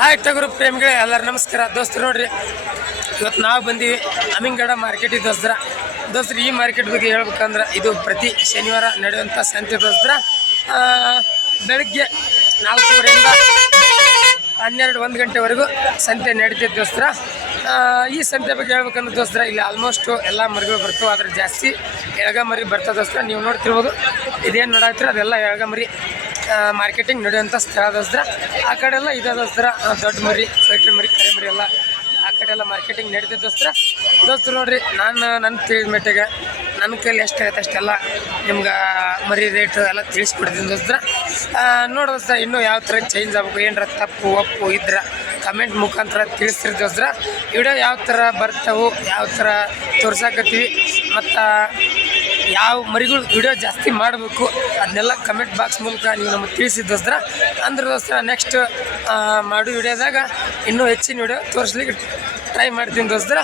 Hi ಟಗರು ಪ್ರೇಮಿಗಳೇ ಎಲ್ಲರೂ ನಮಸ್ಕಾರ ದೋಸ್ತರು. ನೋಡ್ರಿ ಇವತ್ತು ನಾವು ಬಂದೀವಿ ಅಮೀನ್ಗಡ ಮಾರ್ಕೆಟಿಗೆ ದೋಸ್ತರ. ಈ ಮಾರ್ಕೆಟ್ ಬಗ್ಗೆ ಹೇಳ್ಬೇಕಂದ್ರೆ ಇದು ಪ್ರತಿ ಶನಿವಾರ ನಡೆಯುವಂಥ ಸಂತೆ ದೋಸ್ತರ. ಬೆಳಗ್ಗೆ 4:30ರಿಂದ 12-1 ಗಂಟೆವರೆಗೂ ಸಂತೆ ನಡೀತಿತ್ತು ದೋಸ್ತರ. ಈ ಸಂತೆ ಬಗ್ಗೆ ಹೇಳ್ಬೇಕಂದ್ರೆ ದೋಸ್ತರ, ಇಲ್ಲಿ ಆಲ್ಮೋಸ್ಟು ಎಲ್ಲ ಮರಿಗಳು ಬರ್ತವೆ, ಅದ್ರ ಜಾಸ್ತಿ ಎಳಗ ಮರಿ ಬರ್ತದೆ ದೋಸ್ತರ. ನೀವು ನೋಡ್ತಿರ್ಬೋದು ಇದೇನು ನೋಡಾಯ್ತೀರ ಅದೆಲ್ಲ ಎಳಗ ಮರಿ ಮಾರ್ಕೆಟಿಂಗ್ ನಡೆಯುವಂಥ ಸ್ಥಳ ದೋಸ್ತರ. ಆ ಕಡೆ ಎಲ್ಲ ಇದೆ ದೋಸ್ತರ, ದೊಡ್ಡ ಮರಿ, ಫೈಟರ್ ಮರಿ, ಕರೆ ಮರಿ ಎಲ್ಲ ಆ ಕಡೆ ಎಲ್ಲ ಮಾರ್ಕೆಟಿಂಗ್ ನಡೀತದೆ ದೋಸ್ತರು. ನೋಡಿರಿ, ನನ್ನ ತಿಳಿದ ಮಟ್ಟಿಗೆ ನನ್ನ ಕೈಲಿ ಎಷ್ಟಾಗುತ್ತೆ ಅಷ್ಟೆಲ್ಲ ನಿಮ್ಗೆ ಮರಿ ರೇಟ್ ಎಲ್ಲ ತಿಳಿಸ್ಕೊಡ್ತೀನಿ ದೋಸ್ತರ. ನೋಡಿ ದೋಸ್ತರ, ಇನ್ನೂ ಯಾವ ಥರ ಚೇಂಜ್ ಆಗ್ಬೇಕು, ಏನರ ತಪ್ಪು ಒಪ್ಪು ಇದ್ರೆ ಕಮೆಂಟ್ ಮುಖಾಂತರ ತಿಳಿಸ್ತೀರಿ ದೋಸ್ತರ. ವಿಡಿಯೋ ಯಾವ ಥರ ಬರ್ತಾವೆ, ಯಾವ ಥರ ತೋರ್ಸಾಕತ್ತೀವಿ, ಮತ್ತು ಯಾವ ಮರಿಗಳು ವಿಡಿಯೋ ಜಾಸ್ತಿ ಮಾಡಬೇಕು ಅದನ್ನೆಲ್ಲ ಕಮೆಂಟ್ ಬಾಕ್ಸ್ ಮೂಲಕ ನೀವು ನಮಗೆ ತಿಳಿಸಿದ ದೋಸ್ತರ. ಅಂದ್ರೆ ದೋಸ್ತರ ನೆಕ್ಸ್ಟ್ ಮಾಡೋ ವಿಡಿಯೋದಾಗ ಇನ್ನೂ ಹೆಚ್ಚಿನ ವಿಡಿಯೋ ತೋರಿಸ್ಲಿಕ್ಕೆ ಟ್ರೈ ಮಾಡ್ತೀನಿ ದೋಸ್ತರ.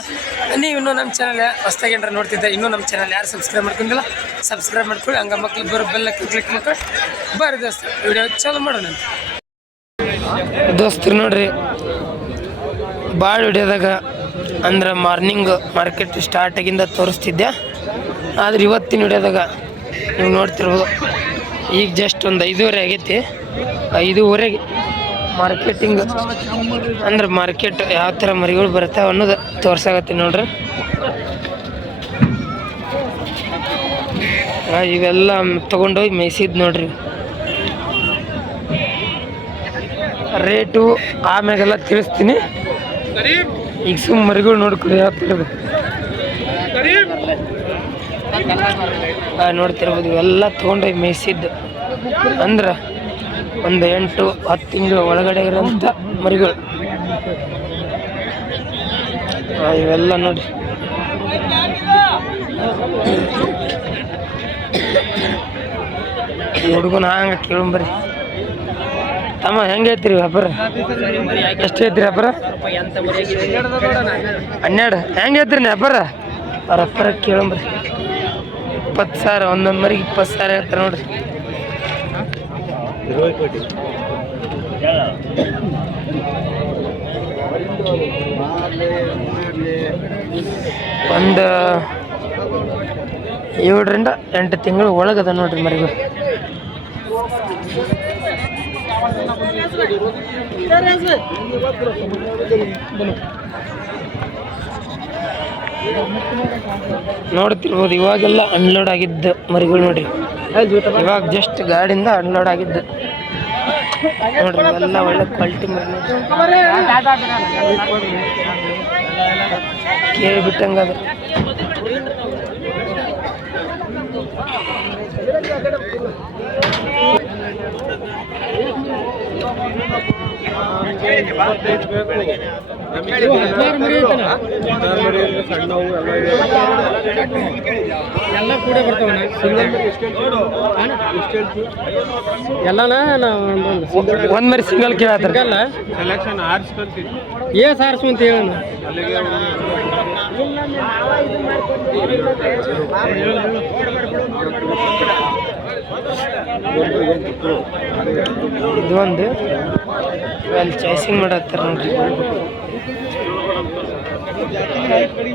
ನೀವು ಇನ್ನೂ ನಮ್ಮ ಚಾನಲ್ ಹೊಸ್ದಾಗಿ ಏನಾರ ನೋಡ್ತಿದ್ದೆ, ಇನ್ನೂ ನಮ್ಮ ಚಾನಲ್ ಯಾರು ಸಬ್ಸ್ಕ್ರೈಬ್ ಮಾಡ್ಕೊಂಡಿಲ್ಲ ಸಬ್ಸ್ಕ್ರೈಬ್ ಮಾಡ್ಕೊಳ್ಳಿ. ಹಂಗೆ ಮಕ್ಳಿಗೆ ಬರೋ ಬೆಲ್ಲಕ್ಕೆ ಕ್ಲಿಕ್ ಮಾಡ್ಕೊಳ್ಳಿ. ಬರ್ರಿ ದೋಸ್ತರ, ವಿಡಿಯೋ ಚಾಲು ಮಾಡೋಣ ದೋಸ್ತರು. ನೋಡ್ರಿ, ಭಾಳ ವಿಡಿಯೋದಾಗ ಅಂದ್ರೆ ಮಾರ್ನಿಂಗ್ ಮಾರ್ಕೆಟ್ ಸ್ಟಾರ್ಟ್ ಆಗಿಂದ ತೋರಿಸ್ತಿದ್ದೆ, ಆದ್ರೆ ಇವತ್ತಿನ ವಿಡಿಯೋದಾಗ ನೀವು ನೋಡ್ತಿರ್ಬೋದು ಈಗ ಜಸ್ಟ್ ಒಂದು 5:30 ಆಗೈತಿ. 5:30ಗೆ ಮಾರ್ಕೆಟಿಂಗ್ ಅಂದ್ರೆ ಮಾರ್ಕೆಟ್ ಯಾವ ಥರ ಮರಿಗಳು ಬರ್ತಾವೆ ಅನ್ನೋದು ತೋರ್ಸಾಗತ್ತೀನಿ ನೋಡ್ರಿ. ಇವೆಲ್ಲ ತೊಗೊಂಡೋಗಿ ಮೇಯ್ಸಿದ್ದು ನೋಡ್ರಿ. ರೇಟು ಆಮ್ಯಾಗೆಲ್ಲ ತಿಳಿಸ್ತೀನಿ. ಈಗ ಸುಮ್ಮ ಮರಿಗಳು ನೋಡ್ಕೊಡಿ ಯಾವ ಥರ ನೋಡ್ತಿರ್ಬೋದು. ಇವೆಲ್ಲ ತೊಗೊಂಡೋಗಿ ಮೇಯ್ಸಿದ್ದು ಅಂದ್ರೆ ಒಂದು 8-10 ತಿಂಗಳು ಒಳಗಡೆ ಇರೋಂಥ ಮರಿಗಳು ಇವೆಲ್ಲ ನೋಡಿ. ಹುಡುಗನ ಹಂಗೆ ಕೇಳಂಬರಿ ತಮ್ಮ ಹೆಂಗೆ ಐತ್ರಿ ವ್ಯಾಪಾರ? ಎಷ್ಟು ಐತ್ರಿ ವ್ಯಾಪಾರ? 12. ಹೆಂಗೆ ಐತ್ರಿ ವ್ಯಾಪಾರ? ಅವ್ರ ವ್ಯಾಪಾರ ಕೇಳಂಬರಿ. 20,000 ಒಂದೊಂದು ಮರಿಗೆ 20,000 ಹೇಳ್ತಾರೆ ನೋಡ್ರಿ. ಒಂದು 7-8 ತಿಂಗಳು ಒಳಗದ ನೋಡ್ರಿ ಮರಿಗಳು. ನೋಡ್ತಿರ್ಬೋದು ಇವಾಗೆಲ್ಲ ಅನ್ಲೋಡ್ ಆಗಿದ್ದು ಮರಿಗಳು ನೋಡ್ರಿ. ಇವಾಗ ಜಸ್ಟ್ ಗಾಡಿಯಿಂದ ಅನ್ಲೋಡ್ ಆಗಿದ್ದು ನೋಡ್ರಿ. ಎಲ್ಲ ಒಳ್ಳೆ ಕ್ವಾಲಿಟಿ ಮರಿ ನೋಡ್ರಿ, ಕೇಳಿಬಿಟ್ಟಂಗಾದ್ರೆ. ಎಲ್ಲ ಕೂಡ ಬರ್ತಾವಣ್ಣ. ಎಲ್ಲನ ಒಂದು ಮರಿ ಸಿಂಗಲ್ ಕೇಳತ್ತಲ್ಲ ಏ ಸಾರ್ಸು ಅಂತ ಹೇಳೋಣ. ಇದು ಒಂದು ಅಲ್ಲಿ ಚಾಯ್ಸಿಂಗ್ ಮಾಡತ್ತಾರ ನೋಡ್ರಿ.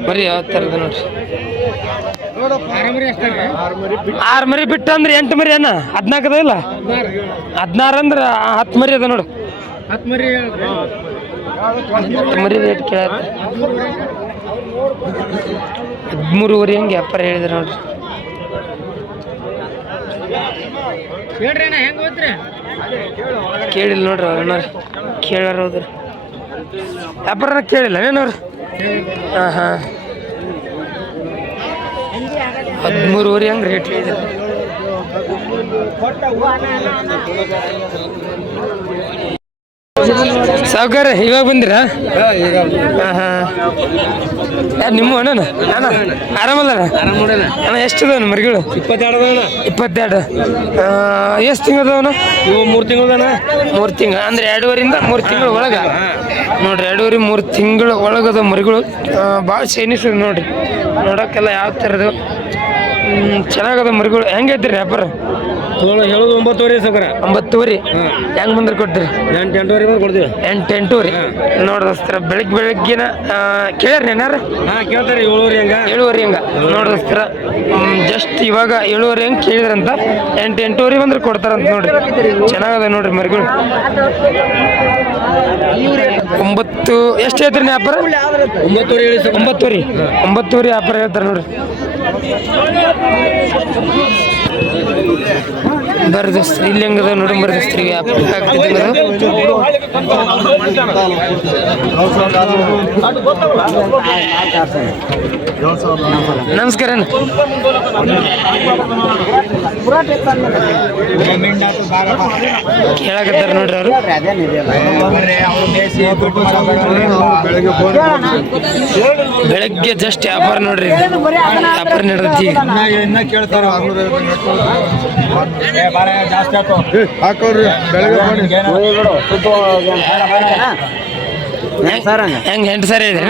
ಬರೀ ಯಾವ ಥರದ ನೋಡ್ರಿ. 6 ಮರಿ ಬಿಟ್ಟು ಅಂದ್ರೆ 8 ಮರಿ ಅನ್ನ 14 ಅದ ಇಲ್ಲ 16 ಅಂದ್ರೆ 10 ಮರಿ ಅದ ನೋಡು. 10 ಮರಿ ರೇಟ್ ಕೇಳತ್ತ 13.5 ಹಂಗೆ ವ್ಯಾಪಾರ ಹೇಳಿದ್ರೆ ನೋಡ್ರಿ. ಕೇಳಿಲ್ಲ ನೋಡ್ರಿ ಅವ್ರು, ಕೇಳಾರ ಹೋದ್ರಿ ವ್ಯಾಪಾರ ಕೇಳಿಲ್ಲ ಏನವ್ರು. ಹಾಂ 13.5 ಹಂಗೆ ರೇಟ್ ಹೇಳಿದ್ರು. ಸಾವುಕಾರ ಇವಾಗ ಬಂದಿರಾ? ಹಾಂ ನಿಮ್ಮ ಅಣ್ಣ ಆರಾಮಲ್ಲ ಅಣ್ಣ? ಎಷ್ಟು ಅದಾವಣ್ಣ ಮರಿಗಳು? 22. ಎಷ್ಟು ತಿಂಗಳು ಅದಾವಣ್ಣ? 3 ತಿಂಗಳದಣ್ಣ. 3 ತಿಂಗಳು ಅಂದ್ರೆ 2.5ರಿಂದ 3 ತಿಂಗಳ ಒಳಗೆ ನೋಡ್ರಿ. 2.5-3 ತಿಂಗಳ ಒಳಗದ ಮರಿಗಳು ಭಾಳ ಶೈನಿಸ್ ನೋಡ್ರಿ. ನೋಡೋಕ್ಕೆಲ್ಲ ಯಾವ ಥರದ್ದು ಚೆನ್ನಾಗದ ಮರಿಗಳು ಹೆಂಗೈತ್ರಿ ವ್ಯಾಪಾರ ಹೇಳೋದು 9 ಸಕರ 9 ಹೆಂಗ್ ಬಂದ್ರೆ ಕೊಡ್ತೀರಿ 8 ಬಂದು ಕೊಡ್ತೀವಿ 8 ನೋಡಿಸ್ತೀರ ಬೆಳಗ್ಗಿನ ಕೇಳ್ಯಾರ ಏನಾರ ಕೇಳ್ತಾರೆ 7 ಹಂಗ ನೋಡಿಸ್ತೀರ ಜಸ್ಟ್ ಇವಾಗ 7 ಹಂಗೆ ಕೇಳಿದ್ರಂತ 8 ಬಂದ್ರೆ ಕೊಡ್ತಾರಂತ ನೋಡ್ರಿ ಚೆನ್ನಾಗದ ನೋಡ್ರಿ ಮರಿಗಳು 9 ಎಷ್ಟು ಹೇಳ್ತೀರಿ ವ್ಯಾಪಾರ 9 ವ್ಯಾಪಾರ ಹೇಳ್ತಾರೆ ನೋಡ್ರಿ ಬರ್ರಿ ದೋಸ್ತ್ರಿ ಇಲ್ಲಿ ಹೆಂಗದ ನೋಡಿ ಬರ್ರಿ ದೋಸ್ತ್ರಿ ನಮಸ್ಕಾರ ಕೇಳಕತ್ತಾರ ನೋಡ್ರಿ ಅವರು ಬೆಳಗ್ಗೆ ಜಸ್ಟ್ ವ್ಯಾಪಾರ ನೋಡ್ರಿ ವ್ಯಾಪಾರ ನಡೆದೈತಿ ಹಾಕೋರಿ ಹೆಂಗ್ 8 ಸಾವಿರ ಹೇಳಿದ್ರಿ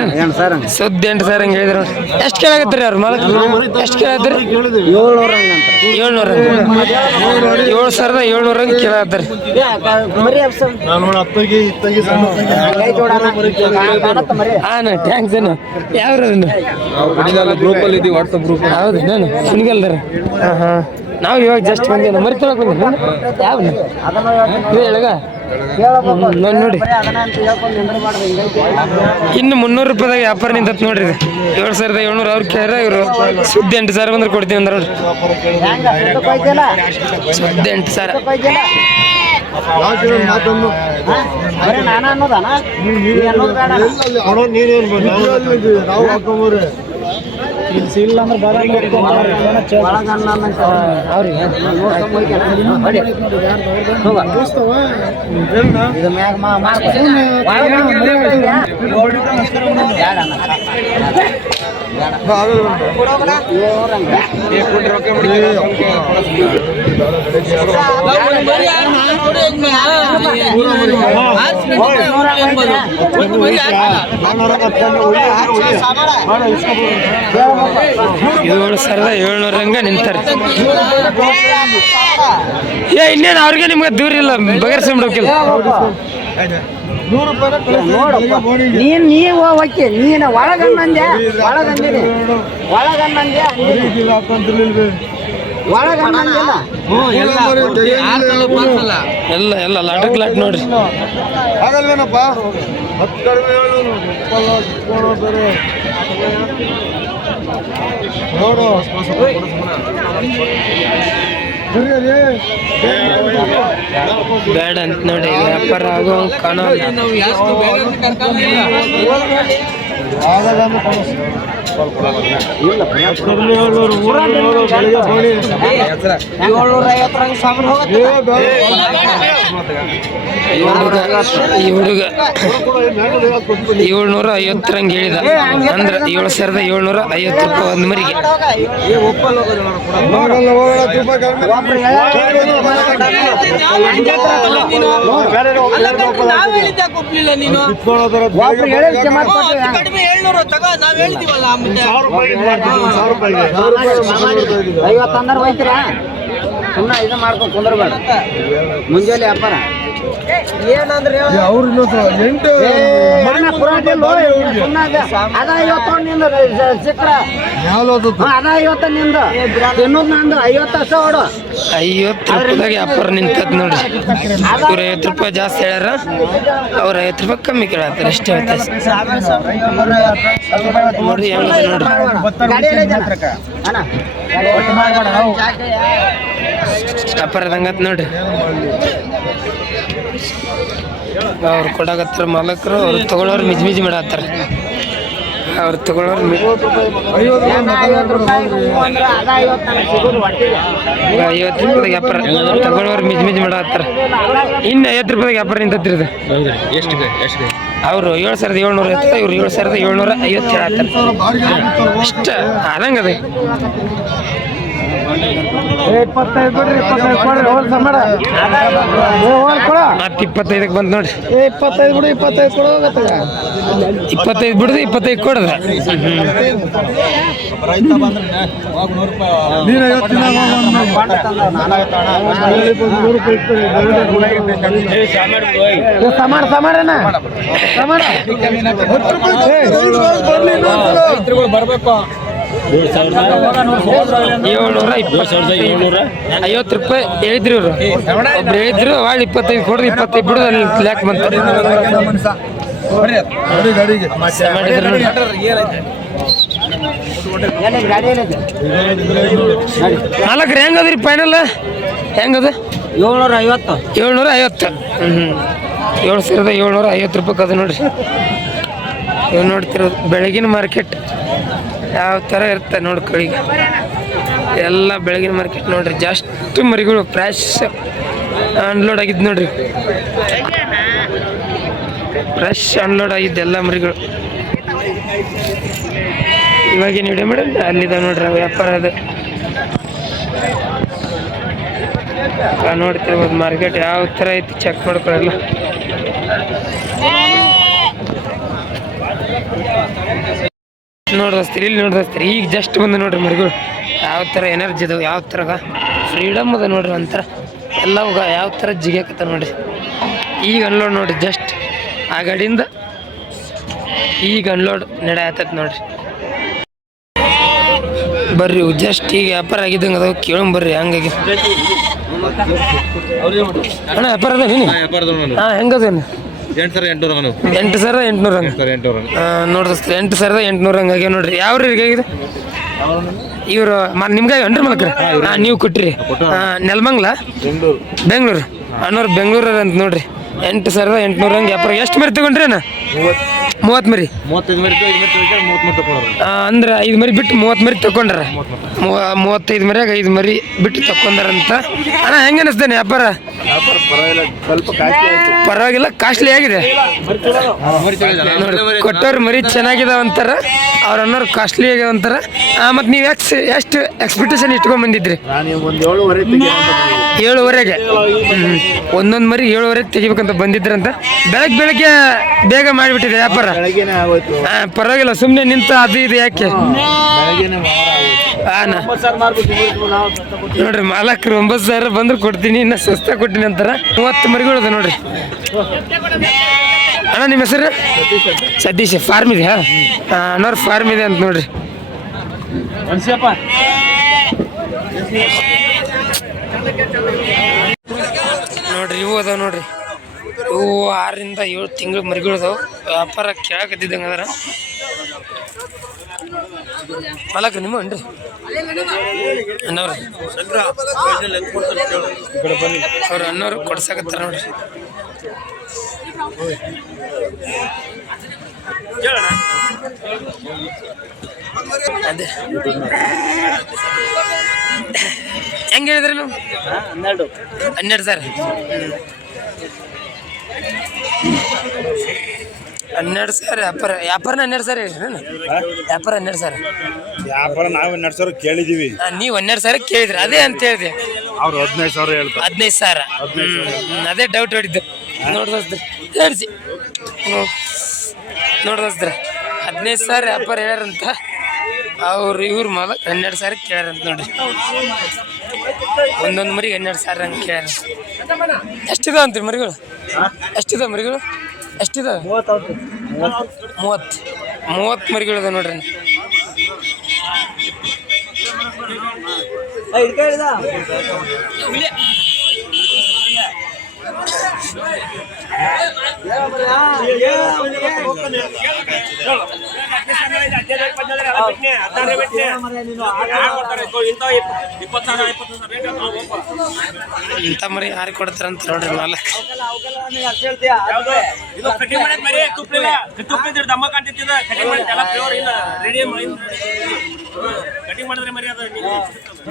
ಸುದ್ದಿ 8 ಸಾವಿರ ಹಂಗೆ ಹೇಳಿದ್ರು ಎಷ್ಟು ಕೇಳಾಕತ್ತೀರಿ ಅವ್ರು ಮಾಲಕ್ ಎಷ್ಟು ಕೇಳತ್ತೀರಿ 7,700 ಹಂಗೆ ಕೇಳಾಕತ್ತಾರೆ ಹಾಂ ಥ್ಯಾಂಕ್ಸ್ ಏನು ಯಾವ್ದು ಗ್ರೂಪಲ್ಲಿ ಇದೀವಿ ವಾಟ್ಸಪ್ ಗ್ರೂಪ್ ಹೌದು ನಾನು ಕುಣಿಗಲ್ದಾರ ಹಾಂ ನಾವು ಇವಾಗ ಜಸ್ಟ್ ಬಂದೇನು ಮರಿ ತೊಳಕ್ ಬಂದಿರಿ ಯಾವ ಹೇಳಗ ನೋಡಿ ಇನ್ನು 300 ರೂಪಾಯಿದಾಗ ವ್ಯಾಪಾರ ನಿಂತತ್ ನೋಡ್ರಿ 7,700 ಅವ್ರು ಕೇಳ್ರ ಇವರು ಸುದ್ದಿ 8 ಸಾವಿರ ಬಂದ್ರೆ ಕೊಡ್ತೀವಿ ಅಂದ್ರೆ ನೋಡ್ರಿ ಸುದ್ದಿ 8 ಸಾವಿರ ನಾವು ಹಾಕೊಂಬರ್ರಿ ಇಲ್ಲ ಅಂದ್ರೆ ಏಳು ಸಾವಿರದ 700 ಹಂಗ ನಿಂತಾರೆ ಇನ್ನೇನು ಅವ್ರಿಗೆ ನಿಮ್ಗೆ ದೂರ ಇಲ್ಲ ಬಗೆಹರಿಸ್ಬಿಡ್ಬೇಕಿಲ್ಲ ನೀವು ಓಕೆ ನೀನು ಒಳಗನ್ನಂದೆ ಒಳಗಂದಿನಿ ಒಳಗನ್ನಂದೆ ಒಳಗನ್ನಂದಿಲ್ಲ ಎಲ್ಲ ಲಾಟಕ್ ಲಾಟ್ ನೋಡ್ರಿ ಆಗಲ್ವೇನಪ್ಪ 10 ಕಡಿಮೆ ನೋಡು ಬೇಡ ಅಂತ ನೋಡಿ ವ್ಯಾಪಾರ ಆಗೋ ಕಾಣೋ ಈ ಹುಡುಗ 750 ಹಂಗೆ ಹೇಳಿದ ಅಂದ್ರೆ 7,750 ರೂಪಾಯಿ ಒಂದು ಮರಿಗೆ $50 ಹೋಯ್ತೀರಾ ಸುಮ್ಮನೆ ಇದು ಮಾಡ್ಕೊಂಡು ಕುಂದ್ರಬೇಡ ಮುಂಜಾನೆ ವ್ಯಾಪಾರ ಏನಂದ್ರೆ ಅವ್ರು ಅದ 50 ನಿಂದ ಸಿಕ್ಕ್ರ ಯಾವ್ದು ಅದ 50 ನಿಂದ ಇನ್ನೊಂದು ನಂದು 50 ಅಷ್ಟ ಓಡು 50 ರೂಪಾಯಿದಾಗ ವ್ಯಾಪಾರ ನಿಂತದ್ ನೋಡ್ರಿ ಇವ್ರು 50 ರೂಪಾಯಿ ಜಾಸ್ತಿ ಹೇಳ್ಯಾರ ಅವ್ರು 50 ರೂಪಾಯಿ ಕಮ್ಮಿ ಕೇಳತ್ತಾರ ಅಷ್ಟೇ ವ್ಯತ್ಯಾಸ ನೋಡ್ರಿ ಹೆಂಗದ ನೋಡ್ರಿ ವ್ಯಾಪಾರದಂಗತ್ ನೋಡ್ರಿ ಅವ್ರು ಕೊಡಾಕತ್ತಾರ ಮಾಲಕರು ಅವ್ರು ತಗೊಳ್ಳೋರು ಮಿಜಿ ಮಾಡತ್ತಾರ ಅವ್ರು ತಗೊಳ್ಳೋರು 50 ರೂಪಾಯಿದಾಗ ವ್ಯಾಪಾರ ತಗೊಳ್ಳೋರು ಮಿಜಿ ಮಾಡತ್ತಾರ ಇನ್ನು 50 ರೂಪಾಯಿದಾಗ ವ್ಯಾಪಾರ ನಿಂತಿರ್ತದೆ ಅವರು 7,700 ಇರ್ತದೆ ಇವ್ರು 7,750 ಹೇಳತ್ತಾರ ಅಷ್ಟ ಆದಂಗದ 25 ಬಿಡ್ರಿ 25 ಕೊಡ್ರಿ ಹೋಲ್ಸ ಮಾಡ ಮತ್ತೆ 25ಕ್ಕೆ ಬಂತು ನೋಡ್ರಿ 25 ಬಿಡು 25 ಕೊಡೋಗತ್ತ 25 ಬಿಡುದು 25 ಕೊಡದ ನೀನು 50 ಸಮಾಡಣ ಬರ್ಬೇಕು 750 ರೂಪಾಯಿ ಹೇಳಿದ್ರಿ ಇವರು ಒಬ್ರು ಹೇಳಿದ್ರು ಭಾಳ 25 ಕೊಡ್ದು 25 ಬಿಡುದು ಅಲ್ಲಿ ಲ್ಯಾಕ್ ಬಂತು ನಾಲ್ಕು ಹೆಂಗದ್ರಿ ಫೈನಲ್ ಹೆಂಗದ 750 750 7,750 ರೂಪಾಯಿ ಅದು ನೋಡ್ರಿ ಇವ್ ನೋಡ್ತಿರೋದು ಬೆಳಗಿನ ಮಾರ್ಕೆಟ್ ಯಾವ ಥರ ಇರುತ್ತೆ ನೋಡ್ಕೊಳ್ಳಿ ಎಲ್ಲ ಬೆಳಗಿನ ಮಾರ್ಕೆಟ್ ನೋಡ್ರಿ ಜಾಸ್ತಿ ಮರಿಗಳು ಫ್ರೆಶ್ ಅನ್ಲೋಡ್ ಆಗಿದ್ದು ನೋಡ್ರಿ ಫ್ರೆಶ್ ಅನ್ಲೋಡ್ ಆಗಿದ್ದು ಎಲ್ಲ ಮರಿಗಳು ಇವಾಗೇನು ವಿಡಿಯೋ ಮೇಡಮ್ ಅಲ್ಲಿದೆ ನೋಡ್ರಿ ವ್ಯಾಪಾರ ಅದು ನೋಡ್ತಿರ್ಬೋದು ಮಾರ್ಕೆಟ್ ಯಾವ ಥರ ಐತಿ ಚೆಕ್ ಮಾಡ್ಕೊಳ್ಳಲ್ಲ ನೋಡ್ದಸ್ತೀರಿ ಇಲ್ಲಿ ನೋಡ್ದಸ್ತೀರಿ ಈಗ ಜಸ್ಟ್ ಬಂದು ನೋಡ್ರಿ ಮರಿಗಳು ಯಾವ ಥರ ಎನರ್ಜಿ ಇದಾವೆ ಯಾವ ಥರ ಫ್ರೀಡಮ್ ಅದ ನೋಡ್ರಿ ಒಂಥರ ಎಲ್ಲ ಯಾವ ಥರ ಜಿಗ್ಯಾಕತ್ತ ನೋಡ್ರಿ ಈಗ ಅನ್ಲೋಡ್ ನೋಡ್ರಿ ಜಸ್ಟ್ ಆ ಗಾಡಿಯಿಂದ ಈಗ ಅನ್ಲೋಡ್ ನಡೆಯತ್ತೈತೆ ನೋಡ್ರಿ ಬರ್ರಿ ಜಸ್ಟ್ ಈಗ ವ್ಯಾಪಾರ ಆಗಿದ್ದಂಗೆ ಅದಾವ ಕೇಳಂಬರ್ರಿ ಹಂಗಾಗಿ ಅಣ್ಣ ವ್ಯಾಪಾರ ಅದ ನೀನು ಹಾಂ ಹೆಂಗದೇನು 8,800 ಹಂಗೆ ನೋಡ್ದಸ್ತೀರಿ 8,800 ಹಂಗಾಗಿ ನೋಡ್ರಿ ಯಾವ್ರಿ ಹೀಗಾಗಿದೆ ಇವರು ನಿಮ್ಗೆ ಏನ್ರಿ ಮಲಕ್ರಿ ಹಾಂ ನೀವು ಕೊಟ್ಟಿರಿ ನೆಲಮಂಗ್ಲ ಬೆಂಗಳೂರು ಅನ್ನೋರು ಬೆಂಗಳೂರು ಅಂತ ನೋಡ್ರಿ 8,800 ಹಂಗೆ ವ್ಯಾಪಾರ ಎಷ್ಟು ಮರಿ ತಗೊಂಡ್ರಿ ಅಣ್ಣ 30 ಮರಿ ಅಂದ್ರೆ 5 ಮರಿ ಬಿಟ್ಟು 30 ಮರಿ ತಗೊಂಡ್ರ 35 ಮರಿಯಾಗ 5 ಮರಿ ಬಿಟ್ಟು ತಕೊಂಡಾರಂತ ಅಣ್ಣ ಹೆಂಗೆ ಅನಿಸ್ತೇನೆ ವ್ಯಾಪಾರ ಪರವಾಗಿಲ್ಲ ಕಾಸ್ಟ್ಲಿ ಆಗಿದೆ ನೋಡಿ ಕೊಟ್ಟವ್ರು ಮರಿ ಚೆನ್ನಾಗಿದಾವ ಅಂತಾರ ಅವ್ರ ಅನ್ನೋರು ಕಾಸ್ಟ್ಲಿ ಆಗ್ಯಾವ ಅಂತಾರ ಮತ್ತು ನೀವು ಎಷ್ಟು ಎಕ್ಸ್ಪೆಕ್ಟೇಷನ್ ಇಟ್ಕೊಂಡ್ ಬಂದಿದ್ರಿ 7:30ಗೆ ಒಂದೊಂದು ಮರಿ 7:30 ತೆಗಿಬೇಕಂತ ಬಂದಿದ್ರಂತ ಬೆಳಗ್ಗೆ ಬೇಗ ಮಾಡಿಬಿಟ್ಟಿದೆ ವ್ಯಾಪಾರ ಪರವಾಗಿಲ್ಲ ಸುಮ್ಮನೆ ನಿಂತ ಅದು ಇದು ಯಾಕೆ ನೋಡ್ರಿ ಮಾಲಕ್ರು 9,000 ಬಂದ್ರೆ ಕೊಡ್ತೀನಿ ಇನ್ನು ಸಸ್ತ ಕೊಡ್ತೀನಿ ಅಂತಾರ 30 ಮರಿಗಳು ಅದ ನೋಡ್ರಿ ಅಣ್ಣ ನಿಮ್ಮ ಹೆಸರು ಸತೀಶ್ ಫಾರ್ಮ್ ಇದೆ ಅನ್ನೋರು ಫಾರ್ಮ್ ಇದೆ ಅಂತ ನೋಡ್ರಿ ನೋಡ್ರಿ ಇವು ಅದಾವ ನೋಡ್ರಿ ಇವು 6 ರಿಂದ 7 ತಿಂಗಳು ಮರಿಗಳು ಅದಾವ ವ್ಯಾಪಾರ ಕೇಳಕತ್ತಿದ್ದಂಗೆ ಅದಾರ ಮಾಲಕ್ರು ನಿಮ್ಮ ಅನ್ರಿ ಅಣ್ಣವ್ರು ಅವ್ರು ಅಣ್ಣವ್ರು ಕೊಡ್ಸಾಕತ್ತಾರ ನೋಡ್ರಿ ಅದೇ ಹೆಂಗೆ ಹೇಳಿದ್ರಿ ನೀವು 12 ಸರ್ 12 ಸಾವಿರ ವ್ಯಾಪಾರನ 12 ಸಾವಿರ ಹೇಳಿದ್ರಿ ವ್ಯಾಪಾರ 12 ಸಾವಿರ ವ್ಯಾಪಾರ ನಾವು 12 ಸಾವಿರ ಕೇಳಿದೀವಿ ನೀವು 12 ಸಾವಿರ ಕೇಳಿದ್ರಿ ಅದೇ ಅಂತ ಹೇಳಿದೆ ಅವ್ರು 15 ಸಾವಿರ ಹೇಳ್ತಾರೆ 15 ಸಾವಿರ ಅದೇ ಡೌಟ್ ಹೊಡಿದ್ದು ನೋಡ್ದಸ್ದ್ರಿ ಹೇಳಿಸಿ ನೋಡ್ದಸ್ದ್ರಿ 15 ಸಾವಿರ ವ್ಯಾಪಾರ ಹೇಳ್ಯಾರಂತ ಅವ್ರು ಇವ್ರ ಮಾಲ 12 ಸಾವಿರ ಕೇಳ್ಯಾರಂತ ನೋಡ್ರಿ ಒಂದೊಂದು ಮರಿಗೆ 12 ಸಾವಿರ ಹಂಗೆ ಕೇಳ್ಯಾರ ಎಷ್ಟಿದಾವ ಅಂತೀರಿ ಮರಿಗಳು ಎಷ್ಟಿದಾವ ಮರಿಗಳು ಎಷ್ಟಿದಾವೆ 30 ಮರಿಗಳು ಅದಾವ ನೋಡ್ರಿ ಇಂಥ ಮರಿ ಯಾರು ಕೊಡ್ತಾರಂತ ನೋಡ್ರಿ ಮಾಲ ಕಟಿಂಗ್ ಮಾಡಿದ್ರೆ ಮರಿ ಅದ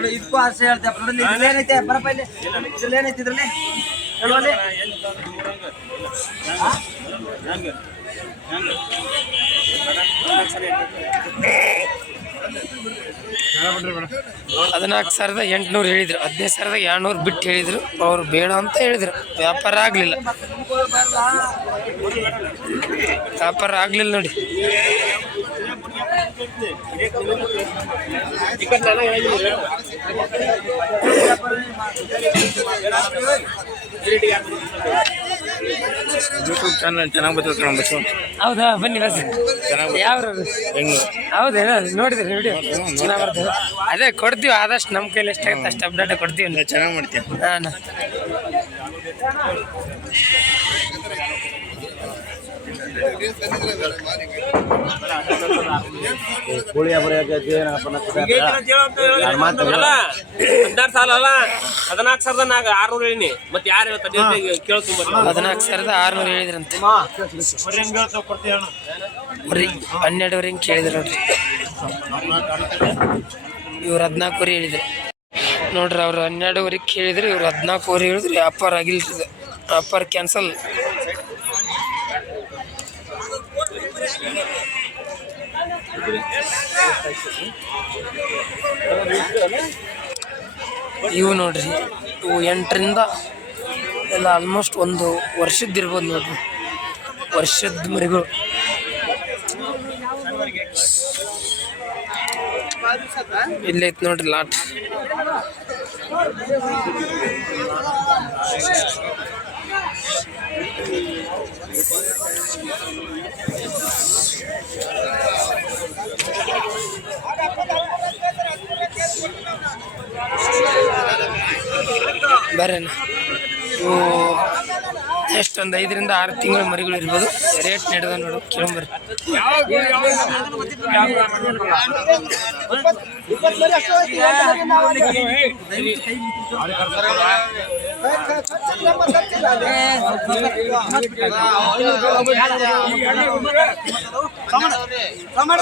ಇದಕ್ಕೂ ಆಸೆ ಹೇಳ್ತೇವೆ ಏನೈತೆ ಬರಪ್ಪ ಇಲ್ಲಿ ಏನೈತಿ ಇದ್ರಲ್ಲಿ ಹೇಳುವಲ್ಲಿ 14,800 ಹೇಳಿದ್ರು. 15,200 ಬಿಟ್ಟು ಹೇಳಿದ್ರು. ಅವ್ರು ಬೇಡ ಅಂತ ಹೇಳಿದ್ರು. ವ್ಯಾಪಾರ ಆಗಲಿಲ್ಲ ನೋಡಿ. ಯೂಟ್ಯೂಬ್ ಚಾನಲ್ ಚೆನ್ನಾಗಿ ಬರ್ತದೆ ಕಣ ಬಸ್ಸು. ಹೌದಾ, ಬನ್ನಿ ಬಸ್. ಯಾವ ಬೆಂಗಳೂರು. ಹೌದೇ, ನೋಡಿದ್ರಿ ವಿಡಿಯೋ ಚೆನ್ನಾಗಿ ಬರ್ತದೆ. ಅದೇ ಕೊಡ್ತೀವಿ, ಆದಷ್ಟು ನಮ್ಮ ಕೈಲಿ ಎಷ್ಟಾಗುತ್ತೆ ಅಷ್ಟು ಅಪ್ಡೇಟ್ ಕೊಡ್ತೀವಿ. ಚೆನ್ನಾಗಿ ಮಾಡ್ತೀವಿ. ಹಾಂ, ಕೋಳಿ ವ್ಯಾಪಾರ ಆಗೈತಿ. 14,600 ಹೇಳಿ. ಮತ್ತೆ ಯಾರು ಕೇಳ್ತು? 14,600 ಹೇಳಿದ್ರಂತೆ. 12,000 ಹಿಂಗೆ ಕೇಳಿದ್ರು ನೋಡ್ರಿ. ಇವ್ರು 14,000 ಹೇಳಿದ್ರು ನೋಡ್ರಿ. ಅವ್ರು 12,000 ಕೇಳಿದ್ರು, ಇವ್ರು 14,000 ಹೇಳಿದ್ರು. ವ್ಯಾಪಾರ ಆಗಿಲ್ರಿ, ವ್ಯಾಪಾರ ಕ್ಯಾನ್ಸಲ್. ಇವು ನೋಡ್ರಿ, ಇವು 8ರಿಂದ ಎಲ್ಲ ಆಲ್ಮೋಸ್ಟ್ 1 ವರ್ಷದ್ದಿರ್ಬೋದು ನೋಡ್ರಿ. ವರ್ಷದ ಮರಿಗಳು. ಇಲ್ಲೈತೆ ನೋಡ್ರಿ ಲಾಟ್. ಬರೇನ ಇವು ಎಷ್ಟೊಂದು 5ರಿಂದ 6 ತಿಂಗಳ ಮರಿಗಳು ಇರ್ಬೋದು. ರೇಟ್ ನಡೆದ ನೋಡು, ಕೇಳಂಬರ್ರಿ.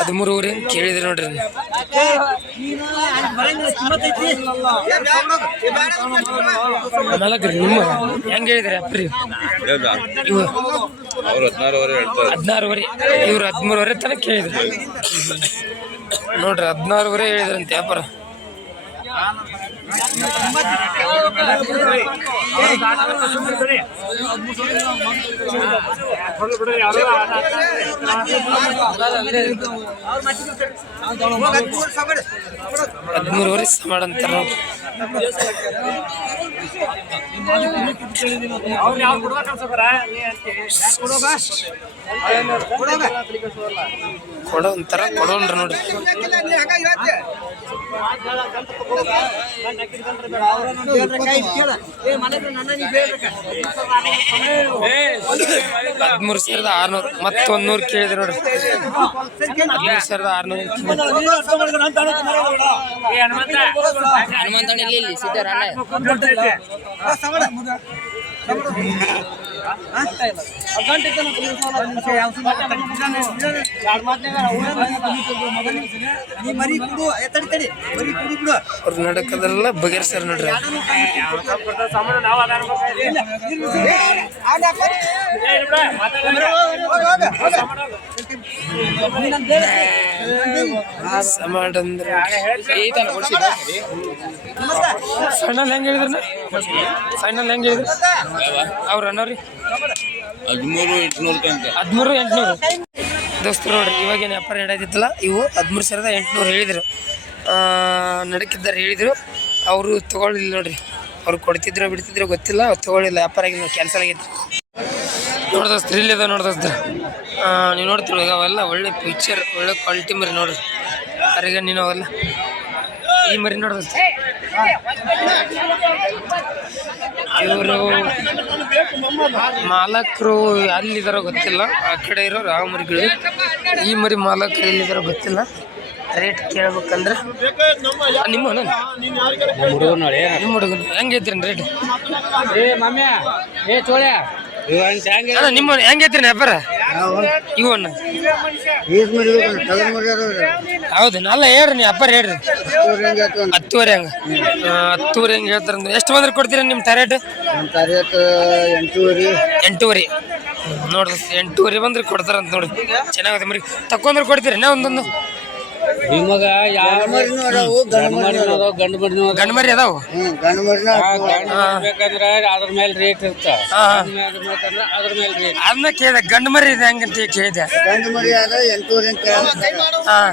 $13,000 ಕೇಳಿದ್ರಿ ನೋಡ್ರಿ. ನಿಮ್ಮ ಹೆಂಗೆ ಹೇಳಿದ್ರಿ ಅಪ್ರಿ? ಇವು 16,000 ಇವ್ರು 13,000 ತನಕ ಕೇಳಿದ್ರು ನೋಡ್ರಿ. 16,000 ಹೇಳಿದ್ರಂತೆ ವ್ಯಾಪಾರ. $13,000 ಮಾಡಂತಾರ ನೋಡ್ರಿ. ಕೊಡೋ ಒಂಥರ ಕೊಡೋಲ್ರಿ ನೋಡ್ರಿ. $13,600 ಮತ್ತೆ 100 ಕೇಳಿದ್ರು ನೋಡ್ರಿ. 13,600 ಹನುಮಂತನಲ್ಲಿ ಸಿದ್ದರಾಮಯ್ಯ ಕರ್ನಾಟಕದಲ್ಲ ಬಗೆಹರಿಸ್ಯಾರ ನೋಡ್ರಿ. ಸಮಾಡಂದ್ರೆ ಫೈನಲ್ ಹೆಂಗೆ ಹೇಳಿದ್ರು? ಫೈನಲ್ ಹೆಂಗೆ ಹೇಳಿದ್ರು ಅವ್ರು ಅನ್ನೋರಿ? 13,800 ದೋಸ್ತರು ನೋಡ್ರಿ. ಇವಾಗೇನು ವ್ಯಾಪಾರ ನಡೆದಿತ್ತಲ್ಲ, ಇವು 13,800 ಹೇಳಿದರು. ನಡಕಿದ್ದಾರೆ ಹೇಳಿದರು. ಅವರು ತೊಗೊಳ್ಳಿಲ್ಲ ನೋಡ್ರಿ. ಅವ್ರು ಕೊಡ್ತಿದ್ರು ಬಿಡ್ತಿದ್ರು ಗೊತ್ತಿಲ್ಲ, ಅವ್ರು ತೊಗೊಳ್ಳಿಲ್ಲ. ವ್ಯಾಪಾರ ಆಗಿಲ್ಲ, ಕ್ಯಾನ್ಸಲ್ ಆಗಿತ್ತು ನೋಡಿ ದೋಸ್ತರು. ಇಲ್ಲಿದೆ ನೋಡಿ ದೋಸ್ತರು, ನೀವು ನೋಡ್ತೀವಿ ಈಗ ಅವೆಲ್ಲ ಒಳ್ಳೆ ಪಿಕ್ಚರ್, ಒಳ್ಳೆ ಕ್ವಾಲಿಟಿ ಮರಿ ನೋಡ್ರಿ. ಅರಿಗ ನೀನು ಅವೆಲ್ಲ ಈ ಮರಿ ನೋಡ್ದ ಇವರು ಮಾಲಕರು ಎಲ್ಲಿದ್ದಾರೋ ಗೊತ್ತಿಲ್ಲ. ಆ ಕಡೆ ಇರೋರು ಆ ಮರಿಗಳು. ಈ ಮರಿ ಮಾಲಕರು ಎಲ್ಲಿದ್ದಾರೋ ಗೊತ್ತಿಲ್ಲ. ರೇಟ್ ಕೇಳ್ಬೇಕಂದ್ರೆ ನಿಮ್ಮ ಹುಡುಗನ ಹೆಂಗೈತ್ರಿ ರೇಟ್? ನಿಮ್ಮ ಹೆಂಗೈತ್ರಿ ವ್ಯಾಪಾರ? ಇವನ್ನ ಹೌದು ಅಲ್ಲ ಹೇಳ್ರಿ, ನೀವು ವ್ಯಾಪಾರ ಹೇಳ್ರಿ. 10,000 ಹಂಗ 10,000 ಹೆಂಗೆ ಹೇಳ್ತಾರಂದ್ರೆ ಎಷ್ಟು ಬಂದ್ರೆ ಕೊಡ್ತೀರ ನಿಮ್ಮ ರೇಟ್? 8,500 ನೋಡ್ರಿ. 8,500 ಬಂದ್ರೆ ಕೊಡ್ತಾರಂತ ನೋಡಿ. ಚೆನ್ನಾಗತ್ತೆ ಮರಿ. ತಕೊಂಡ್ರೆ ಕೊಡ್ತೀರಿ ಒಂದೊಂದು ನಿಮಗ ಗಂಡು ಮರಿ ಅದಾವು ಬೇಕಂದ್ರ ಅದ್ರ ಮೇಲೆ ರೇಟ್ ಇರ್ತ ಅದ್ರ ಮೇಲೆ ರೇಟ್ ಅದನ್ನ ಕೇಳಿದೆ ಗಂಡು ಮರಿ ಇದೆ ಹೆಂಗಂತ ಕೇಳಿದೆ. ಗಂಡು ಮರಿ ಆದ್ರೆ 800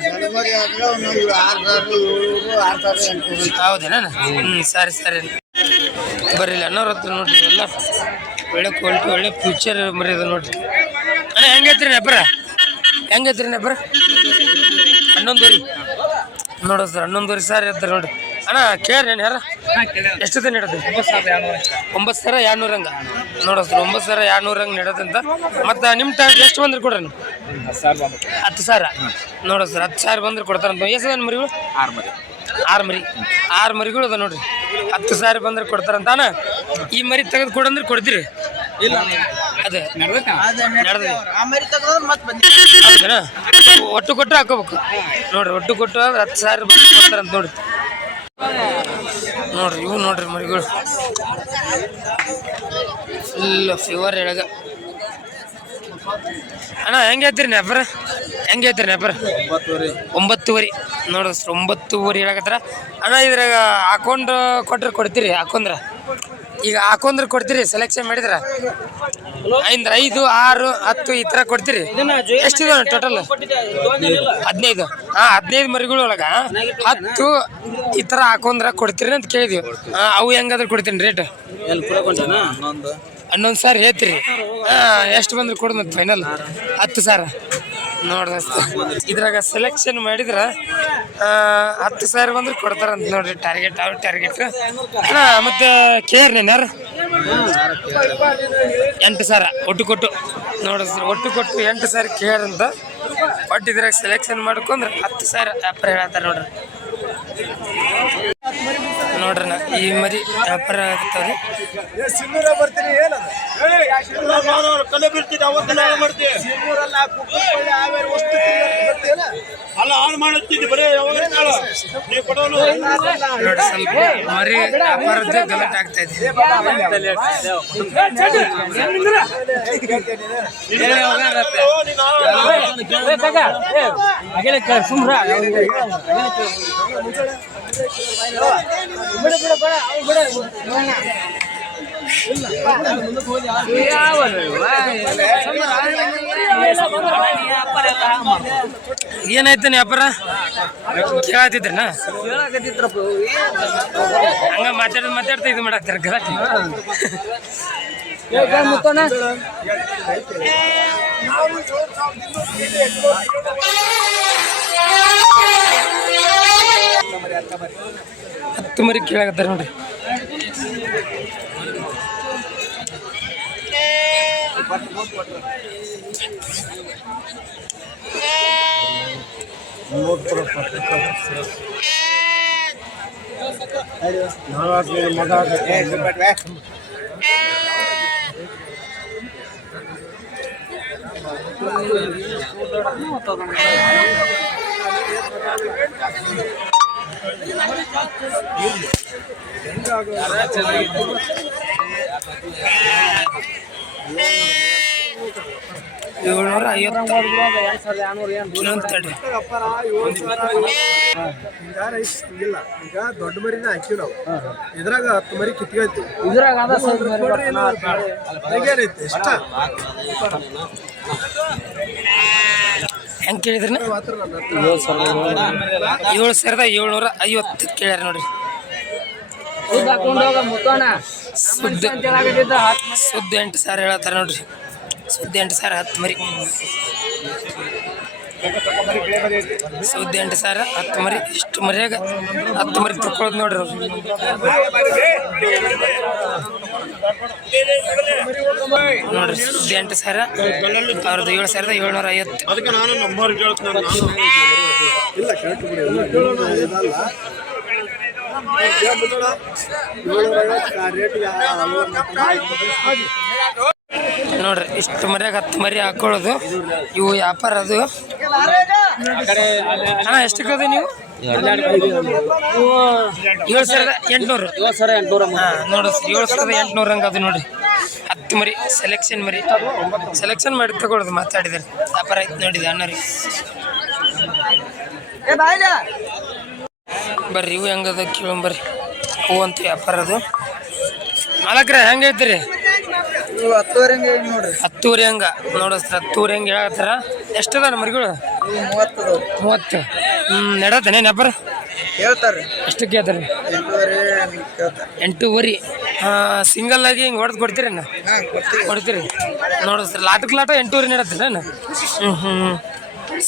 ಗಂಡು ಮರಿ ಆದ್ರೆ ಒಂದೊಂದು 6,000 ಹೌದೇನ? ಸರಿ ಸರಿ ಬರ್ರಿ ಅನ್ನೋರ ಹತ್ರ ನೋಡ್ರಿ ಎಲ್ಲ ಒಳ್ಳೆ ಕ್ವಾಲಿಟಿ ಒಳ್ಳೆ ಫ್ಯೂಚರ್ ಮರಿ ಅದ ನೋಡ್ರಿ. ಅಣ್ಣ ಹೆಂಗೈತ್ರಿ ನೆಬ್ರ? ಹೆಂಗೈತ್ರಿ ನೆಬ್ರ? 11 ನೋಡೋ ಸರ್ 11 ಸಾವಿರ ಇರ್ತಾರೆ ನೋಡ್ರಿ. ಅಣ್ಣ ಕೇಳ್ರಿ ಯಾರ ಎಷ್ಟು ದಿನ ಇಡೋದು? 9,200 ಹಂಗೆ ನೋಡೋ ಸರ್ 9,200 ಹಂಗೆ ನಡೆದಂತ. ಮತ್ತು ನಿಮ್ಮ ಟೈಮ್ ಎಷ್ಟು ಬಂದ್ರೆ ಕೊಡ್ರಿ? 10,000 ನೋಡೋ ಸರ್ 10,000 ಬಂದ್ರೆ ಕೊಡ್ತಾರಂತ. ಎಷ್ಟು ಮರಿಗಳು? 6 ಮರಿಗಳು ಅದ ನೋಡ್ರಿ. 10,000 ಬಂದ್ರೆ ಕೊಡ್ತಾರಂತ. ಅಣ್ಣ ಈ ಮರಿ ತೆಗೆದು ಕೊಡಂದ್ರೆ ಕೊಡ್ತೀರಿ? ಇಲ್ಲ ಅದೇ ಹೌದಾ? ಒಟ್ಟು ಕೊಟ್ಟರೆ ಹಾಕೋಬೇಕು ನೋಡ್ರಿ. ಒಟ್ಟು ಕೊಟ್ಟು 10,000 ಕೊಡ್ತಾರಂತ ನೋಡ್ರಿ. ನೋಡ್ರಿ ಇವು ನೋಡ್ರಿ ಮರಿಗಳು ಫುಲ್ ಫೀವರ್ ಎಳಗ. ಅಣ್ಣ ಹೆಂಗೆ ಐತ್ರಿ ನೆಪರ? ಹೆಂಗೆ ಐತ್ರಿ ನೆಪರ? 9,500 ನೋಡ್ರಿ 9,500 ಹೇಳಕತ್ತಾರ. ಅಣ್ಣ ಇದ್ರಾಗ ಹಾಕೊಂಡು ಕೊಟ್ರೆ ಕೊಡ್ತೀರಿ? ಹಾಕೊಂಡ್ರೆ ಈಗ ಹಾಕೊಂಡ್ರೆ ಕೊಡ್ತೀರಿ? ಸೆಲೆಕ್ಷನ್ ಮಾಡಿದ್ರ 5, 6, 10 ಈ ಥರ ಕೊಡ್ತೀರಿ? ಎಷ್ಟಿದೆ ಟೋಟಲ್? 15. 15 ಮರಿಗಳು ಒಳಗ 10 ಈ ಥರ ಹಾಕೊಂಡ್ರೆ ಕೊಡ್ತೀರಿ ಅಂತ ಕೇಳಿದ್ವಿ. ಅವು ಹೆಂಗಾದ್ರೆ ಕೊಡ್ತೀನಿ ರೇಟ್? 11,000 ಹೇಳ್ತೀರಿ? ಎಷ್ಟು ಬಂದ್ರೆ ಕೊಡು ಮತ್ತೆ ಫೈನಲ್? 10,000 ನೋಡ್ರಿ. ಇದ್ರಾಗ ಸೆಲೆಕ್ಷನ್ ಮಾಡಿದ್ರೆ 10,000 ಬಂದ್ರೆ ಕೊಡ್ತಾರಂತ ನೋಡ್ರಿ. ಟಾರ್ಗೆಟ್ ಅವ್ರ ಟಾರ್ಗೆಟ್. ಮತ್ತು ಕೇರ್ ಯಾರು? 8,000 ಒಟ್ಟು ಕೊಟ್ಟು ನೋಡ್ರಿ ಸರ್. ಒಟ್ಟು ಕೊಟ್ಟು 8,000 ಕೇರ್ ಅಂತ ಒಟ್ಟು ಇದ್ರಾಗ ಸೆಲೆಕ್ಷನ್ ಮಾಡ್ಕೊಂಡ್ರೆ 10,000 ವ್ಯಾಪಾರ ಹೇಳ್ತಾರೆ ನೋಡ್ರಿ. ನೋಡ್ರಿ ಈ ಮರಿ ವ್ಯಾಪಾರ ಆಗ್ತಾವ್ರಿ. ನೋಡಿ ಸ್ವಲ್ಪ ಮರಿ ವ್ಯಾಪಾರದ ಗಲಾಟೆ ಆಗ್ತಾ ಇದೆ. ಏನಾಯ್ತಾನೆ ವ್ಯಾಪಾರ ಕೇಳತ್ತಿದ್ರನ? ಹಂಗ ಮಾತಾಡ್ತಾ ಇದು ಮಾಡಾಕ್ತಾರ ಗಲಾಟೆ. ಹತ್ತು ಮರಿ ಕೇಳಾಕತ್ತಾರ ನೋಡ್ರಿ. ಈಗ ದೊಡ್ಡ ಮರಿನ ಹಾಕಿವಿ ನಾವು. ಇದ್ರಾಗ 10 ಮರಿ ಕಿತ್ಕೈತಿ. ಇಷ್ಟ ಹೆಂಗೆ ಕೇಳಿದ್ರಿ? 7,750 ಕೇಳ್ಯಾರ ನೋಡ್ರಿ. ಸುದ್ದ 8,000 ಹೇಳತ್ತಾರ ನೋಡ್ರಿ. ಸುದ್ದ 8,000 10 ಮರಿ. ಸುದ್ದ 8,000 10 ಮರಿ. ಇಷ್ಟು ಮರಿಯಾಗ 10 ಮರಿ ತಗೊಳ್ಳೋದು ನೋಡ್ರಿ ಅವ್ರು. ನೋಡ್ರಿ ಸುದ್ದ 8,000 ಅವ್ರದ್ದು 7,750. ಅದಕ್ಕೆ ನಾನು ನಂಬರ್ ಕೇಳ್ತೀನಿ. ಇಲ್ಲ ಕರೆಕ್ಟ್ ಬಿಡಿ. ನೋಡ್ರಿ ಇಷ್ಟು ಮರಿಯಾಗ 10 ಮರಿ ಹಾಕೊಳ್ಳೋದು ಇವು ವ್ಯಾಪಾರ. ಅದು ಅಣ್ಣ ಎಷ್ಟಕ್ಕೆ ಅದು ನೀವು? 7,800. ನೋಡ್ರಿ 7,800 ಹಂಗೆ ಅದು ನೋಡ್ರಿ. 10 ಮರಿ ಸೆಲೆಕ್ಷನ್ ಮರಿ. ಸೆಲೆಕ್ಷನ್ ಮಾಡಿ ತಗೊಳ್ಳೋದು ಮಾತಾಡಿದಾರೆ ವ್ಯಾಪಾರ ಆಯ್ತು ನೋಡಿದೆ ಅಣ್ಣರಿ. ಏ ಬಾಯ್ಲ ಬರ್ರಿ ಇವು ಹೆಂಗದ ಕೇಳೋಣ ಬರ್ರಿ. ಹೂ ಅಂತ ವ್ಯಾಪಾರ ಅದು ಮಾಲಕ್ರ ಹೆಂಗೈತ್ರಿ? ಇವು 10 ನೋಡ್ರಿ. 10 ಹಂಗ ನೋಡಸ್ತಾರ. 10 ಹಂಗೆ ಹೇಳತ್ತಾರ. ಎಷ್ಟದ ಮರಿಗಳು? ಇವು 30 30. ನಡತಾನೆ ವ್ಯಾಪಾರ ಹೇಳ್ತಾರ್ರಿ. ಎಷ್ಟು ಕೇಳ್ತಾರೆ? 8.5. ಸಿಂಗಲ್ ಆಗಿ ಹಿಂಗೆ ಹೊಡೆದು ಕೊಡ್ತೀರಿ ಕೊಡ್ತೀರಿ ನೋಡಿಸ್ರಿ. ಲಾಟಕ್ಕೆ ಲಾಟ 8.5 ನಡತ್ತೀರ.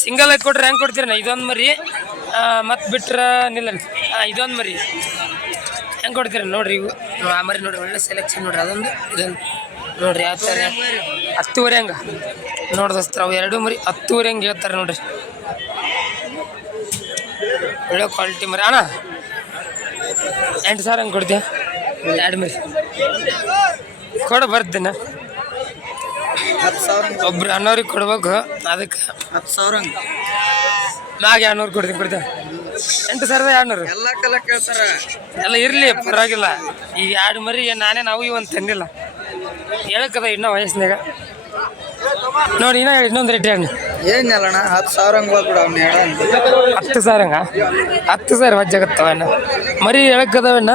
ಸಿಂಗಲ್ ಆಗಿ ಕೊಟ್ರೆ ಹೆಂಗೆ ಕೊಡ್ತೀರಿ? ಇದೊಂದು ಮರಿ ಮತ್ತು ಬಿಟ್ರೆ ನಿಲ್ಲ. ಇದೊಂದು ಮರಿ ಹೆಂಗೆ ಕೊಡ್ತೀರಿ ನೋಡ್ರಿ? ಇವು ಆ ಮರಿ ನೋಡ್ರಿ, ಒಳ್ಳೆ ಸೆಲೆಕ್ಷನ್ ನೋಡ್ರಿ. ಅದೊಂದು ಇದೊಂದು ನೋಡ್ರಿ ಯಾವ ಥರ 10.5 ಹಂಗೆ ನೋಡ್ದಸ್ತ್ರ. ಅವು 2 ಮರಿ 10.5 ಹಂಗೆ ಹೇಳ್ತಾರೆ ನೋಡ್ರಿ. ಒಳ್ಳೆ ಕ್ವಾಲಿಟಿ ಮರಿ. ಅಣ್ಣ 8,000 ಹಂಗೆ ಕೊಡ್ತೀಯ? 2 ಮರಿ ಕೊಡ ಬರ್ತೀನಿ. 10,000 ಒಬ್ರು ಅಣ್ಣವ್ರಿಗೆ ಕೊಡ್ಬೇಕು. ಅದಕ್ಕೆ 10,000 ಮ್ಯಾಗ 200 ಕೊಡ್ತೀನಿ. 8,200 ಎಲ್ಲ ಕಲ ಕೇಳ್ತಾರ. ಎಲ್ಲ ಇರಲಿ ಪರವಾಗಿಲ್ಲ. ಈಗ 2 ಮರಿ ನಾನೇ ನಾವು ಇವಂತ ತಂದಿಲ್ಲ ಹೇಳಕ್ಕದ ಇನ್ನೂ ವಯಸ್ಸಿನಾಗ ನೋಡಿ. ಇನ್ನೊಂದು ರೇಟ್ ಹೇಳಿ. ಏನಿಲ್ಲಣ್ಣ 10,000 ಹೋಗ್ಬಿಡ ಅವ್ನ 10,000 ಹಂಗ 10,000 ವಜ್ಜಾಗತ್ತವಣ್ಣ. ಮರಿ ಹೇಳಕ್ಕದವಣ್ಣ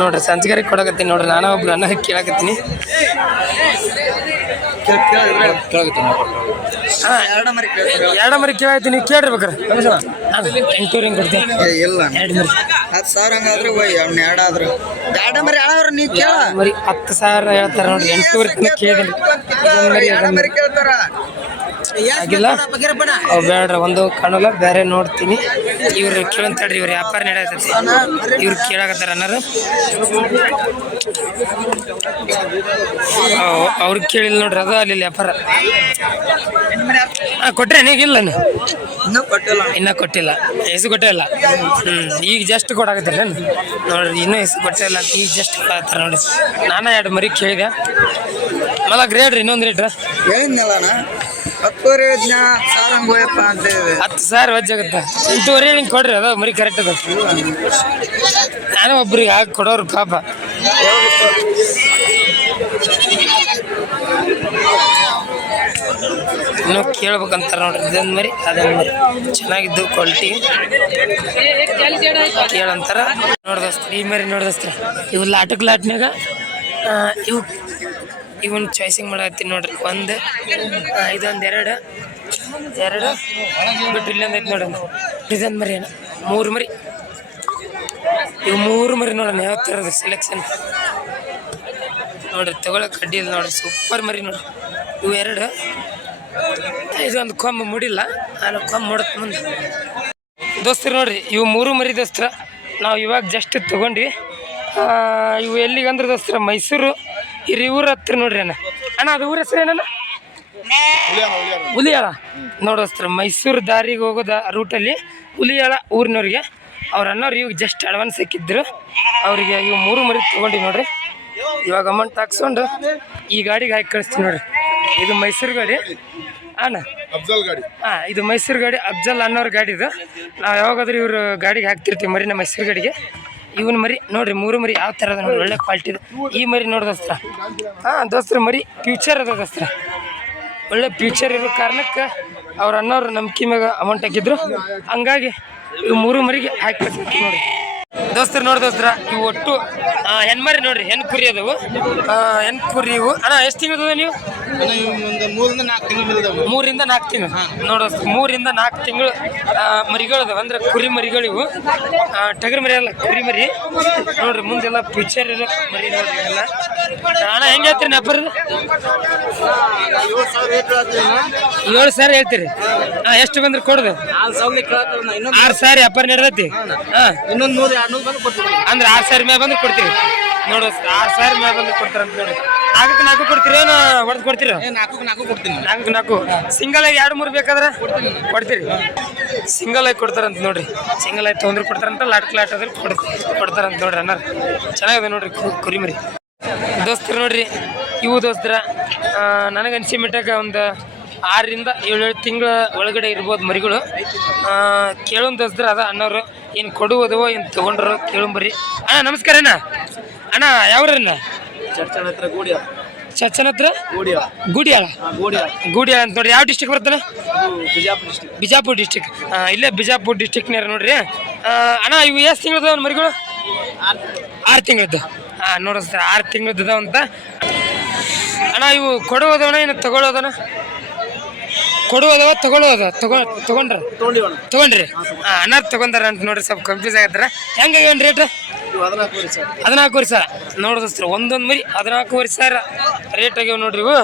ನೋಡ್ರಿ. ಸಂಚಿಗಾರಿಗೆ ಕೊಡಕತ್ತೀನಿ ನೋಡ್ರಿ. ನಾನು ಒಬ್ರು ಅನ್ನ ಕೇಳಕತ್ತೀನಿ. ಹಾಂ 2 ಮರಿ ಕೇಳ್ತಾರ. 2 ಮರಿ ಕೇಳತ್ತೀನಿ. ಕೇಳ್ರಿ ಬೇಕಾರೆ 8.5 ಹಿಂಗೆ ಕೊಡ್ತೀನಿ. ಇಲ್ಲ 2 ಮರಿ 10,000 ಆದ್ರೆ ಹೋಯ್ ಅವ್ನ 2 ಆದ್ರು 2 ಮರಿ ಅಳವ್ರ ನೀ ಕೇಳ. ಮರಿ 10,000 ಹೇಳ್ತಾರೆ ನೋಡ್ರಿ. 8.5 ಕೇಳಿದ್ರಿ. ಮರಿ ಕೇಳ್ತಾರ. ಆಗಿಲ್ಲ ಅವು ಬೇಡ್ರಿ. ಒಂದು ಕಾಣಲ್ಲ ಬೇರೆ ನೋಡ್ತೀನಿ. ಇವ್ರು ಕೇಳಂತಾಡ್ರಿ. ಇವ್ರು ವ್ಯಾಪಾರ ನಡೆಯತೈತಿ. ಇವ್ರು ಕೇಳಾಕತ್ತಾರ ಅನ್ನಾರು. ಅವ್ರಿಗೆ ಕೇಳಿಲ್ಲ ನೋಡ್ರಿ. ಅದು ಅಲ್ಲಿ ವ್ಯಾಪಾರ ಕೊಟ್ರೆ ನೀಗಿಲ್ಲ ಇನ್ನೂ ಕೊಟ್ಟಿಲ್ಲ. ಇನ್ನೂ ಕೊಟ್ಟಿಲ್ಲ. ಹೆಸರು ಕೊಟ್ಟೇ ಇಲ್ಲ. ಈಗ ಜಸ್ಟ್ ಕೊಡಾಕತ್ತಾರ ನೋಡ್ರಿ. ಇನ್ನೂ ಹೆಸರು ಕೊಟ್ಟೇ ಇಲ್ಲ ಅಂತ ಈಗ ಜಸ್ಟ್ ಕೊಡಾಕತ್ತಾರ ನೋಡಿ. ನಾನು 2 ಮರಿ ಕೇಳಿದೆ. ಮಲ್ಲ ಗ್ರೇಡ್ರಿ. ಇನ್ನೊಂದು ರೇಟ್ರ ಹೇಳಿದ್ನಲ್ಲಣ್ಣ 10,000 ಹೇಳಿದ್ನ. 10,000 ಹೋಯಪ್ಪ ಅಂತ ಹೇಳಿದೆ. 10,000 ವಜ್ಜಾಗತ್ತ. 8.5 ಹಿಂಗೆ ಕೊಡ್ರಿ. ಅದು ಮರಿ ಕರೆಕ್ಟ್ ಅದ. ನಾನು ಒಬ್ರಿಗೆ ಹಾಕಿ ಕೊಡೋರು ಪಾಪ. ಇನ್ನೂ ಕೇಳ್ಬೇಕಂತಾರ ನೋಡ್ರಿ. ಇದೊಂದು ಮರಿ ಅದೊಂದು ಮರಿ ಚೆನ್ನಾಗಿದ್ದು ಕ್ವಾಲಿಟಿ ಕೇಳಂತಾರ ನೋಡ್ದಸ್ತ್ರ. ಈ ಮರಿ ನೋಡ್ದಸ್ತ್ರ. ಇವು ಲಾಟ್ನಾಗ ಇವನ್ ಚಾಯ್ಸಿಂಗ್ ಮಾಡತ್ತೀನಿ ನೋಡ್ರಿ. ಇದೊಂದು 2 ಬಿಟ್ಟು ಇಲ್ಲೊಂದು ಐತಿ ನೋಡೋಣ. ಇದೊಂದು ಮರಿ ಅಣ್ಣ 3 ಮರಿ. ಇವು 3 ಮರಿ ನೋಡೋಣ ಯಾವ ಥರದ ಸೆಲೆಕ್ಷನ್ ನೋಡ್ರಿ. ತಗೊಳಕ್ಕೆ ಅಡ್ಡಿ ಇಲ್ಲ ನೋಡ್ರಿ. ಸೂಪರ್ ಮರಿ ನೋಡ್ರಿ. ಇವು 2. ಇದೊಂದು ಕೊಂಬು ಮುಡಿಲ್ಲ. ನಾನು ಕೊಂಬು ಮುಡತ್ ಮುಂದೆ ದೋಸ್ತರು ನೋಡ್ರಿ. ಇವು 3 ಮರಿ ದೋಸ್ತರ ನಾವು ಇವಾಗ ಜಸ್ಟ್ ತೊಗೊಂಡ್ವಿ. ಇವು ಎಲ್ಲಿಗಂದ್ರೆ ದೋಸ್ತರ ಮೈಸೂರು ಹಿರಿಯೂರ ಹತ್ರ ನೋಡ್ರಿ ಅಣ್ಣ. ಅದು ಊರ ಹೆಸರು ಏನಣ್ಣ? ಹುಲಿಯಾಳ ನೋಡೋಸ್ತ್ರ. ಮೈಸೂರು ದಾರಿಗೆ ಹೋಗೋದ ರೂಟಲ್ಲಿ ಹುಲಿಯಾಳ ಊರಿನವ್ರಿಗೆ ಅವ್ರ ಅನ್ನೋರು ಇವಾಗ ಜಸ್ಟ್ ಅಡ್ವಾನ್ಸ್ ಹಾಕಿದ್ರು. ಅವರಿಗೆ ಇವು 3 ಮರಿ ತೊಗೊಂಡು ನೋಡ್ರಿ. ಇವಾಗ ಅಮೌಂಟ್ ಹಾಕ್ಸ್ಕೊಂಡು ಈ ಗಾಡಿಗೆ ಹಾಕಿ ಕಳಿಸ್ತೀವಿ ನೋಡ್ರಿ. ಇದು ಮೈಸೂರು ಗಾಡಿ ಅಣ್ಣ. ಇದು ಮೈಸೂರು ಗಾಡಿ. ಅಫ್ಜಲ್ ಅನ್ನೋರ ಗಾಡಿ ಇದು. ನಾವು ಯಾವಾಗಾದ್ರೂ ಇವ್ರ ಗಾಡಿಗೆ ಹಾಕ್ತಿರ್ತೀವಿ ಮರಿನ ಮೈಸೂರು ಗಾಡಿಗೆ. ಇವನ್ ಮರಿ ನೋಡ್ರಿ 3 ಮರಿ ಯಾವ ಥರ ಅದ ನೋಡ್ರಿ. ಒಳ್ಳೆ ಕ್ವಾಲಿಟಿ ಇದೆ. ಈ ಮರಿ ನೋಡಿ ದೋಸ್ತ್ರ. ದೋಸ್ತ್ರ ಮರಿ ಫ್ಯೂಚರ್ ಅದ ದೋಸ್ತ್ರ. ಒಳ್ಳೆ ಫ್ಯೂಚರ್ ಇರೋ ಕಾರಣಕ್ಕೆ ಅವ್ರ ಅನ್ನೋರು ನಂಬಿಕೆ ಮ್ಯಾಗ ಅಮೌಂಟ್ ಹಾಕಿದ್ರು. ಹಂಗಾಗಿ ಇವು 3 ಮರಿಗೆ ಹಾಕಿ ಕಳಿಸ್ತೀವಿ ನೋಡ್ರಿ ದೋಸ್ತರು. ನೋಡಿ ದೋಸ್ತ್ರ ಇವು ಒಟ್ಟು ಹೆಣ್ಮರಿ ನೋಡ್ರಿ. ಹೆಣ್ಣು ಕುರಿ ಅದಾವು. ಹೆಣ್ಣು ಕುರಿ ಇವು ಅಣ್ಣ. ಎಷ್ಟು ತಿಂಗಳದ ನೀವು? 3 ರಿಂದ 4 ತಿಂಗಳು ನೋಡೋದು. 3 ರಿಂದ 4 ತಿಂಗಳು ಮರಿಗಳು ಅದಾವ. ಅಂದ್ರೆ ಕುರಿ ಮರಿಗಳಿವು. ಟಗರ್ ಮರಿ ಅಲ್ಲ, ಕುರಿ ಮರಿ ನೋಡ್ರಿ. ಮುಂದೆಲ್ಲ ಫ್ಯೂಚರ್ ಇರೋ ಮರಿ ನೋಡ್ರಿ ಎಲ್ಲ. ಅಣ್ಣ ಹೆಂಗೆ ಹೇಳ್ತೀರಿ ವ್ಯಾಪಾರ? 7,000 ಹೇಳ್ತೀರಿ. ಎಷ್ಟು ಬಂದ್ರೆ ಕೊಡೋದು? 6,000 ವ್ಯಾಪಾರ ನಡೆದೈತಿ. ಇನ್ನೊಂದು 100-200 ಬಂದು ಕೊಡ್ತೀವಿ. ಅಂದ್ರೆ 6,000 ಮೇಲೆ ಬಂದ್ರೆ ಕೊಡ್ತೀವಿ ನೋಡು. 6,000 ಮೇಲೆ ಬಂದ್ರೆ ಕೊಡ್ತಾರಂತ ನೋಡಿ. 4 ಕೊಡ್ತೀರಿ ಏನು ಹೊಡೆದು ಕೊಡ್ತೀರಿ? 4 ಕೊಡ್ತೀನಿ. 4 ಸಿಂಗಲ್ ಆಗಿ 2-3 ಬೇಕಾದ್ರೆ ಕೊಡ್ತೀರಿ. ಸಿಂಗಲ್ ಆಗಿ ಕೊಡ್ತಾರಂತ ನೋಡ್ರಿ. ಸಿಂಗಲ್ ಆಗಿ ತೊಂದ್ರೆ ಕೊಡ್ತಾರಂತ. ಲಾಟ್ ಆದ್ರೆ ಕೊಡ್ತಾರಂತ ನೋಡ್ರಿ ಅನ್ನಾರ. ಚೆನ್ನಾಗಿದೆ ನೋಡ್ರಿ ಕುರಿ ಮರಿ ದೋಸ್ತರು ನೋಡ್ರಿ. ಇವು ದೋಸ್ತರ ನನಗನ್ಸಿ ಮಟ್ಟಾಗ ಒಂದು 6 ರಿಂದ 7 ತಿಂಗಳ ಒಳಗಡೆ ಇರ್ಬೋದು ಮರಿಗಳು. ಕೇಳೋನ್ ದೋಸ್ತರ ಅದ ಅನ್ನೋರು. ಏನು ಕೊಡುವುದವೋ ಏನು ತೊಗೊಂಡ್ರು ಕೇಳಂಬರ್ರಿ. ಅಣ್ಣ ನಮಸ್ಕಾರ ಅಣ್ಣ. ಅಣ್ಣ ಯಾವ್ರನ್ನ? ಚಚ್ಚನ ಹತ್ರ ಗುಡಿಯಾಳ ಅಂತ ನೋಡ್ರಿ. ಯಾವ ಡಿಸ್ಟಿಕ್ ಬರ್ತಾನೆ? ಬಿಜಾಪುರ ಡಿಸ್ಟಿಕ್. ಇಲ್ಲೇ ಬಿಜಾಪುರ ಡಿಸ್ಟಿಕ್ನಾರ ನೋಡ್ರಿ. ಅಣ್ಣ ಇವು ಎಷ್ಟು ತಿಂಗಳದ ಮರಿಗಳು? 6 ತಿಂಗಳದ್ದು. ನೋಡ್ರಿ ಸರ್ 6 ತಿಂಗಳದ್ದು ಅಂತ ಅಣ್ಣ. ಇವು ಕೊಡುವುದಣ್ಣ ಏನು ತಗೊಳ್ಳೋದಣ್ಣ? ಕೊಡುವುದವ ತಗೊಂಡ್ರಿ ಅಣ್ಣ ತಗೊಂಡಾರ ಅಂತ ನೋಡ್ರಿ. ಸ್ವಲ್ಪ ಕನ್ಫ್ಯೂಸ್ ಆಗತ್ತಾರ. ಹೆಂಗಾಗ್ಯಾವ ರೇಟ್? 14,000 ಸರ್. ನೋಡಿದ್ರೆ ಸರ್ ಒಂದೊಂದು ಮರಿ 14,000 ಸರ್ ರೇಟ್ ಆಗ್ಯಾವ ನೋಡ್ರಿ. ಇವು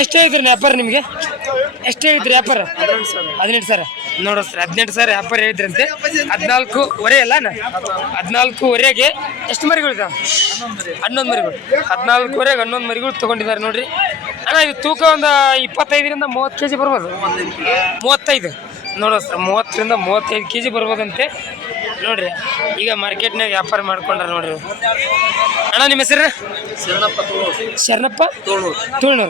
ಎಷ್ಟು ಹೇಳಿದ್ರಿ ವ್ಯಾಪಾರ ನಿಮಗೆ? ಎಷ್ಟು ಹೇಳಿದ್ರಿ ವ್ಯಾಪಾರ? 18 ಸಾವಿರ. ನೋಡೋ ಸರ್ 18 ಸಾವಿರ ವ್ಯಾಪಾರ ಹೇಳಿದ್ರಂತೆ. 14,500 ಅಲ್ಲ ಅಣ್ಣ? 14,500ಗೆ ಎಷ್ಟು ಮರಿಗಳು ಇದಾವೆ? 11 ಮರಿಗಳು. 14,500ಗೆ 11 ಮರಿಗಳು ತೊಗೊಂಡಿದ್ದಾರೆ ನೋಡ್ರಿ. ಅಣ್ಣ ಇದು ತೂಕ ಒಂದು 25ರಿಂದ 30 kg ಬರ್ಬೋದು. 35 ನೋಡೋ ಸರ್ 30ರಿಂದ 35 kg ಬರ್ಬೋದಂತೆ ನೋಡ್ರಿ. ಈಗ ಮಾರ್ಕೆಟ್ನಾಗ ವ್ಯಾಪಾರ ಮಾಡ್ಕೊಂಡ್ರ ನೋಡ್ರಿ. ಅಣ್ಣ ನಿಮ್ಮ ಹೆಸರು? ಶರಣಪ್ಪ ತೋಳ್ನೂರು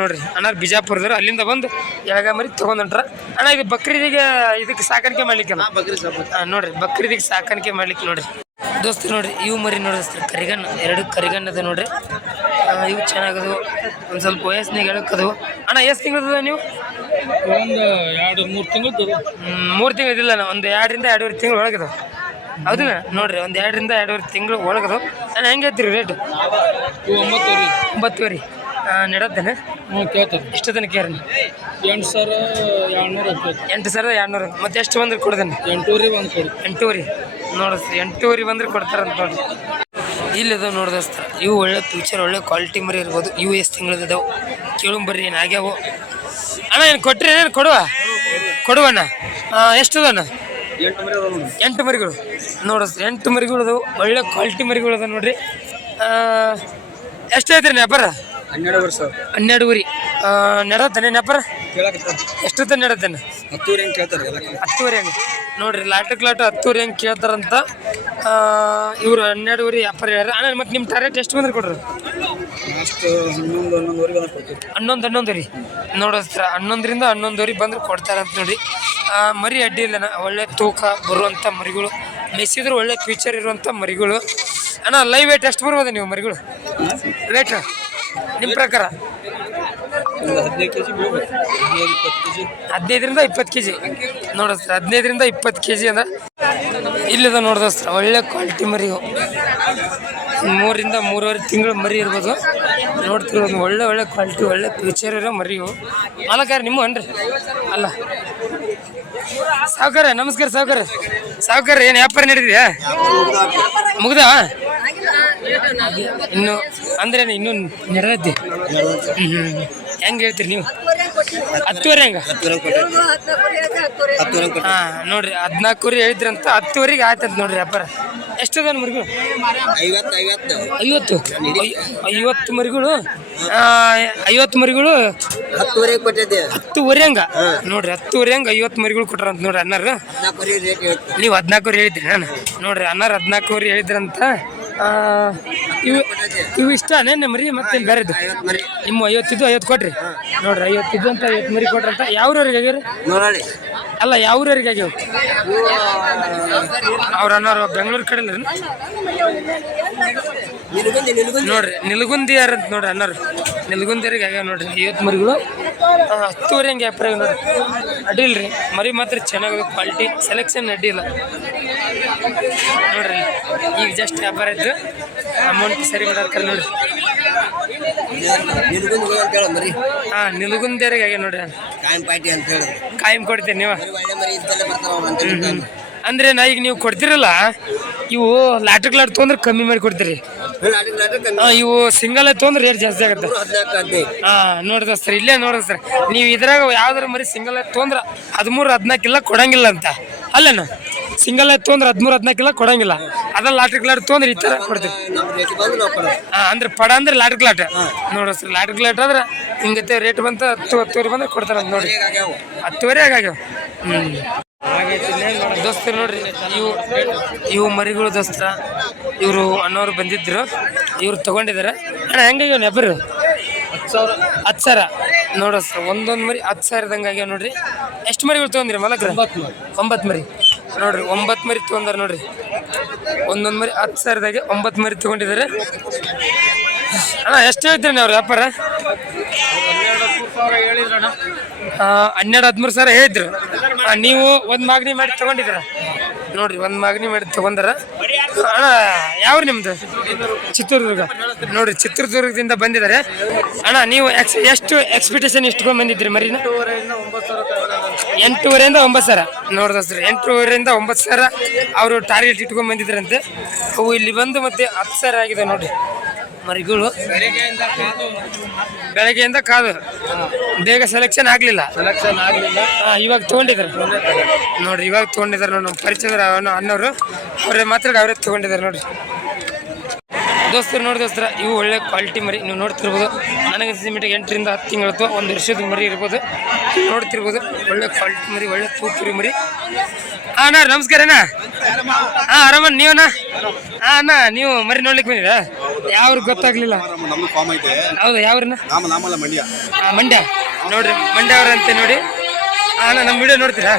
ನೋಡ್ರಿ. ಅಣ್ಣ ಬಿಜಾಪುರದವ್ರು ಅಲ್ಲಿಂದ ಬಂದು ಎಳಗ ಮರಿ ತೊಗೊಂಡ್ರ. ಅಣ್ಣ ಇದು ಬಕ್ರೀದಿಗೆ ಇದಕ್ಕೆ ಸಾಕಾಣಿಕೆ ಮಾಡ್ಲಿಕ್ಕಲ್ಲ ನೋಡ್ರಿ. ಬಕ್ರೀದಿಗೆ ಸಾಕಾಣಿಕೆ ಮಾಡ್ಲಿಕ್ಕೆ ನೋಡ್ರಿ ದೋಸ್ತ ನೋಡ್ರಿ. ಇವು ಮರಿ ನೋಡ್ರಿ ಸರ್ ಕರಿಗಣ್ಣು 2 ಕರಿಗಣ್ಣದ ನೋಡ್ರಿ. ಇವು ಚೆನ್ನಾಗದವು. ಒಂದು ಸ್ವಲ್ಪ ವಯಸ್ಸಿನಾಗ ಎಳಕ್ಕದವು. ಅಣ್ಣ ಎಷ್ಟು ತಿಂಗಳದ ನೀವು? ಒಂದು 2-3 ತಿಂಗಳು. 3 ತಿಂಗಳಿಲ್ಲ ಅಣ್ಣ. ಒಂದು 2ರಿಂದ 2.5 ತಿಂಗಳು ಒಳಗದವು. ಹೌದಲ್ಲ ನೋಡ್ರಿ. ಒಂದು 2ರಿಂದ 2.5 ತಿಂಗಳು ಒಳಗದವು. ಅಣ್ಣ ಹೆಂಗೆ ಹೇಳ್ತೀರಿ ರೇಟ್? 9,000 ನೆಡತ್ತೇನೆ ಕೇಳ್ತಾರೆ. ಎಷ್ಟು ತನಕ ಕೇರಿ? 8,200. ಮತ್ತೆ ಎಷ್ಟು ಬಂದ್ರೆ ಕೊಡ್ದೇನೆ? 8,200 ಒಂದು ಕೊಡಿ. 8,200 ನೋಡಿಸ್ರಿ. 8,200 ಬಂದ್ರೆ ಕೊಡ್ತಾರಂತ ನೋಡ್ರಿ. ಇಲ್ಲದ ನೋಡಿದಸ್ತಾರೆ. ಇವು ಒಳ್ಳೆ ಫ್ಯೂಚರ್ ಒಳ್ಳೆ ಕ್ವಾಲಿಟಿ ಮರಿ ಇರ್ಬೋದು. ಇವು ಎಷ್ಟು ತಿಂಗಳದಾವು ಕೇಳು ಬರ್ರಿ. ಏನು ಆಗ್ಯಾವು ಅಣ್ಣ? ಏನು ಕೊಟ್ರಿ? ಏನು ಕೊಡುವಣ್ಣ? ಎಷ್ಟದಣ್ಣ? 8 ಮರಿಗಳು ನೋಡಿಸ್ರಿ. 8 ಮರಿಗಳು ಅದಾವು. ಒಳ್ಳೆ ಕ್ವಾಲಿಟಿ ಮರಿಗಳು ಅದ ನೋಡ್ರಿ. ಎಷ್ಟು ಐತ್ರಿ ವ್ಯಾಪಾರ? 12,000 ನೆಡತ್ತಾನೆ ವ್ಯಾಪಾರ? ಎಷ್ಟು ತನ ನೆಡತ್ತಾನೆ? 10,000 ಹೆಂಗೆ ನೋಡ್ರಿ. ಲಾಟಕ್ಕೆ 10,000 ಹೆಂಗೆ ಕೇಳ್ತಾರಂತ ಇವರು. 12,000 ವ್ಯಾಪಾರ ಹೇಳ್ಯಾರ. ಅಣ್ಣ ಮತ್ತೆ ನಿಮ್ಮ ಟಾರ್ಗೆಟ್ ಎಷ್ಟು ಬಂದ್ರೆ ಕೊಡ್ರಿ? 11,000 ನೋಡಿಸ್ತಾರ. 11ರಿಂದ 11,000 ಬಂದ್ರೆ ಕೊಡ್ತಾರಂತ ನೋಡಿ. ಮರಿ ಅಡ್ಡಿ ಇಲ್ಲ. ಒಳ್ಳೆ ತೂಕ ಬರುವಂಥ ಮರಿಗಳು, ಮೆಸಿದ್ರು ಒಳ್ಳೆ ಫ್ಯೂಚರ್ ಇರುವಂಥ ಮರಿಗಳು. ಅಣ್ಣ ಲೈವ್ ವೇಟ್ ಎಷ್ಟು ಬರ್ಬೋದು ನೀವು ಮರಿಗಳು ರೇಟ್ ನಿಮ್ಮ ಪ್ರಕಾರ? 15ರಿಂದ 20 kg ನೋಡಿಸ್ತಾರೆ. 15ರಿಂದ 20 kg ಅಂದ್ರೆ ಇಲ್ಲಿದ ನೋಡಿದಸ್ತ್ರ. ಒಳ್ಳೆ ಕ್ವಾಲಿಟಿ ಮರಿ. 3ರಿಂದ 3.5 ತಿಂಗಳು ಮರಿ ಇರ್ಬೋದು. ನೋಡ್ತಿರೋದು ಒಳ್ಳೆ ಕ್ವಾಲಿಟಿ ಒಳ್ಳೆ ಫ್ಯೂಚರ್ ಇರೋ ಮರಿವು. ಮಾಲಕಾರ ನಿಮ್ಮ ಅನ್ರಿ ಅಲ್ಲ? ಸಾವುಕಾರ ನಮಸ್ಕಾರ. ಸಾವುಕಾರ ಏನು ವ್ಯಾಪಾರ ನಡೆದಿದೆಯಾ? ಮುಗ್ದ ಇನ್ನು ಅಂದ್ರೆ ಇನ್ನೂ ನಡೆದೈತಿ. ಹೆಂಗೆ ಹೇಳ್ತೀರಿ ನೀವು? 10,000 ಹೆಂಗ? ನೋಡ್ರಿ 14,000 ಹೇಳಿದ್ರಂತ 10,000ಗೆ ಆಯ್ತಂತ ನೋಡ್ರಿ ವ್ಯಾಪಾರ. ಎಷ್ಟದ ಮರಿಗಳು? 50 ಮರಿಗಳು. 50 ಮರಿಗಳು 10,000 ಹಂಗ ನೋಡ್ರಿ. 10,000 ಹಂಗ 50 ಮರಿಗಳು ಕೊಟ್ರಂತ ನೋಡ್ರಿ ಅನ್ನಾರು. ನೀವು 14,000 ಹೇಳಿದ್ರಿ. ನಾನು ನೋಡ್ರಿ ಅನ್ನಾರು 14,000 ಹೇಳಿದ್ರಂತ. ಇವು ಇಷ್ಟನೇ ಮರಿ ಮತ್ತೆ ಬೇರೆದು? ನಿಮ್ಮ 50 ಕೊಟ್ರಿ ನೋಡ್ರಿ. 50 ಅಂತ 50 ಮರಿ ಕೊಟ್ರಂತ. ಯಾವ್ರವ್ರಿಗೆ ಆಗ್ಯಾರ? ಅಲ್ಲ ಯಾವ್ರವ್ರಿಗೆ ಆಗ್ಯಾವ? ಅವ್ರ ಅನ್ನೋರು ಬೆಂಗಳೂರು ಕಡೆ ನೋಡ್ರಿ. ನಿಲ್ಗುಂದಿಯಾರ ಅಂತ ನೋಡ್ರಿ ಅನ್ನಾರು. ನಿಲ್ಗುಂದಿಯರಿಗೆ ಆಗ್ಯಾವ ನೋಡ್ರಿ 50 ಮರಿಗಳು. 10,000 ಹೆಂಗೆ ವ್ಯಾಪಾರ ನೋಡ್ರಿ. ಅಡ್ಡಿಲ್ರಿ ಮರಿ ಮಾತ್ರ ಚೆನ್ನಾಗಿದೆ. ಕ್ವಾಲಿಟಿ ಸೆಲೆಕ್ಷನ್ ಅಡ್ಡಿಲ್ಲ ನೋಡ್ರಿ. ಈಗ ಜಸ್ಟ್ ವ್ಯಾಪಾರ ಇದ್ದು ಅಮೌಂಟ್ ಸರಿ ಮಾಡಾರ ನೋಡ್ರಿ. ನಿಲ್ಗುಂದಿಯರಿಗೆ ಆಗ್ಯಾವ ನೋಡ್ರಿ. ಕಾಯಂ ಕೊಡ್ತೀನಿ ನೀವು ಅಂದ್ರೆ ನಾ ಈಗ ನೀವು ಕೊಡ್ತಿರಲ್ಲ. ಇವು ಲಾಟಕ್ ತೊಗೊಂಡ್ರೆ ಕಮ್ಮಿ ಮಾಡಿ ಕೊಡ್ತೀರಿ. ಇವು ಸಿಂಗಲ್ ತೊಗೊಂಡ್ರೆ ರೇಟ್ ಜಾಸ್ತಿ ಆಗುತ್ತೆ. ನೋಡಿದ ಸರ್ ಇಲ್ಲೇ ನೋಡಿದ ಸರ್ ನೀವು ಇದ್ರಾಗ ಯಾವ್ದಾರ ಮರಿ ಸಿಂಗಲ್ ತೊಗೊಂಡ್ರೆ 13-14 ಇಲ್ಲ ಕೊಡಂಗಿಲ್ಲ ಅಂತ ಅಲ್ಲೇನ? ಸಿಂಗಲ್ ತೊಗೊಂಡ್ರೆ 13-14 ಕೊಡಂಗಿಲ್ಲ. ಅದ್ರಲ್ಲಿ ಲಾಟಕ್ ತೊಗೊಂಡ್ರೆ ಈ ಥರ ಕೊಡ್ತೀವಿ. ಅಂದ್ರೆ ಪಡ ಅಂದ್ರೆ ಲಾಟಕ್ ನೋಡ್ರಿ ಸರ್. ಲಾಟಕ್ ಆದ್ರೆ ಹಿಂಗತ್ತೆ ರೇಟ್ ಬಂತ 10,000 ಬಂದ್ರೆ ಕೊಡ್ತಾರ ನೋಡ್ರಿ. 10,000 ಆಗ್ಯಾವ. ದೋಸ್ತರ ನೋಡ್ರಿ ಇವು ಮರಿಗಳು ದೋಸ್ತರ. ಇವರು ಅಣ್ಣವ್ರು ಬಂದಿದ್ರು, ಇವ್ರು ತಗೊಂಡಿದ್ದಾರೆ. ಅಣ್ಣ ಹೆಂಗಾಗ್ಯಾವ ನೆಬ್ಬರು? 10,000 ನೋಡ್ರಿ ಸರ್. ಒಂದೊಂದು ಮರಿ 10,000 ಆಗ್ಯಾವ ನೋಡ್ರಿ. ಎಷ್ಟು ಮರಿಗಳು ತೊಗೊಂಡ್ರಿ ಮಲಕ್ರ? 9 ಮರಿ ನೋಡ್ರಿ. 9 ಮರಿ ತೊಗೊಂಡಾರ ನೋಡ್ರಿ. ಒಂದೊಂದು ಮರಿ 10,000 9 ಮರಿ ತೊಗೊಂಡಿದ್ದಾರೆ. ಅಣ್ಣ ಎಷ್ಟು ಹೇಳ್ತೀರಿ ಅವ್ರು ವ್ಯಾಪಾರ? 12-13 ಸಾವಿರ ಹೇಳಿದ್ರು. ನೀವು ಒಂದು ಮಾಗಣಿ ಮಾಡಿ ತಗೊಂಡಿದ್ದೀರ ನೋಡ್ರಿ, ಒಂದು ಮಾಗಣಿ ಮಾಡಿ ತಗೊಂಡಾರ. ಅಣ್ಣ ಯಾವ್ರು ನಿಮ್ದು? ಚಿತ್ರದುರ್ಗ. ನೋಡ್ರಿ ಚಿತ್ರದುರ್ಗದಿಂದ ಬಂದಿದ್ದಾರೆ. ಅಣ್ಣ ನೀವು ಎಷ್ಟು ಎಕ್ಸ್ಪೆಕ್ಟೇಷನ್ ಇಟ್ಕೊಂಡ್ ಬಂದಿದ್ರಿ ಮರಿನ? 8,500ರಿಂದ 9,000 ನೋಡ್ದಸ್ರಿ. 8,500ರಿಂದ 9,000 ಅವರು ಟಾರ್ಗೆಟ್ ಇಟ್ಕೊಂಡ್ ಬಂದಿದ್ರಂತೆ. ಅವು ಇಲ್ಲಿ ಬಂದು ಮತ್ತೆ 10,000 ಆಗಿದೆ ನೋಡ್ರಿ ಮರಿಗಳು. ಬೆಳಗ್ಗೆಯಿಂದ ಕಾದು ಬೇಗ ಸೆಲೆಕ್ಷನ್ ಆಗ್ಲಿಲ್ಲ. ಇವಾಗ ತಗೊಂಡಿದ್ದಾರೆ ನೋಡ್ರಿ, ಇವಾಗ ತಗೊಂಡಿದ್ದಾರೆ ನೋಡಿ. ನಮ್ಮ ಪರಿಚಯದ ಅಣ್ಣವರು ಅವ್ರೆ ಮಾತ್ರ ಅವರೇ ತಗೊಂಡಿದ್ದಾರೆ ನೋಡ್ರಿ. ದೋಸ್ತರು ನೋಡಿ ದೋಸ್ತರ, ಇವು ಒಳ್ಳೆ ಕ್ವಾಲಿಟಿ ಮರಿ ನೀವು ನೋಡ್ತಿರ್ಬೋದು. ನನಗೆ ಸಿಮೆಂಟಿಗೆ 8ರಿಂದ 10 ತಿಂಗಳು ಅಥವಾ 1 ವರ್ಷದ ಮರಿ ಇರ್ಬೋದು. ನೋಡ್ತಿರ್ಬೋದು ಒಳ್ಳೆ ಕ್ವಾಲಿಟಿ ಮರಿ, ಒಳ್ಳೆ ತೂಕಿರಿ ಮರಿ. ಅಣ್ಣ ನಮಸ್ಕಾರ ಅಣ್ಣ. ಆರಾಮ ನೀವಣ್ಣ? ಅಣ್ಣ ನೀವು ಮರಿ ನೋಡ್ಲಿಕ್ಕೆ ಬಂದಿರಾ? ಯಾವ್ರಿಗೆ ಗೊತ್ತಾಗ್ಲಿಲ್ಲ? ಹೌದಾ, ಯಾವ್ರನ್ನ? ಮಂಡ್ಯ. ನೋಡ್ರಿ ಮಂಡ್ಯ ಅವ್ರಂತೆ ನೋಡಿ. ಅಣ್ಣ ನಮ್ಮ ವಿಡಿಯೋ ನೋಡ್ತೀರಾ?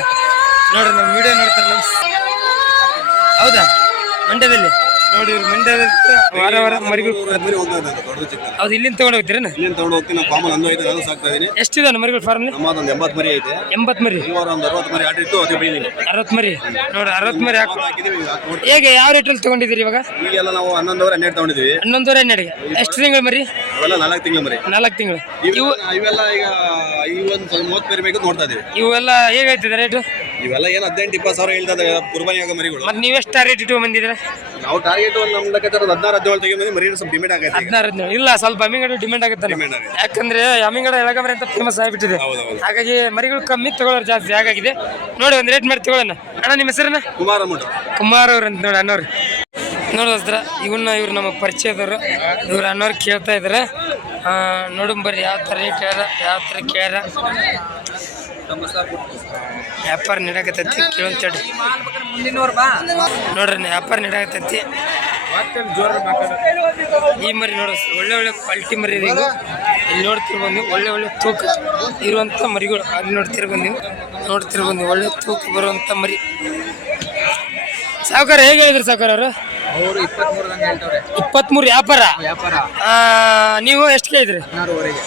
ನೋಡ್ರಿ ನಮ್ಮ ವಿಡಿಯೋ ನೋಡ್ತಾರೆ. ಹೌದಾ, ಮಂಡ್ಯದಲ್ಲಿ ನೋಡಿ. ಇವ್ರು ಮಂಡ್ಯದಲ್ಲಿ ವಾರ ಮರಿಗಳು. ಹೌದು, ಇಲ್ಲಿಂದ ತಗೊಂಡು ಹೋಗ್ತೀರೇನ? ಎಷ್ಟಿದೆ ಮರಿಗಳು ಫಾರ್ಮ್? 80 ಮರಿ ಐತೆ. 80 ಮರಿ. 60 ಮರಿ ಆರ್ಡರ್ ಇತ್ತು, 60 ಮರಿ ನೋಡ್ರಿ. 60 ಮರಿ ಹೇಗೆ ಯಾವ ರೇಟಲ್ಲಿ ತಗೊಂಡಿದ್ದೀರಿ ಇವಾಗ? ಈಗೆಲ್ಲ ನಾವು 11,500 ತಗೊಂಡಿದ್ವಿ. 11,500ಗೆ. ಎಷ್ಟು ತಿಂಗಳು ಮರಿ? 4 ತಿಂಗಳು ಮರಿ. 4 ತಿಂಗಳು. ಇವೆಲ್ಲ ಈಗ 30 ಮರಿ ಬೇಕು ನೋಡ್ತಾ ಇದೀವಿ. ಇವೆಲ್ಲ ಹೇಗೈತಿದೆ ರೇಟು? ಇವೆಲ್ಲ ಏನು 18-20 ಸಾವಿರ ಹೇಳ್ತಾ ಇದ್ದಾರೆ ಕುರ್ಬಾನಿ ಆಗೋ ಮರಿಗಳು. ಮತ್ತೆ ನೀವೆಷ್ಟು ಟಾರ್ಗೆಟ್ ಇಟ್ಟು ಬಂದಿದ್ದೀರಾ? ನಾವು ಟಾರ್ಗೆಟ್ ನಮ್ಮ ಲೆಕ್ಕಾಚಾರ 16-17 ತೆಗೆದು ಮರಿ ಸ್ವಲ್ಪ ಡಿಮ್ಯಾಂಡ್ ಆಗೈತೆ. 16-17 ಇಲ್ಲ, ಸ್ವಲ್ಪ ಅಮ್ಮಿಗಡೆ ಡಿಮ್ಯಾಂಡ್ ಆಗುತ್ತೆ. ಯಾಕಂದ್ರೆ ಅಮ್ಮಿಗಡೆ ಎಳಗಮರಿ ಅಂತ ಫೇಮಸ್ ಆಗಿಬಿಟ್ಟಿದೆ. ಹಾಗಾಗಿ ಮರಿಗಳು ಕಮ್ಮಿ ತಗೊಳ್ಳೋರು ಜಾಸ್ತಿ ಆಗಾಗಿದೆ. ನೋಡಿ ಒಂದು ರೇಟ್ ಮಾಡಿ ತಗೊಳ್ಳೋಣ. ಅಣ್ಣ ನಿಮ್ಮ ಹೆಸರನ್ನ? ಕುಮಾರ್ ಅವ್ರು ಅಂತ ನೋಡಿ ಅಣ್ಣವ್ರು. ನೋಡೋದ್ರ ಇವ್ರು ನಮ್ಮ ಪರಿಚಯದವರು. ಇವ್ರು ಅಣ್ಣವ್ರು ಕೇಳ್ತಾ ಇದ್ದಾರೆ. ನೋಡುಂಬರ್ರಿ ಯಾವ ಥರ ರೇಟ್ ಹೇಳ್ಯಾರ, ಯಾವ ಥರ ಕೇಳ್ಯಾರ. ವ್ಯಾಪಾರ ನಡಕತ್ತೈತಿ, ಕೇಳಂತೇಳಿ ನೋಡ್ರಿ. ವ್ಯಾಪಾರ ನಡಕತ್ತೈತಿ. ಈ ಮರಿ ನೋಡ ಒಳ್ಳೆ ಒಳ್ಳೆ ಕ್ವಾಲಿಟಿ ಮರಿ ಇದೆ. ಈಗ ಇಲ್ಲಿ ನೋಡ್ತಿರ್ಬೋದು ನೀವು, ಒಳ್ಳೆ ಒಳ್ಳೆ ತೂಕ ಇರುವಂಥ ಮರಿಗಳು. ಅಲ್ಲಿ ನೋಡ್ತಿರ್ಬೋದು ನೀವು ಒಳ್ಳೆ ತೂಕ ಬರುವಂಥ ಮರಿ. ಸಾವುಕಾರ ಹೇಗೆ ಹೇಳಿದ್ರಿ ಸಾವುಕಾರ ಅವರು? 23 ವ್ಯಾಪಾರ. ನೀವು ಎಷ್ಟು ಕೇಳಿದ್ರಿ?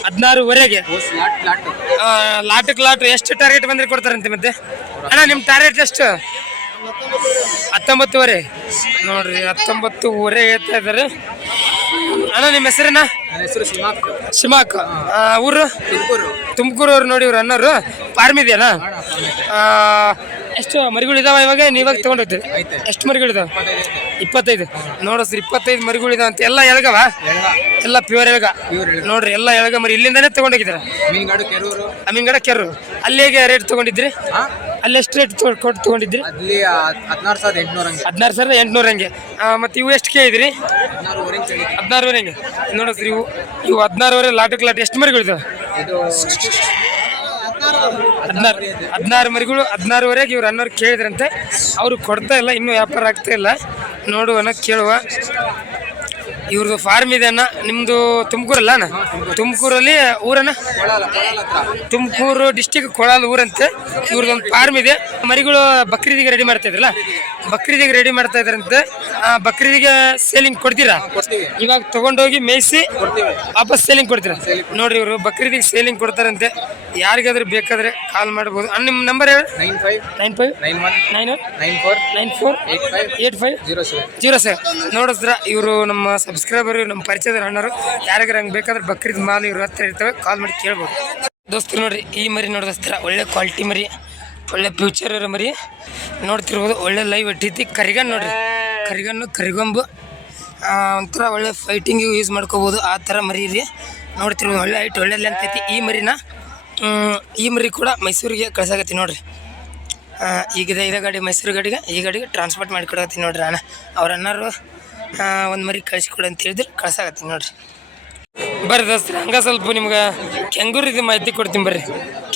16ವರೆಗೆ. ಲಾಟು ಎಷ್ಟು ಟಾರ್ಗೆಟ್ ಬಂದ್ರೆ ಕೊಡ್ತಾರಂತೆ ಮತ್ತೆ? ಅಣ್ಣ ನಿಮ್ಮ ಟಾರ್ಗೆಟ್ ಎಷ್ಟು? 19ವರೆ ನೋಡ್ರಿ. 19ವರೆ ಹೇಳ್ತಾ ಇದ್ದಾರೆ. ಅಣ್ಣ ನಿಮ್ಮ ಹೆಸರೇನ? ಶಿಮಾಕ್. ಊರು? ತುಮಕೂರು ಅವ್ರು ನೋಡಿ. ಇವ್ರು ಅನ್ನೋರು ಫಾರ್ಮ್ ಇದೆಯಾ? ಎಷ್ಟು ಮರಿಗಳು ಇದಾವ ಇವಾಗ? ನೀವಾಗ ತಗೊಂಡೋಗ್ತೀರಿ? ಎಷ್ಟು ಮರಿಗಳಿದಾವೆ? 25 ನೋಡಸ್ರಿ. 25 ಮರಿಗಳಿದಾವ ಅಂತ. ಎಲ್ಲ ಎಳಗವ? ಎಲ್ಲ ಪ್ಯೂರ್ ಎಳಗ ನೋಡ್ರಿ. ಎಲ್ಲ ಎಳಗ ಮರಿ ಇಲ್ಲಿಂದಾನೇ ತಗೊಂಡೋಗಿದ್ದೀರ? ಅಮೀನ್ಗಡ ಕೆರು. ಅಲ್ಲಿ ಹೇಗೆ ರೇಟ್ ತಗೊಂಡಿದ್ರಿ? ಅಲ್ಲಿ ಎಷ್ಟು ರೇಟ್ ಕೊಟ್ಟು ತಗೊಂಡಿದ್ರಿ? 16,800 ಹಂಗೆ. ಮತ್ತೆ ಇವು ಎಷ್ಟು ಕೇಳಿದ್ರಿ? 16ವರೆ ಹಂಗೆ ನೋಡಸ್ರಿ. ಇವು 16ವರೆ. ಲಾಟಕ್ಕೆ ಎಷ್ಟು ಮರಿಗಳಿದಾವೆ? 16 ಮರಿಗಳು. 16ವರೆಗೆ ಇವ್ರು ಅನ್ನೋರು ಕೇಳಿದ್ರಂತೆ. ಅವರು ಕೊಡ್ತಾ ಇಲ್ಲ, ಇನ್ನೂ ವ್ಯಾಪಾರ ಆಗ್ತಾ ಇಲ್ಲ. ನೋಡುವನ ಕೇಳುವ. ಇವ್ರದ್ದು ಫಾರ್ಮ್ ಇದೆ ಅಣ್ಣ. ನಿಮ್ಮದು ತುಮಕೂರಲ್ಲ ಅಣ್ಣ? ತುಮಕೂರಲ್ಲಿ ಊರನ್ನ? ತುಮಕೂರು ಡಿಸ್ಟಿಕ್ ಕೊಳಾಲ್ ಊರಂತೆ. ಇವ್ರದ್ದೊಂದು ಫಾರ್ಮ್ ಇದೆ. ಮರಿಗಳು ಬಕ್ರೀದಿಗೆ ರೆಡಿ ಮಾಡ್ತಾ ಇದ್ರಲ್ಲ, ಬಕ್ರೀದಿಗೆ ರೆಡಿ ಮಾಡ್ತಾ ಇದ್ರಂತೆ. ಬಕ್ರೀದಿಗೆ ಸೇಲಿಂಗ್ ಕೊಡ್ತೀರಾ? ಇವಾಗ ತಗೊಂಡೋಗಿ ಮೇಯಿಸಿ ವಾಪಸ್ ಸೇಲಿಂಗ್ ಕೊಡ್ತೀರಾ? ನೋಡ್ರಿ, ಇವರು ಬಕ್ರೀದಿಗೆ ಸೇಲಿಂಗ್ ಕೊಡ್ತಾರಂತೆ. ಯಾರಿಗಾದ್ರೂ ಬೇಕಾದ್ರೆ ಕಾಲ್ ಮಾಡ್ಬೋದು. ನಿಮ್ಮ ನಂಬರ್ ಹೇಳಿ. 9591948507. ನೋಡಿದ್ರ ಇವರು ನಮ್ಮ ಸಬ್ಸ್ಕ್ರೈಬರ್, ನಮ್ಮ ಪರಿಚಯದ ಅಣ್ಣರು. ಯಾರಿಗಾರ ಹಂಗೆ ಬೇಕಾದ್ರೆ ಬಕ್ರೀದ್ ಮಾಲ್ ಇವ್ರ ಹತ್ರ ಇರ್ತವೆ, ಕಾಲ್ ಮಾಡಿ ಕೇಳ್ಬೋದು. ದೋಸ್ತರು ನೋಡ್ರಿ, ಈ ಮರಿ ನೋಡಿಸ್ತೀರ. ಒಳ್ಳೆ ಕ್ವಾಲಿಟಿ ಮರಿ, ಒಳ್ಳೆ ಫ್ಯೂಚರ್ ಇರೋ ಮರಿ ನೋಡ್ತಿರ್ಬೋದು. ಒಳ್ಳೆ ಲೈವ್ ಇಟ್ಟೈತಿ. ಕರಿಗನ್ ನೋಡ್ರಿ, ಕರಿಗೊಂಬು ಒಂಥರ ಒಳ್ಳೆ ಫೈಟಿಂಗಿಗೆ ಯೂಸ್ ಮಾಡ್ಕೋಬೋದು. ಆ ಥರ ಮರಿ ರೀ ನೋಡ್ತಿರ್ಬೋದು. ಒಳ್ಳೆ ಹೈಟ್, ಒಳ್ಳೆ ಲೆಂತ್ ಐತಿ ಈ ಮರಿನ. ಈ ಮರಿ ಕೂಡ ಮೈಸೂರಿಗೆ ಕಳ್ಸಾಕತ್ತಿ ನೋಡ್ರಿ. ಈಗಿದೆ ಇದೇ ಗಾಡಿ, ಮೈಸೂರು ಗಾಡಿಗೆ. ಈ ಗಾಡಿಗೆ ಟ್ರಾನ್ಸ್ಪೋರ್ಟ್ ಮಾಡಿ ಕೊಡಕತ್ತೀನಿ ನೋಡ್ರಿ. ಅವ್ರ ಅಣ್ಣರು ಒಂದು ಮರಿ ಕಳಿಸ್ಕೊಡು ಅಂತ ಹೇಳಿದ್ರೆ ಕಳ್ಸಾಕತ್ತೀನಿ ನೋಡ್ರಿ. ಬರ್ರಿ ದೋಸ್ತ್ರಿ, ಹಂಗೆ ಸ್ವಲ್ಪ ನಿಮ್ಗೆ ಕೆಂಗೂರಿದು ಮಾಹಿತಿ ಕೊಡ್ತೀನಿ ಬರ್ರಿ.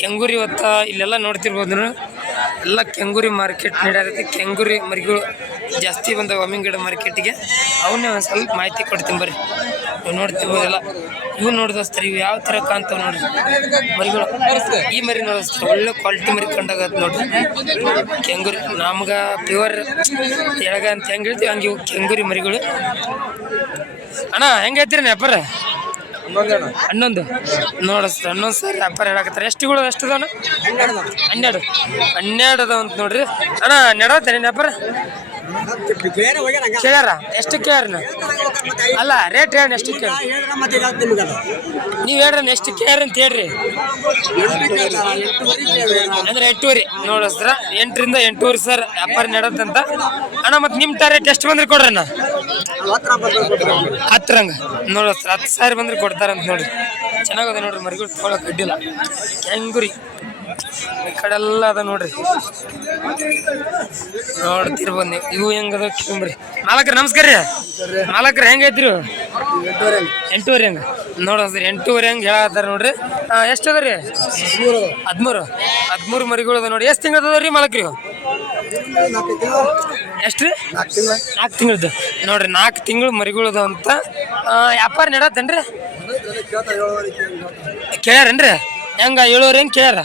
ಕೆಂಗೂರಿ ಇವತ್ತು ಇಲ್ಲೆಲ್ಲ ನೋಡ್ತಿರ್ಬೋದು. ಎಲ್ಲ ಕೆಂಗೂರಿ ಮಾರ್ಕೆಟ್ ನಡೆಯತ್ತೆ. ಕೆಂಗೂರಿ ಮರಿಗಳು ಜಾಸ್ತಿ ಬಂದವು ಅಮ್ಮಿಂಗಡ ಮಾರ್ಕೆಟಿಗೆ. ಅವನ್ನೇ ಒಂದು ಸ್ವಲ್ಪ ಮಾಹಿತಿ ಕೊಡ್ತೀನಿ ಬರ್ರಿ. ನೀವು ನೋಡ್ತಿರ್ಬೋದಲ್ಲ. ಇವು ನೋಡಿದೋಸ್ತಾರೆ, ಇವು ಯಾವ ಥರ ಕಾಣ್ತಾವೆ ನೋಡ್ರಿ ಮರಿಗಳು. ಈ ಮರಿ ನೋಡಿಸ್ತಾರೆ, ಒಳ್ಳೆ ಕ್ವಾಲಿಟಿ ಮರಿ ಕಂಡಾಗತ್ತೆ ನೋಡ್ರಿ. ಕೆಂಗೂರಿ ನಮ್ಗೆ ಪ್ಯೂರ್ ಎಳಗ ಅಂತ ಹೆಂಗೆ ಹೇಳ್ತೀವಿ ಹಂಗೆ ಇವು ಕೆಂಗೂರಿ ಮರಿಗಳು. ಅಣ್ಣ ಹೆಂಗೈತ್ರಿ ವ್ಯಾಪಾರ? 11 ನೋಡಸ್ತ 11 ಸರ್ ವ್ಯಾಪಾರ ಹೇಳಕತ್ತಾರೆ. ಎಷ್ಟುಗಳು ಎಷ್ಟು ಅದಾವಣ್ಣ? 12 ಅದಾವ ಅಂತ ನೋಡ್ರಿ ಅಣ್ಣ. ನಡತ್ತೇನೆ ವ್ಯಾಪಾರ? ಕೇಳ್ಯಾರ ಎಷ್ಟು ಕೇಳ್ಯಾರ? ಅಲ್ಲ ರೇಟ್ ಹೇಳಿ ಎಷ್ಟು ಕೇಳಿ ನೀವು ಹೇಳ್ರಿ ಎಷ್ಟು ಕೇಳ್ಯಾರ ಅಂತ ಹೇಳ್ರಿ. ಅಂದ್ರೆ 8 ನೋಡಸ್ರ 8 ರಿಂದ 8 ಸರ್ ವ್ಯಾಪಾರ ನಡತ್ತಂತ ಅಣ್ಣ. ಮತ್ತೆ ನಿಮ್ಮ ಟಾರ್ಗೆಟ್ ಎಷ್ಟು ಬಂದ್ರೆ ಕೊಡ್ರಿ ಅಣ್ಣ? 10 ಹಂಗ ನೋಡಸ್ರ 10,000 ಬಂದ್ರೆ ಕೊಡ್ತಾರಂತ ನೋಡ್ರಿ. ಚೆನ್ನಾಗದ ನೋಡ್ರಿ ಮರಿಗಳು ತೊಗೊಳಕ್ ಅಡ್ಡಿಲ್ಲ. ಕ್ಯಾಂಗುರಿ ಈ ಕಡೆ ಎಲ್ಲ ಅದ ನೋಡ್ರಿ, ನೋಡ್ತಿರ್ಬೋದು ನೀವು. ಇವು ಹೆಂಗದ ಕೇಳ್ರಿ. ಮಾಲಕ್ರ ನಮಸ್ಕಾರ ರೀ. ಮಾಲಕ್ರ ಹೆಂಗೈತ್ರಿ? 8 ಹಂಗ ನೋಡ್ರಿ 8 ಹಂಗೆ ಹೇಳತ್ತಾರ ನೋಡ್ರಿ. ಎಷ್ಟು ಅದ ರೀ? 13 ಮರಿಗಳು ಅದ ನೋಡಿ. ಎಷ್ಟು ತಿಂಗಳು ಅದ ರೀ ಮಾಲಕ್ರಿ? ಎಷ್ಟು ರೀ? 4 ತಿಂಗಳದ್ದು ನೋಡ್ರಿ. 4 ತಿಂಗಳು ಮರಿಗಳು ಅದಾವ ಅಂತ. ವ್ಯಾಪಾರ ನಡತ್ತೇನ್ರಿ? ಕೇಳ್ಯಾರೇನ್ರಿ? ಹೆಂಗ 7 ಹೆಂಗೆ ಕೇಳ್ಯಾರ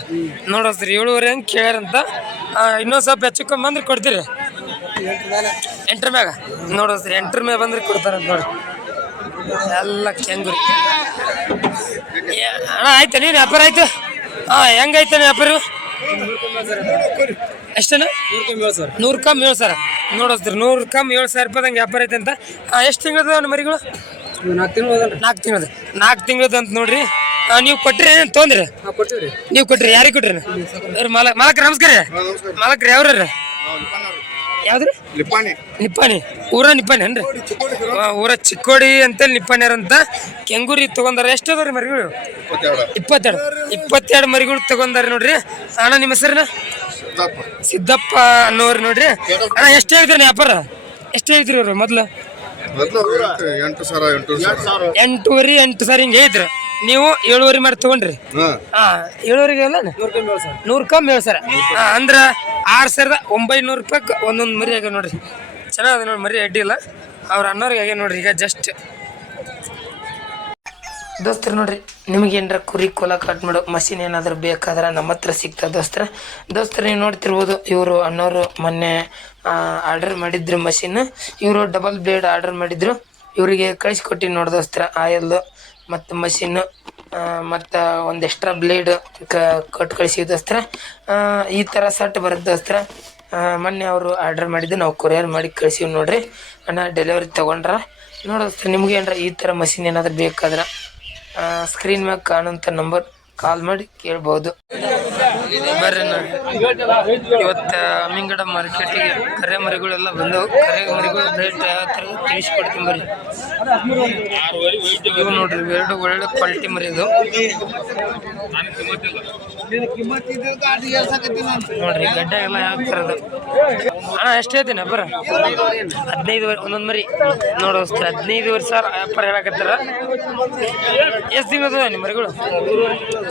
ನೋಡಸ್ರಿ. 7 ಹೆಂಗೆ ಕೇಳ್ಯಾರಂತ. ಇನ್ನೊಂದು ಸ್ವಲ್ಪ ಹೆಚ್ಚು ಕಮ್ಮಿ ಬಂದ್ರೆ ಕೊಡ್ತೀರಿ? 8 ಮ್ಯಾಗ ನೋಡಸ್ರಿ. 8 ಮ್ಯಾಗ ಬಂದ್ರೆ ಕೊಡ್ತಾರಂತ ನೋಡಿ. ಎಲ್ಲ ಕೆಂಗುರಿ ಅಣ್ಣ. ಆಯ್ತಾ ನೀನು ವ್ಯಾಪಾರ ಆಯ್ತು? ಹೆಂಗೈತಾನೆ ವ್ಯಾಪಾರ? ಎಷ್ಟೇನು? 100 ಕಮ್ಮಿ 7 ಸಾವಿರ ನೋಡಸ್ರಿ. 100 ಕಮ್ಮಿ 7 ಸಾವಿರ ರೂಪಾಯಿದಂಗೆ ವ್ಯಾಪಾರ ಐತೆ ಅಂತ. ಎಷ್ಟು ತಿಂಗಳದ ಮರಿಗಳು? 4 ತಿಂಗಳದ ಅಂತ ನೋಡ್ರಿ. ನೀವು ಕೊಟ್ರಿ ತೊಂದ್ರಿ? ನೀವು ಕೊಟ್ರಿ ಯಾರಿಗೆ ಕೊಟ್ರಿ? ಮಾಲಕ್ರ ನಮಸ್ಕಾರ. ಮಾಲಕ್ರ ಯಾವ್ರಿ? ಯಾವ್ದ್ರಿ? ನಿಪ್ಪಾಣಿ ಊರ ನಿಪ್ಪಾಣಿ ಏನ್ರಿ? ಊರ ಚಿಕ್ಕೋಡಿ ಅಂತೇಳಿ ನಿಪ್ಪಾಣಿಯರಂತ. ಕೆಂಗೂರಿ ತಗೊಂಡಾರ. ಎಷ್ಟು ಅದಾವ್ರಿ ಮರಿಗಳು? 22 ಮರಿಗಳು ತಗೊಂಡಾರ ನೋಡ್ರಿ. ಅಣ್ಣ ನಿಮ್ಮ ಹೆಸರಿನ? ಸಿದ್ದಪ್ಪ ಅನ್ನೋರು ನೋಡ್ರಿ. ಅಣ್ಣ ಎಷ್ಟು ಹೇಳ್ತೀರಿ ವ್ಯಾಪಾರ? ಎಷ್ಟು ಹೇಳ್ತೀರಿ ಅವ್ರು ಮೊದ್ಲು? 8,500 ಹಿಂಗೆ ಹೇಳಿದ್ರು. ನೀವು 7,500 ಮಾಡಿ ತಗೊಂಡ್ರಿ. 7,500 ಅಲ್ಲ 100 ಕಮ್ಮಿ 7 ಸಾವಿರ ಅಂದ್ರೆ 6,900 ರೂಪಾಯಿ ಒಂದೊಂದು ಮರಿ ಆಗ್ಯಾವ ನೋಡ್ರಿ. ಚೆನ್ನಾಗದ ನೋಡಿ ಮರಿ ಅಡ್ಡಿಲ್ಲ. ಅವ್ರ ಅಣ್ಣವ್ರಿಗೆ ಆಗ್ಯಾವ ನೋಡ್ರಿ. ಈಗ ಜಸ್ಟ್ ದೋಸ್ತರು ನೋಡ್ರಿ, ನಿಮಗೆ ಏನಾರ ಕುರಿ ಕೋಲ ಕಟ್ ಮಾಡೋ ಮಷಿನ್ ಏನಾದರೂ ಬೇಕಾದ್ರೆ ನಮ್ಮ ಹತ್ರ ಸಿಗ್ತದೆ ದೋಸ್ತರು. ನೀವು ನೋಡ್ತಿರ್ಬೋದು, ಇವರು ಅಣ್ಣವರು ಮೊನ್ನೆ ಆರ್ಡರ್ ಮಾಡಿದ್ರು ಮಷಿನ್. ಇವರು ಡಬಲ್ ಬ್ಲೇಡ್ ಆರ್ಡರ್ ಮಾಡಿದ್ರು. ಇವರಿಗೆ ಕಳಿಸ್ಕೊಟ್ಟಿನಿ ನೋಡಿ ದೋಸ್ತರ. ಆಯಿಲ್ ಮತ್ತು ಮಷಿನ್ನು ಮತ್ತು ಒಂದು ಎಕ್ಸ್ಟ್ರಾ ಬ್ಲೇಡ್ ಕೊಟ್ಟು ಕಳಿಸಿವಿ ದೋಸ್ತರ. ಈ ಥರ ಸಟ್ ಬರುತ್ತೆ ದೋಸ್ತರ. ಮೊನ್ನೆ ಅವರು ಆರ್ಡರ್ ಮಾಡಿದ್ದು ನಾವು ಕೊರಿಯರ್ ಮಾಡಿ ಕಳಿಸಿವಿ ನೋಡ್ರಿ. ಅಣ್ಣ ಡೆಲಿವರಿ ತೊಗೊಂಡ್ರ ನೋಡೋಸ್ತರ. ನಿಮ್ಗೆ ಏನಾರ ಈ ಥರ ಮಷಿನ್ ಏನಾದರೂ ಬೇಕಾದ್ರೆ ಸ್ಕ್ರೀನ್ ಮ್ಯಾಗ ಕಾಣುವಂಥ ನಂಬರ್ ಕಾಲ್ ಮಾಡಿ ಕೇಳ್ಬೋದು. ಬರ್ರಿ ಇವತ್ತು ಅಮ್ಮಿಂಗಡ ಮಾರ್ಕೆಟಿಗೆ ಕರೆ ಮರಿಗಳೆಲ್ಲ ಬಂದವು. ಕರೆ ಮರಿಗಳು ರೇಟ್ ಯಾವ ಥರ ತಿಳಿಸ್ಕೊಡ್ತೀನಿ ಬರ್ರಿ. ಇವು ನೋಡ್ರಿ 2 ಒಳ್ಳೆ ಕ್ವಾಲಿಟಿ ಮರಿ ಇದು ನೋಡ್ರಿ. ಗಡ್ಡೆ ಎಲ್ಲ ಯಾವ ಥರದ್ದು ಅಣ್ಣ? ಎಷ್ಟು ಹೇಳ್ತೀನಿ ವ್ಯಾಪಾರ? 15 ಒಂದೊಂದು ಮರಿ ನೋಡೋಸ್ತಾರೆ. 15 ಸಾವಿರ ವ್ಯಾಪಾರ ಹೇಳಕತ್ತಾರ. ಎಷ್ಟು ತಿಂಗಳು ನಿಮ್ಮ ಮರಿಗಳು?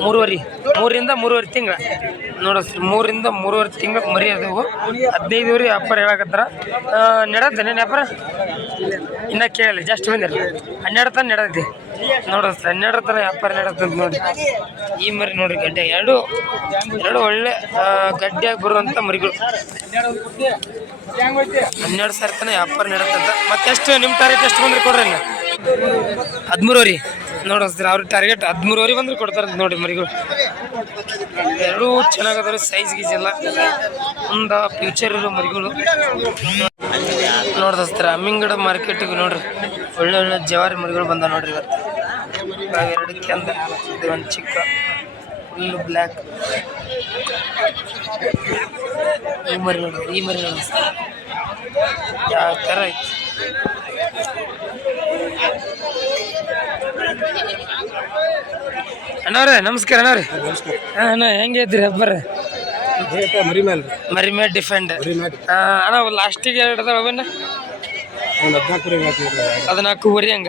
3 ರಿಂದ 3.5 ತಿಂಗಳ ನೋಡೋಸ್ರಿ. 3 ರಿಂದ 3.5 ತಿಂಗಳ ಮರಿ ಅದವು. 15 ವ್ಯಾಪಾರ ಹೇಳಕತ್ತಾರ. ನಡತ್ತೇನೆ ವ್ಯಾಪಾರ? ಇನ್ನ ಕೇಳಲಿ ಜಸ್ಟ್ ಬಂದಿರಲಿ. 12 ತನ ನಡೈತಿ ನೋಡೋಸ್ರಿ. 12 ತನ ವ್ಯಾಪಾರ ನಡತ್ತಂತ ನೋಡಿ. ಈ ಮರಿ ನೋಡ್ರಿ ಗಡ್ಡೆ ಎರಡು ಒಳ್ಳೆ ಗಡ್ಡೆಯಾಗಿ ಬರುವಂಥ ಮರಿಗಳು. 12 ಸಾವಿರ ತನ ವ್ಯಾಪಾರ ನಡತ್ತಂತ. ಮತ್ತೆಷ್ಟು ನಿಮ್ಮ ಟಾರ್ಗೆಟ್ ಎಷ್ಟು ಬಂದ್ರೆ ಕೊಡ್ರಿ? 13 ನೋಡೋಸ್ರಿ. ಅವ್ರ ಟಾರ್ಗೆಟ್ 13 ಬಂದ್ರೆ ಕೊಡ್ತಾರಂತ ನೋಡ್ರಿ ಮರಿಗಳು. ಎರಡೂ ಚೆನ್ನಾಗದಾವ್ರಿ. ಸೈಜ್ ಗೀಜ್ ಎಲ್ಲ ಒಂದು ಫ್ಯೂಚರ್ ಇರೋ ಮರಿಗಳು ನೋಡ್ದೋಸ್ತಾರ. ಅಮ್ಮಿಂಗಡ ಮಾರ್ಕೆಟಿಗೆ ನೋಡ್ರಿ ಒಳ್ಳೆ ಜವಾರಿ ಮರಿಗಳು ಬಂದ ನೋಡ್ರಿ ಇವತ್ತು. 2 ಕೆಂದ, ಇದು ಒಂದು ಚಿಕ್ಕ ಫುಲ್ಲು ಬ್ಲ್ಯಾಕ್. ಈ ಮರಿ ನೋಡಿಸ್ತಾರೆ ಯಾವ ಥರ ಐತಿ. ಅಣ್ಣವ್ರೆ ನಮಸ್ಕಾರ. ಅಣ್ಣವ್ರಿ ಅಣ್ಣ ಹೆಂಗೆ ಐತ್ರಿ ಹಬ್ಬರ? ಮರಿ ಮೇಲೆ ಡಿಫೆಂಡ್ ಅಣ್ಣ. ಲಾಸ್ಟಿಗೆ 2 ಅದಾವ ಅವನ್ನ 14 ಹಂಗ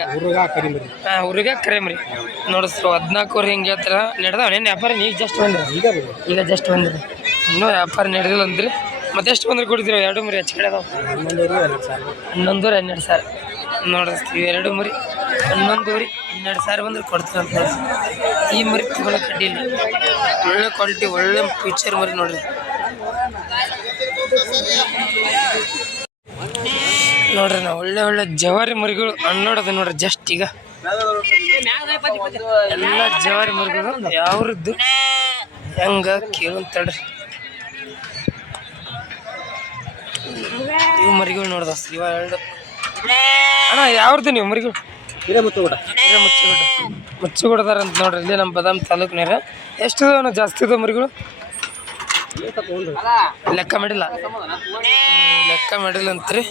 ಹುಡುಗ ಕರೆ ಮರಿ ನೋಡಿಸ್ರು. 14 ಹಿಂಗೆ ಹೇಳ್ತಾರ. ನಡೆದಾವ ನೇನು ವ್ಯಾಪಾರ? ಈಗ ಜಸ್ಟ್ ಬಂದ್ರಿ ಇನ್ನೂ ವ್ಯಾಪಾರ ನಡೆದಿಲ್ಲ ಅಂದ್ರಿ. ಮತ್ತೆ ಎಷ್ಟು ಬಂದ್ರೆ ಕೊಡ್ತೀರ? 2 ಮರಿ ಹೆಚ್ಚು ಕಡೆ ಅದಾವ. 11,000 12 ಸಾವಿರ ನೋಡಿಸ್ತೀವಿ. 2 ಮರಿ 11,000 12 ಸಾವಿರ ಬಂದ್ರೆ ಕೊಡ್ತೀರಂತ ನೋಡಿ. ಈ ಮರಿ ತಗೊಳಕ್ಕೆ ಅಡ್ಡಿಲ್ಲ. ಒಳ್ಳೆ ಕ್ವಾಲಿಟಿ ಒಳ್ಳೆ ಫ್ಯೂಚರ್ ಮರಿ ನೋಡ್ರಿ. ನೋಡ್ರಿ ನಾವು ಒಳ್ಳೆ ಜವಾರಿ ಮರಿಗಳು ಅನ್ಲೋಡೋದು ನೋಡ್ರಿ ಜಸ್ಟ್ ಈಗ ಎಲ್ಲ ಜವಾರಿ ಮರಿಗಳು ಯಾವ್ರದ್ದು ಹೆಂಗ ಕೇಳಂತಡ್ರಿ ಇವು ಮರಿಗಳು ನೋಡ್ದ ಇವ ಎರಡು ಅಣ್ಣ ಯಾವ್ದು ನೀವು ಮರಿಗಳು ಮುಚ್ಚುಗುಡದಾರ ಅಂತ ನೋಡ್ರಿ ಇಲ್ಲಿ ನಮ್ಮ ಬದಾಮ್ ತಾಲೂಕಿನಾರ ಎಷ್ಟು ಅಣ್ಣ ಜಾಸ್ತಿ ಇದಾವ ಮರಿಗಳು ಲೆಕ್ಕ ಮಾಡಿಲ್ಲ ಅಂತ್ರಿ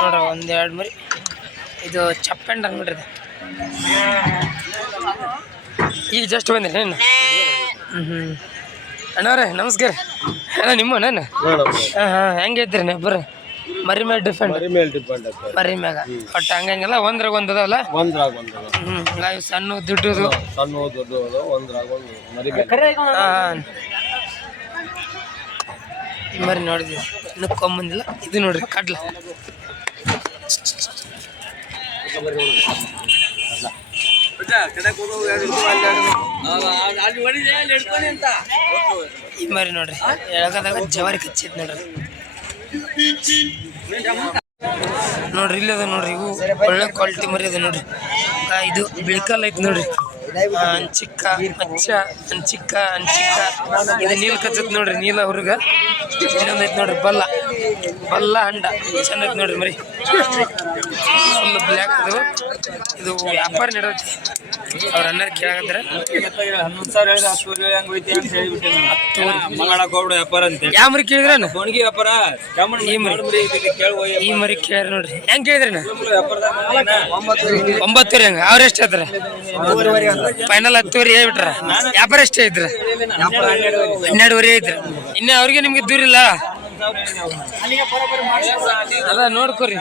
ನೋಡ್ರಿ ಒಂದೆರಡು ಮರಿ ಇದು ಚಪ್ಪೆಂಡ ನೋಡ್ರಿ ಇದು ಈಗ ಜಸ್ಟ್ ಬಂದಿರಿ ಏನು ಅಣ್ಣವ್ರೆ ನಮಸ್ಕಾರ ಅಣ್ಣ ನಿಮ್ಮ ನಾನು ಹಾಂ ಹೆಂಗೆ ಐತ್ರಿ ನೀವು ಬರ್ರಿ ಮರಿ ಮೇಲೆ ಡಿಫೆಂಡ್ ಮರಿ ಮ್ಯಾಗ ಒಟ್ಟು ಹಂಗಂಗೆಲ್ಲ ಒಂದ್ರಾಗ ಒಂದು ಅದಾವಲ್ಲ ಹಂಗಾಗಿ ಸಣ್ಣ ದುಡ್ಡು ಹಾಂ ಈ ಮರಿ ನೋಡಿದ್ವಿ ಇನ್ನೂ ಕೊಂಬಂದಿಲ್ಲ ಇದು ನೋಡ್ರಿ ಕಡ್ಲ ಈ ಮರಿ ನೋಡ್ರಿ ಎಳಗದಾಗ ಜವಾರಿ ಕಚ್ಚೈತಿ ನೋಡ್ರಿ ಇಲ್ಲಿ ಅದ ನೋಡ್ರಿ ಇವು ಒಳ್ಳೆ ಕ್ವಾಲಿಟಿ ಮರಿ ಅದ ನೋಡ್ರಿ ಇದು ಬಿಳಿಕಲ್ ಐತಿ ನೋಡ್ರಿ ಅಂಚಿಕ್ಕ ಅಂಚಿಕ್ಕ ಇದು ನೀಲ್ ಕಚ್ಚತ್ ನೋಡ್ರಿ ನೀಲ ಹುಡುಗ ಇನ್ನೊಂದು ಐತಿ ನೋಡ್ರಿ ಬಲ್ಲ ಹಂಡ ಚಂದ ಐತಿ ನೋಡ್ರಿ ಮರಿ ಫುಲ್ ಬ್ಲ್ಯಾಕ್ ಅದು ಇದು ವ್ಯಾಪಾರ ನಡೆಯುತ್ತೆ ಅವ್ರ ಅನ್ನಾರು ಕೇಳಾಕಂದ್ರೆ 11,000 ವ್ಯಾಪಾರ ಅಂತ ಯಾವ ಮರಿ ಕೇಳಿದ್ರ ವ್ಯಾಪಾರ ಈ ಮರಿ ಕೇಳ್ಯಾರ ನೋಡ್ರಿ ಹೆಂಗ್ ಕೇಳಿದ್ರಿ 9,000 ಹಂಗ ಅವ್ರ ಎಷ್ಟು ಹೇಳ್ತಾರ ಫೈನಲ್ 10,000 ಹೇಳ್ಬಿಟ್ರ ವ್ಯಾಪಾರ ಎಷ್ಟೇ ಐತ್ರ 12,000 ಐತ್ರ ಇನ್ನ ಅವ್ರಿಗೆ ನಿಮ್ಗೆ ದೂರ ಇಲ್ಲ ಅದ ನೋಡ್ಕೊರಿ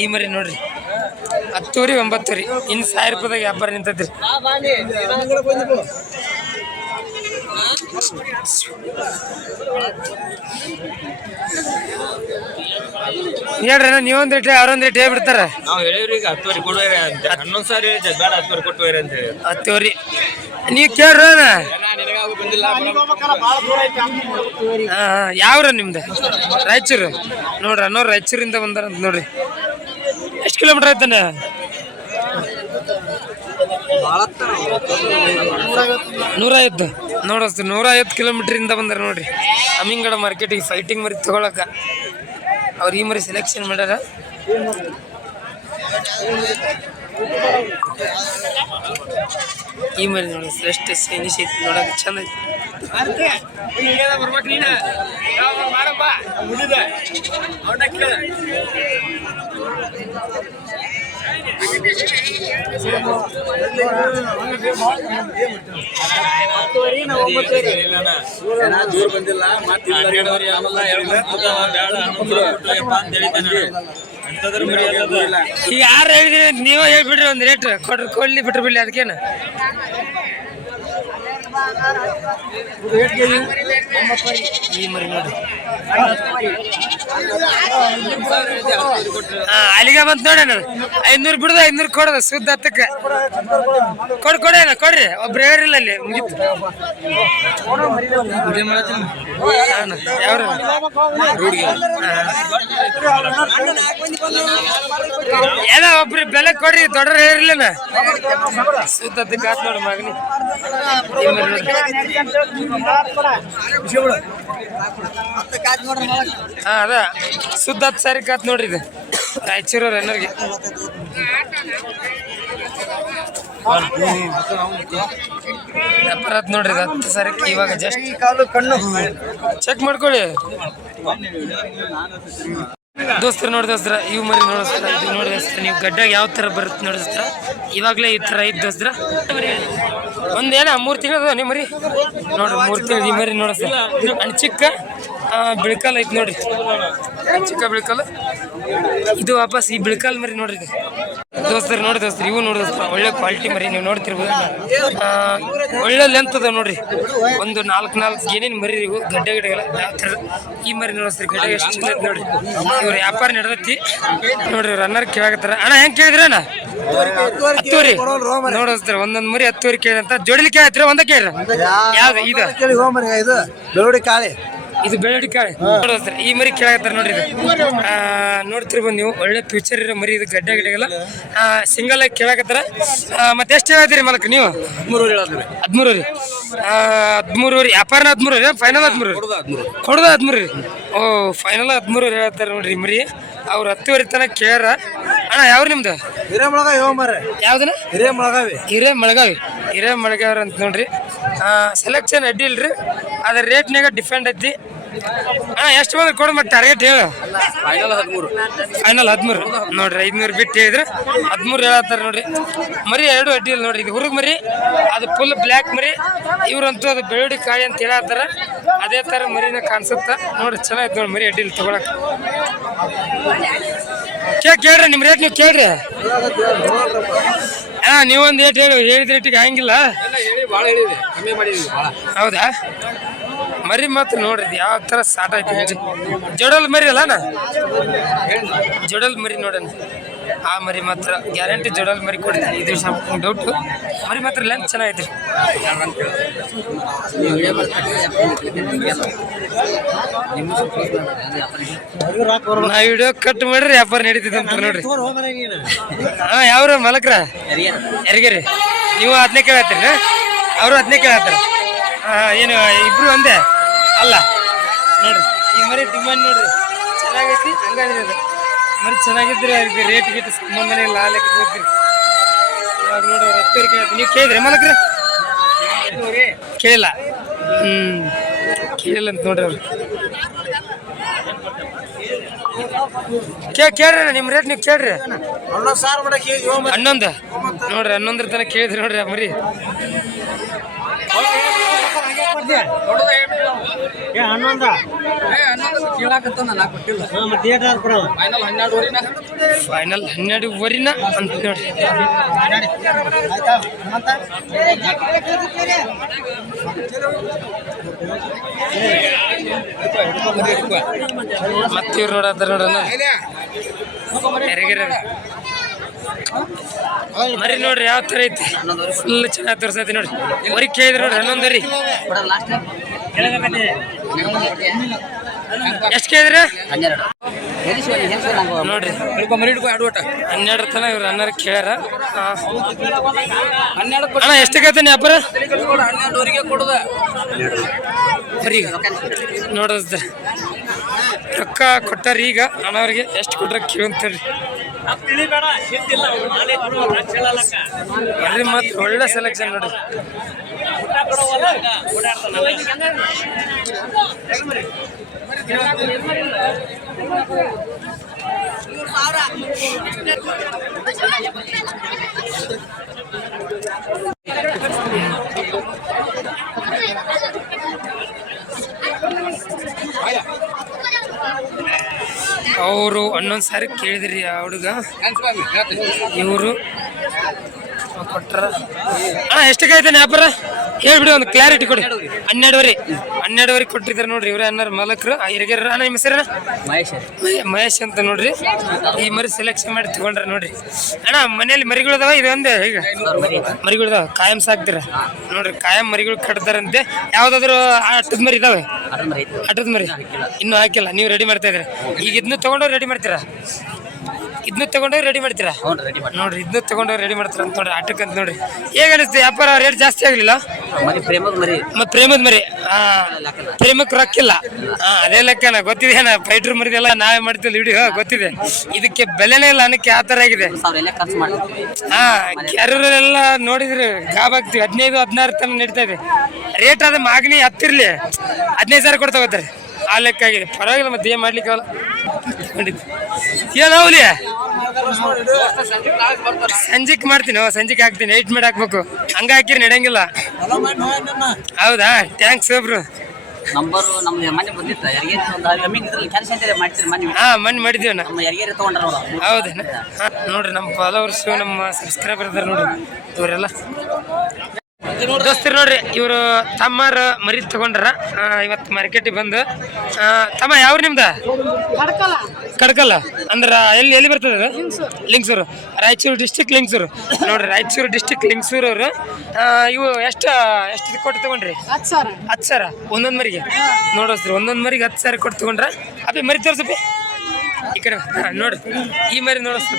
ಈ ಮರಿ ನೋಡ್ರಿ 10,000 9,000 ಇನ್ನು 1,000 ರೂಪಾಯಿದಾಗ ವ್ಯಾಪಾರ ನಿಂತದ್ರಿ ಹೇಳ್ರಿ ನೀವೊಂದ್ ರೇಟ್ ಅವ್ರೊಂದ್ ರೇಟ್ ಹೇಳ್ಬಿಡ್ತಾರ ನಾವು ಹೇಳಿವ್ರಿ ಈಗ 10,000 ಕೊಡುವರೆ ಅಂತ 11,000 ಹೇಳಿದ್ದೆ ಬೇಡ 10,000 ಕೊಟ್ಟುವರೆ ಅಂತ ಹೇಳಿ 10,000 ನೀವು ಕೇಳ್ರ ಯಾವ್ರ ನಿಮ್ದು ರಾಯಚೂರು ನೋಡ್ರಿ ಅನ್ನೋರು ರಾಯಚೂರಿಂದ ಬಂದಾರಂತ ನೋಡ್ರಿ ಎಷ್ಟು ಕಿಲೋಮೀಟರ್ ಆಯ್ತಾನೆ 150 ನೋಡಸ್ತು 150 ಕಿಲೋಮೀಟರ್ ಬಂದಾರ ನೋಡ್ರಿ ಅಮ್ಮಿಂಗಡ ಮಾರ್ಕೆಟಿಗೆ ಫೈಟಿಂಗ್ ಮರಿ ತಗೊಳಕ ಅವ್ರು ಈ ಮರಿ ಸೆಲೆಕ್ಷನ್ ಮಾಡ್ಯಾರ ಈ ಮರಿ ನೋಡಿ ಶ್ರೇಷ್ಠ ಸೈನಿಸ್ ಐತಿ ನೋಡಕ್ಕೆ ಚಂದ ಐತಿ ದೂರ ಬಂದಿಲ್ಲ ಈಗ ಯಾರು ಹೇಳಿದ್ರಿ ನೀವೇ ಹೇಳ್ಬಿಡ್ರಿ ಒಂದು ರೇಟ್ ಕೊಡ್ಲಿ ಬಿಟ್ರಿ ಬಿಡ್ಲಿ ಅದಕ್ಕೇನು ಈ ಮರಿ ನೋಡಿ ಅಲ್ಲಿಗೆ ಬಂತ ನೋಡೋಣ 500 ಬಿಡುದ 500 ಕೊಡದ ಸುದ್ದ ಹತ್ತಕ್ಕೆ ಕೊಡೇನ ಕೊಡ್ರಿ ಒಬ್ರು ಯಾರಿಲ್ಲ ಅಲ್ಲಿ ಮುಗಿತು ಯಾವ್ರ ಏನೋ ಒಬ್ರು ಬೆಲೆ ಕೊಡ್ರಿ ದೊಡ್ಡ ಹೇಳಿರ್ಲಿಲ್ಲ ಸುದ್ದ ಹತ್ತಕ್ಕೆ ಆತ್ ನೋಡಿ ಮಗನಿ ಅದ ಸುದ್ದ 10,000 ಕಾತ್ ನೋಡ್ರಿ ಇದು ರಾಯಚೂರು ರನ್ನರ್ಗೆ ವ್ಯಾಪಾರ ನೋಡ್ರಿ 10,000 ಇವಾಗ ಜಸ್ಟ್ ಚೆಕ್ ಮಾಡ್ಕೊಳ್ಳಿ ದೋಸ್ತರ ನೋಡಿ ದೋಸ್ತರ ಇವು ಮರಿ ನೋಡಿಸ್ತಾರ ಇದು ನೋಡಿ ದೋಸ್ತರ ನೀವು ಗಡ್ಡಾಗ ಯಾವ ಥರ ಬರುತ್ತೆ ನೋಡಿಸ್ತಾರ ಇವಾಗಲೇ ಈ ಥರ ಐತೆ ದೋಸ್ತರ ಒಂದೇನ 3 ತಿಂಗಳು ನೀವು ಮರಿ ನೋಡ್ರಿ 3 ತಿಂಗಳು ಈ ಮರಿ ನೋಡಿಸ್ತಾರ ಅಂಡ್ ಚಿಕ್ಕ ಬಿಳ್ಕಲ್ ಐತೆ ನೋಡ್ರಿ ಚಿಕ್ಕ ಬಿಳ್ಕಲ್ ಇದು ವಾಪಸ್ ಈ ಬಿಳ್ಕಲ್ ಮರಿ ನೋಡ್ರಿ ಇದು ದೋಸ್ತರು ನೋಡಿ ದೋಸ್ತರು ಇವು ನೋಡಿ ದೋಸ್ತರ ಒಳ್ಳೆ ಕ್ವಾಲಿಟಿ ಮರಿ ನೀವು ನೋಡ್ತಿರ್ಬೋದು ಒಳ್ಳೆ ಲೆಂತ್ ಅದ ನೋಡ್ರಿ ಒಂದು 4 ಏನೇನು ಮರಿ ಇವು ಗಡ್ಡೆ ಎಲ್ಲ ಯಾವ ಥರ ಈ ಮರಿ ನೋಡಿಸ್ರಿ ಗಡ್ಡೆ ಎಷ್ಟು ಚಂದ ನೋಡ್ರಿ ಇವ್ರ ವ್ಯಾಪಾರ ನಡೆದೈತಿ ನೋಡ್ರಿ ರನ್ನರ್ ಕೇಳಾಕತ್ತಾರ ಅಣ್ಣ ಹೆಂಗ್ ಕೇಳಿದ್ರಿ ಅಣ್ಣ 10,000 ನೋಡಿಸ್ತಾರ ಒಂದೊಂದು ಮರಿ 10,000 ಕೇಳಿದಂತ ಜೋಡಿಲಿ ಕೇಳತ್ರಿ ಒಂದ ಕೇಳ್ರಿ ಯಾವ್ದು ಇದು ಬೆಳುಡಿ ಕಾಳಿ ಇದು ಬೆಳ್ಳಡಿ ಕಾಳೆ ನೋಡ್ರಿ ಈ ಮರಿ ಕೇಳಾಕತ್ತಾರ ನೋಡ್ರಿ ಇದು ನೋಡ್ತಿರ್ಬೋದು ನೀವು ಒಳ್ಳೆ ಫ್ಯೂಚರ್ ಇರೋ ಮರಿ ಇದು ಗಡ್ಡೆ ಗಿಡ್ಡೆಗೆಲ್ಲ ಸಿಂಗಲ್ ಆಗಿ ಕೇಳಾಕತ್ತಾರ ಮತ್ತೆ ಎಷ್ಟು ಹೇಳ್ತೀರಿ ಮಲಕ್ ನೀವು 13 ರೀ 13 ರೀ ವ್ಯಾಪಾರನ 13 ರೀ ಫೈನಲ್ 13 ಕೊಡೋದ 13 ರೀ ಓ ಫೈನಲ್ 13 ಹೇಳ್ತಾರ ನೋಡ್ರಿ ಮರಿ ಅವ್ರು 10 ತನಕ ಕೇಳ್ಯಾರ ಅಣ್ಣ ಯಾವ್ರು ನಿಮ್ದು ಯಾವ್ದನ ಹಿರೇಮಳಗಾವಿ ಅಂತ ನೋಡ್ರಿ ಸೆಲೆಕ್ಷನ್ ಅಡ್ಡಿ ಇಲ್ರಿ ಅದ್ರ ರೇಟ್ನಾಗ ಡಿಫೆಂಡ್ ಐತಿ ಅಣ್ಣ ಎಷ್ಟು ಬಂದ್ರೆ ಕೊಡು ಮತ್ತೆ ಟಾರ್ಗೆಟ್ ಹೇಳು ಫೈನಲ್ 13 ನೋಡ್ರಿ 500 ಬಿಟ್ಟು ಹೇಳಿದ್ರೆ 13 ಹೇಳತ್ತಾರ ನೋಡ್ರಿ ಮರಿ 2 ಅಡ್ಡಿ ಇಲ್ಲ ನೋಡ್ರಿ ಇದು ಹುರುಗ್ ಮರಿ ಅದು ಫುಲ್ ಬ್ಲ್ಯಾಕ್ ಮರಿ ಇವ್ರಂತೂ ಅದು ಬೆಳ್ಳುಡಿ ಕಾಯಿ ಅಂತ ಹೇಳತ್ತಾರ ಅದೇ ಥರ ಮರಿನ ಕಾಣಿಸುತ್ತ ನೋಡ್ರಿ ಚೆನ್ನಾಗಿತ್ತು ನೋಡಿ ಮರಿ ಅಡ್ಡಿ ಇಲ್ಲ ತಗೊಳಕ್ ಕೇಳ್ರಿ ನಿಮ್ಮ ರೇಟ್ ನೀವು ಕೇಳ್ರಿ ನೀವೊಂದು ರೇಟ್ ಹೇಳಿದ ರೇಟಿಗೆ ಹಂಗಿಲ್ಲ ಹೌದಾ ಮರಿ ಮಾತ್ರ ನೋಡ್ರಿ ಯಾವ ಥರ ಸ್ಟಾರ್ಟ್ ಆಯ್ತು ಜೋಡಲ್ ಮರಿ ಅಲ್ಲ ಜೋಡಲ್ ಮರಿ ನೋಡೋಣ ಆ ಮರಿ ಮಾತ್ರ ಗ್ಯಾರಂಟಿ ಜೋಡಲ್ ಮರಿ ಕೊಡ್ತೀನಿ ಇದು ಸ್ವಲ್ಪ ಡೌಟು ಮರಿ ಮಾತ್ರ ಲೆಂತ್ ಚೆನ್ನಾಗೈತಿ ನಾ ವಿಡಿಯೋ ಕಟ್ ಮಾಡ್ರಿ ವ್ಯಾಪಾರ ನಡೀತಿದೆ ಅಂತ ನೋಡ್ರಿ ಯಾವ್ರ ಮಲಕ್ರ ಯಾರಿಗೇರಿ ನೀವು ಅದನ್ನೇ ಕೇಳತ್ತೀರಿ ಅವರು ಅದನ್ನೇ ಕೇಳತ್ತಾರ ಏನು ಇಬ್ರು ಒಂದೇ ಅಲ್ಲ ನೋಡ್ರಿ ಈ ಮರಿ ಡಿಮ್ಯಾಂಡ್ ನೋಡ್ರಿ ಚೆನ್ನಾಗೈತಿ ಹಂಗಾದ್ರೆ ಅದು ಮರಿ ಚೆನ್ನಾಗಿದ್ರೆ ಅದಕ್ಕೆ ರೇಟ್ ಗೀಟ್ ಸಂಬಂಧನೇ ಇಲ್ಲ ಲೆಕ್ಕ ಹೋಗ್ತೀರಿ ಇವಾಗ ನೋಡ್ರಿ ಅವ್ರು 10 ಕೇಳ್ತೀವಿ ನೀವು ಕೇಳಿದ್ರಿ ಮಲಕ್ರ ಕೇಳಿಲ್ಲ ಕೇಳಿಲ್ಲ ಅಂತ ನೋಡ್ರಿ ಅವ್ರು ಕೇಳ್ರಿ ನಿಮ್ಮ ರೇಟ್ ನೀವು ಕೇಳ್ರಿ 11 ನೋಡ್ರಿ 11 ತನಕ ಕೇಳಿದ್ರಿ ನೋಡ್ರಿ ಮರಿ ಫೈನಲ್ 12 ಅಂತ ನೋಡ್ರಿ ಮತ್ತೆ ಇವ್ರು ನೋಡತ್ತಾರ ನೋಡೋಣ ಯಾರಿಗಾರ ಮರಿ ನೋಡ್ರಿ ಯಾವ ಥರ ಐತಿ ಫುಲ್ ಚೆನ್ನಾಗಿ ತೋರ್ಸೈತಿ ನೋಡ್ರಿ ಮರಿ ಕೇಳಿದ್ರಿ ನೋಡ್ರಿ 11 ರೀ ಎಷ್ಟು ಕೇಳಿದ್ರಿ ನೋಡ್ರಿ 12 ತನ ಇವ್ರು 12 ಕೇಳ್ಯಾರ ಅಣ್ಣ ಎಷ್ಟಕ್ಕೈತೆ ವ್ಯಾಪಾರ ನೋಡೋದ ರೊಕ್ಕ ಕೊಟ್ಟಾರ ಈಗ ಅಣ್ಣವ್ರಿಗೆ ಎಷ್ಟು ಕೊಟ್ರ ಕೇಳಂತೇಳಿ ಮರಿ ಮಾತ್ರ ಒಳ್ಳೆ ಸೆಲೆಕ್ಷನ್ ನೋಡ್ರಿ ಅವರು 11 ಸಾರಿ ಕೇಳಿದ್ರಿ ಆ ಹುಡುಗ ಇವರು ಕೊಟ್ರ ಎಷ್ಟಕ್ಕೈತೆ ವ್ಯಾಪಾರ ಹೇಳ್ಬಿಡಿ ಒಂದು ಕ್ಲಾರಿಟಿ ಕೊಡಿ 12 ಕೊಟ್ಟಿದ್ದಾರೆ ನೋಡ್ರಿ ಇವ್ರೆ ಅನ್ನಾರ ಮಾಲಕರು ಹಿರಿಗೆರ ಅಣ್ಣ ನಿಮ್ಮ ಹೆಸರು ಮಹೇಶ್ ಅಂತ ನೋಡ್ರಿ ಈ ಮರಿ ಸೆಲೆಕ್ಷನ್ ಮಾಡಿ ತಗೊಂಡ್ರ ನೋಡ್ರಿ ಅಣ್ಣ ಮನೇಲಿ ಮರಿಗಳದಾವ ಇದು ಒಂದೇ ಈಗ ಮರಿಗಳದಾವ ಕಾಯಂ ಸಾಕ್ತೀರ ನೋಡ್ರಿ ಕಾಯಂ ಮರಿಗಳು ಕಟ್ತಾರಂತೆ ಯಾವ್ದಾದ್ರು ಅಟ್ಟದ ಮರಿ ಇದಾವೆ ಅಟ್ಟದ ಮರಿ ಇನ್ನೂ ಹಾಕಿಲ್ಲ ನೀವು ರೆಡಿ ಮಾಡ್ತಾ ಇದ್ರಿ ಈಗ ಇದನ್ನ ತಗೊಂಡವ್ರು ರೆಡಿ ಮಾಡ್ತೀರಾ ಇದನ್ನ ತಗೊಂಡೋಗಿ ರೆಡಿ ಮಾಡ್ತೀರಾ ನೋಡ್ರಿ ಇದನ್ನ ತಗೊಂಡೋಗಿ ರೆಡಿ ಮಾಡ್ತಾರ ಅಂತ ನೋಡ್ರಿ ಆಟಕ್ಕೆ ಅಂತ ನೋಡ್ರಿ ಹೇಗೆ ಅನಿಸ್ತು ವ್ಯಾಪಾರ ರೇಟ್ ಜಾಸ್ತಿ ಆಗ್ಲಿಲ್ಲ ಮತ್ತೆ ಪ್ರೇಮದ ಮರಿ ಪ್ರೇಮಕ್ಕೆ ರೊಕ್ಕಿಲ್ಲ ಅದೇ ಲೆಕ್ಕನ ಗೊತ್ತಿದೆ ಫೈಟ್ರ್ ಮರಿದೆಲ್ಲ ನಾವೇ ಮಾಡ್ತೀವಿ ವಿಡಿಯೋ ಗೊತ್ತಿದೆ ಇದಕ್ಕೆ ಬೆಲೆನೇ ಇಲ್ಲ ಅನ್ನಕ್ಕೆ ಆ ತರ ಆಗಿದೆ ಕೆರೆಲ್ಲ ನೋಡಿದ್ರೆ ಗಾಬಾಗ್ತೀವಿ 15-16 ತನಕ ನಡೀತಾ ಇದೆ ರೇಟ್ ಅದ ಮಾಗನಿ ಹತ್ತಿರ್ಲಿ 15,000 ಕೊಡ್ತಾ ಹೋಗ್ತಾರೆ ಆ ಲೆಕ್ಕ ಆಗಿದೆ ಪರವಾಗಿಲ್ಲ ಮತ್ತೆ ಏನ್ ಮಾಡ್ಲಿಕ್ಕಲ್ಲ ಏನಾವಲಿ ಸಂಜೆಕ್ ಮಾಡ್ತೀನಿ ಸಂಜೆಗೆ ಹಾಕ್ತೀನಿ 8 ಮಾಡಿ ಹಾಕ್ಬೇಕು ಹಂಗ ಹಾಕಿರಿ ನಡೆಯಂಗಿಲ್ಲ ಹೌದಾ ಥ್ಯಾಂಕ್ಸ್ ಒಬ್ರು ನಂಬರ್ ನಮ್ಗೆ ಮನೆ ಬಂದಿತ್ತ ಮನೆ ಮಾಡಿದೀವಿ ಹೌದೇನ ನೋಡ್ರಿ ನಮ್ಮ ಫಾಲೋವರ್ಸ್ ನಮ್ಮ ಸಬ್ಸ್ಕ್ರೈಬರ್ ಇದಾರೆ ನೋಡ್ರಿ ಇವರೆಲ್ಲ ದೋಸ್ತರು ನೋಡ್ರಿ ಇವರು ತಮ್ಮರ ಮರಿ ತಗೊಂಡ್ರ ಇವತ್ತು ಮಾರ್ಕೆಟಿಗೆ ಬಂದು ತಮ್ಮ ಯಾವ್ರು ನಿಮ್ದ ಕಡ್ಕಲ್ಲ ಅಂದ್ರೆ ಎಲ್ಲಿ ಬರ್ತದೆ ಅದು? ಲಿಂಗಸೂರು, ರಾಯಚೂರು ಡಿಸ್ಟಿಕ್ ಲಿಂಗಸೂರು. ನೋಡ್ರಿ ರಾಯಚೂರು ಡಿಸ್ಟಿಕ್ ಲಿಂಗಸೂರು ಅವರು ಇವು ಎಷ್ಟು ಕೊಟ್ಟು ತಗೊಂಡ್ರಿ? 10,000 ಒಂದೊಂದು ಮರಿಗೆ. ನೋಡೋಸ್ರಿ ಒಂದೊಂದು ಮರಿಗೆ 10,000 ಕೊಟ್ಟು ತಗೊಂಡ್ರ. ಅಪ್ಪಿ ಮರಿ ತೋರ್ಸಪ್ಪಿ ಈ ಕಡೆ. ನೋಡ್ರಿ ಈ ಮರಿ ನೋಡಿಸ್ರಿ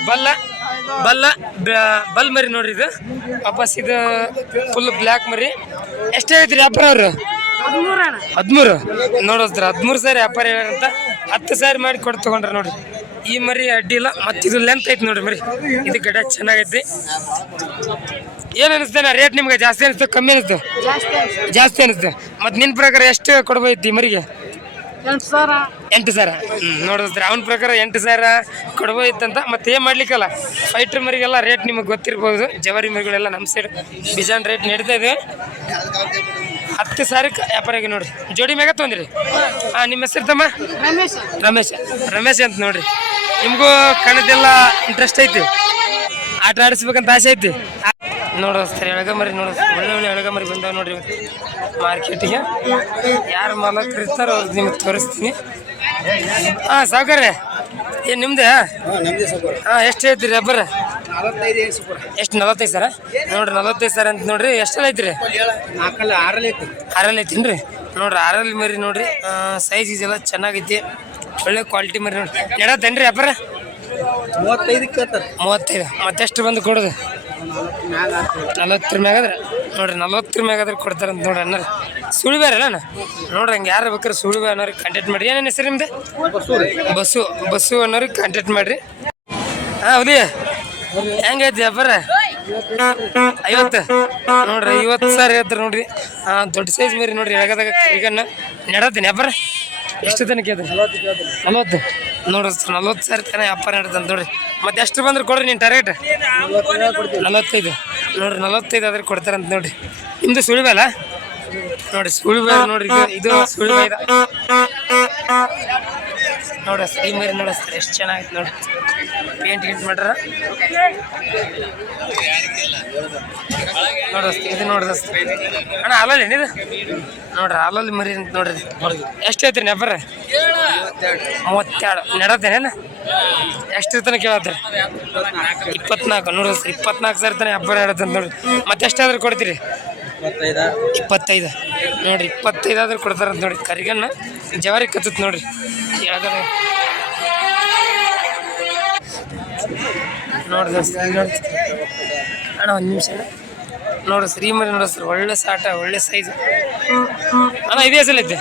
ಬಲ್ ಮರಿ ನೋಡ್ರಿ. ಇದು ವಾಪಸ್ ಇದು ಫುಲ್ ಬ್ಲ್ಯಾಕ್ ಮರಿ. ಎಷ್ಟೇ ಐತ್ರಿ ವ್ಯಾಪಾರ ಅವರು? 13 ನೋಡೋಸ್ರಿ 13,000 ವ್ಯಾಪಾರ ಹೇಳಂತ 10,000 ಮಾಡಿ ಕೊಟ್ಟು ತಗೊಂಡ್ರ. ನೋಡ್ರಿ ಈ ಮರಿ ಅಡ್ಡಿ ಇಲ್ಲ. ಮತ್ತು ಇದು ಲೆಂತ್ ಐತಿ ನೋಡ್ರಿ ಮರಿ. ಇದು ಗಡ ಚೆನ್ನಾಗೈತಿ. ಏನು ಅನಿಸ್ತೇನೆ ರೇಟ್ ನಿಮ್ಗೆ? ಜಾಸ್ತಿ ಅನಿಸ್ತು ಕಮ್ಮಿ ಅನಿಸ್ತು? ಜಾಸ್ತಿ ಅನಿಸ್ತು. ಮತ್ತು ನಿನ್ನ ಪ್ರಕಾರ ಎಷ್ಟು ಕೊಡ್ಬೋಯ್ತಿ ಈ ಮರಿಗೆ? 8,000. ನೋಡಿದ್ರೆ ಅವನ ಪ್ರಕಾರ 8,000 ಕೊಡ್ಬೋಯ್ತಂತ. ಮತ್ತೆ ಏನು ಮಾಡ್ಲಿಕ್ಕಲ್ಲ, ಫೈಟ್ರ್ ಮರಿಗೆಲ್ಲ ರೇಟ್ ನಿಮಗೆ ಗೊತ್ತಿರ್ಬೋದು. ಜವಾರಿ ಮರಿಗಳೆಲ್ಲ ನಮ್ಮ ಸೈಡ್ ಬಿಜಾನ್ ರೇಟ್ ನಡೀತಾ ಇದೆ. 10,000 ವ್ಯಾಪಾರ ಆಗಿ ನೋಡ್ರಿ. ಜೋಡಿ ಮ್ಯಾಗ ತೊಂದ್ರಿ. ನಿಮ್ಮ ಹೆಸರು ತಮ್ಮ? ರಮೇಶ್ ಅಂತ ನೋಡ್ರಿ. ನಿಮಗೂ ಕಣದೆಲ್ಲ ಇಂಟ್ರೆಸ್ಟ್ ಐತಿ, ಆಟ ಆಡಿಸ್ಬೇಕಂತ ಆಸೆ ಐತಿ. ನೋಡಿಸ್ತಾರೆ ಎಳಗಮರಿ. ನೋಡಿಸ್ತಾರೆ ಒಳ್ಳೆ ಎಳಗಮರಿ ಬಂದಾವ ನೋಡ್ರಿ ಮಾರ್ಕೆಟಿಗೆ. ಯಾರು ಮಾಲಕರು ಇರ್ತಾರೋ ಅವ್ರಿಗೆ ನಿಮ್ಗೆ ತೋರಿಸ್ತೀನಿ. ಸಾವುಕಾರ್ರೆ ಏನು ನಿಮ್ದೆ? ಎಷ್ಟು ಹೇಳ್ತೀರಿ ರಬ್ಬರ? ಎಷ್ಟು? 45,000. ನೋಡ್ರಿ 45,000 ಅಂತ ನೋಡ್ರಿ. ಎಷ್ಟೆಲ್ಲ ಐತ್ರಿ? 6 ಐತಿನ್ರಿ. ನೋಡ್ರಿ 6 ಮರಿ ನೋಡ್ರಿ. ಸೈಜ್ ಎಲ್ಲ ಚೆನ್ನಾಗೈತಿ, ಒಳ್ಳೆ ಕ್ವಾಲಿಟಿ ಮರಿ ನೋಡ್ರಿ. ಎಡತ್ತೇನ್ರಿ ವ್ಯಾಪಾರ? 35. ಮತ್ತೆಷ್ಟು ಬಂದು ಕೊಡೋದು? 40 ಮ್ಯಾಗಾದ್ರೆ ನೋಡ್ರಿ. 40 ಮ್ಯಾಗಾದ್ರೆ ಕೊಡ್ತಾರಂತ ನೋಡ್ರಿ ಅನ್ನಾರ. ಸುಳಿ ಬೇರೆ ಅಲ್ಲ ನೋಡ್ರಿ. ಹಂಗೆ ಯಾರು ಬೇಕಾದ್ರೆ ಸುಳಿ ಬೇ ಅನ್ನೋರಿಗೆ ಕಾಂಟ್ಯಾಕ್ಟ್ ಮಾಡಿರಿ. ಏನೇನು ಹೆಸರು ನಿಮ್ದು? ಬಸ್ಸು ಅನ್ನೋರಿಗೆ ಕಾಂಟ್ಯಾಕ್ಟ್ ಮಾಡಿರಿ. ಹೌದಿ ಹೆಂಗೈತಿ ವ್ಯಾಪಾರ? 50 ನೋಡ್ರಿ. 50,000 ಹೇಳ್ತಾರೆ ನೋಡ್ರಿ. ದೊಡ್ಡ ಸೈಜ್ ಮರಿ ನೋಡ್ರಿ. ಎಳಗದಾಗ ಕರಿಗನ್ನ ನೆಡತ್ತೀನಿ ವ್ಯಾಪಾರ. ಎಷ್ಟು ತನಕ ಹೇಳ್ರಿ? 40 ನೋಡ್ರಿ. 40,000 ತನಕ ವ್ಯಾಪಾರ ನಡ್ದಂತ ನೋಡ್ರಿ. ಮತ್ತೆ ಎಷ್ಟು ಬಂದ್ರೆ ಕೊಡ್ರಿ ನೀನು ಟಾರ್ಗೆಟ್? 45 ನೋಡ್ರಿ. 45 ಆದ್ರೆ ಕೊಡ್ತಾರಂತ ನೋಡ್ರಿ. ನಿಮ್ದು ಸುಳಿಬೇಲ ನೋಡ್ರಿ. ಸುಳಿಬೇ ನೋಡ್ರಿ. ಇದು ಸುಳಿಬೇ ಇದೆ ನೋಡ್ರಿ. ಈ ಮರಿ ನೋಡಿಸ್ತಾರೆ ಎಷ್ಟು ಚೆನ್ನಾಗಿತ್ತು ನೋಡ್ರಿ. ಪೇಂಟ್ ಗಿಂಟ್ ಮಾಡ್ರ ನೋಡಿಸ್ತೀವಿ. ಇದು ನೋಡಿಸ್ತೀವಿ ಅಣ್ಣ. ಹಾಲಲ್ಲಿ ಏನಿದು ನೋಡ್ರಿ. ಹಾಲಲ್ಲಿ ಮರಿ ಅಂತ ನೋಡ್ರಿ. ಎಷ್ಟು ಹೇಳ್ತೀರಿ ವ್ಯಾಪಾರ? 32 ನೆಡತ್ತೇನೇನು? ಎಷ್ಟು ತನಕ ಕೇಳತ್ರಿ? 24 ನೋಡಿಸ್ರಿ. 24,000 ತನಕ ವ್ಯಾಪಾರ ಹೇಳತ್ತಂತ ನೋಡ್ರಿ. ಮತ್ತೆ ಎಷ್ಟಾದ್ರೂ ಕೊಡ್ತೀರಿ? 25 ನೋಡ್ರಿ. 25 ಆದ್ರೂ ಕೊಡ್ತಾರಂತ ನೋಡ್ರಿ. ಕರಿಗನ್ನ ಜವಾರಿ ಕತ್ತತ್ ನೋಡ್ರಿ. ಯಾವ್ದಾರ ನೋಡ್ರಿ ಅಣ್ಣ ಒಂದು ನಿಮಿಷ ನೋಡಿಸ್ರಿ. ಈ ಮರಿ ನೋಡಿಸ್ರಿ. ಒಳ್ಳೆ ಸಾಟ, ಒಳ್ಳೆ ಸೈಜು ಅಣ್ಣ. ಇದೇ ಹೆಸರು ಐತೆ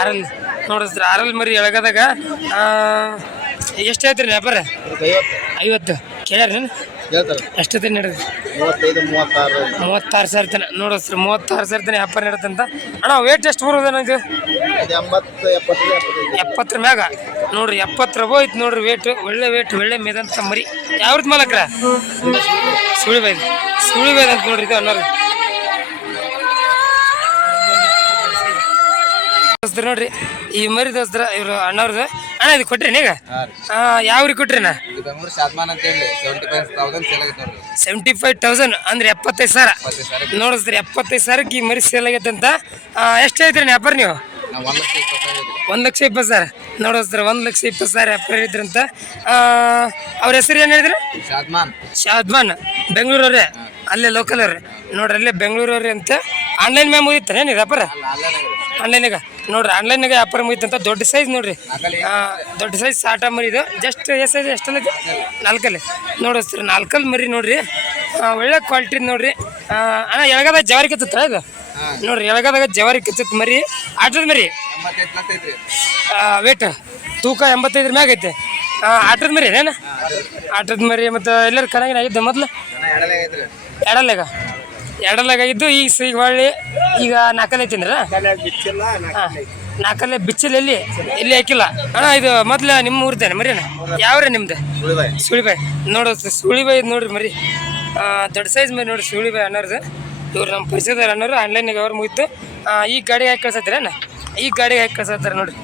6 ನೋಡಿಸ್ರಿ. 6 ಮರಿ ಎಳಗದಾಗ ಎಷ್ಟು ಹೇಳ್ತೀರಿ ವ್ಯಾಪಾರ? 50 ಕೇಳ್ಯಾರ ನೀನು? ಎಷ್ಟೊತ್ತ ನಡೆದ್ರಿ? 36,000 ತನ ನೋಡಿಸ್ರಿ. 36,000 ತನ ವ್ಯಾಪಾರ ನಡತ್ತಂತ ಅಣ್ಣ. ವೇಟ್ ಎಷ್ಟು ಬರೋದು ನನಗೆ? 70 ಮ್ಯಾಗ ನೋಡ್ರಿ. 70 ಹೋಯ್ತು ನೋಡ್ರಿ ವೇಟ್. ಒಳ್ಳೆ ವೇಟ್, ಒಳ್ಳೆ ಮೇದಂತ ಮರಿ. ಯಾವ್ದು ಮಾಲಕ್ರ? ಸುಳಿಬೈದು ಅಂತ ನೋಡ್ರಿ. ಇದು ಅನ್ನೋರು ನೋಡ್ರಿ. ಈ ಮರಿ ದೋಸ್ತರ ಇವರು ಅಣ್ಣವ್ರದ್ದು. ಅಣ್ಣ ಇದು ಕೊಟ್ರಿ ಈಗ? ಯಾವ್ರಿಗೆ ಕೊಟ್ರಿ? 75,000 ಅಂದ್ರೆ 75,000 ನೋಡಿಸ್ರಿ. 75,000 ಈ ಮರಿ ಸೇಲ್ ಆಗೈತೆ ಅಂತ. ಎಷ್ಟು ಐತ್ರಿ ವ್ಯಾಪಾರ ನೀವು? 1,20,000 ನೋಡಿಸ್ತಾರೆ. 1,20,000 ವ್ಯಾಪಾರ ಹೇಳಿದ್ರಂತ. ಅವ್ರ ಹೆಸರು ಏನು ಹೇಳಿದ್ರಿ? ಶಾದ್ಮಾನ್. ಬೆಂಗಳೂರವ್ರೆ, ಅಲ್ಲೇ ಲೋಕಲ್ ಅವ್ರೆ ನೋಡ್ರಿ. ಅಲ್ಲೇ ಬೆಂಗಳೂರವ್ರೆ ಅಂತ. ಆನ್ಲೈನ್ ಮ್ಯಾಮ್ ಮುಗಿತಾನೆ ನೀವು ವ್ಯಾಪಾರ? ಆನ್ಲೈನಾಗ ನೋಡ್ರಿ. ಆನ್ಲೈನಾಗ ವ್ಯಾಪಾರ ಮುಗಿತಂತ. ದೊಡ್ಡ ಸೈಜ್ ನೋಡ್ರಿ. ದೊಡ್ಡ ಸೈಜ್ ಸಾಟ ಮರಿ ಇದು. Just size ಎಷ್ಟಲ್ಲೈತಿ? 4 ನೋಡಿಸ್ತೀರಿ. 4 ಮರಿ ನೋಡ್ರಿ. ಒಳ್ಳೆ ಕ್ವಾಲಿಟಿ ನೋಡ್ರಿ. ಅಣ್ಣ ಎಳಗದಾಗ ಜವಾರಿ ಕತ್ತತ್ತ ಇದು ನೋಡ್ರಿ. ಎಳಗದಾಗ ಜವಾರಿ ಕಚ್ಚತ್ ಮರಿ. ಆಟದ ಮರಿ ವೇಟ್ ತೂಕ 85 ಮ್ಯಾಗ ಐತೆ. ಆಟದ ಮರಿ ಏನ? ಆಟದ ಮರಿ. ಮತ್ತು ಎಲ್ಲರೂ ಕಣಗಿನ ಆಗಿದ್ದೆ ಮೊದಲು? ಎರಡಲ್ಲಾಗಿದ್ದು ಈಗ ಹೊಳ್ಳಿ ಈಗ 4 ಐತಿಂದ್ರ? 4 ಬಿಚ್ಚಲ್ ಎಲ್ಲಿ ಹಾಕಿಲ್ಲ ಅಣ್ಣ. ಇದು ಮೊದ್ಲು ನಿಮ್ಮ ಊರ್ದೇನೆ ಮರಿನ? ಯಾವ್ರೆ ನಿಮ್ದು? ಸುಳಿಬಾಯಿ ನೋಡ್ರಿ. ಸುಳಿಬಾಯಿ ನೋಡ್ರಿ ಮರಿ. ದೊಡ್ಡ ಸೈಜ್ ಮರಿ ನೋಡ್ರಿ. ಸುಳಿಬಾಯಿ ಅನ್ನೋರ್ದು. ಇವ್ರು ನಮ್ಮ ಪರಿಚಯದಾರ ಅನ್ನೋರು. ಆನ್ಲೈನಾಗ ಅವ್ರು ಮುಗಿತು. ಈ ಗಾಡಿಗೆ ಹಾಕಿ ಕಳ್ಸತ್ತೀರೇನ? ಈ ಗಾಡಿಗೆ ಹಾಕಿ ಕಳ್ಸತ್ತಾರೆ ನೋಡ್ರಿ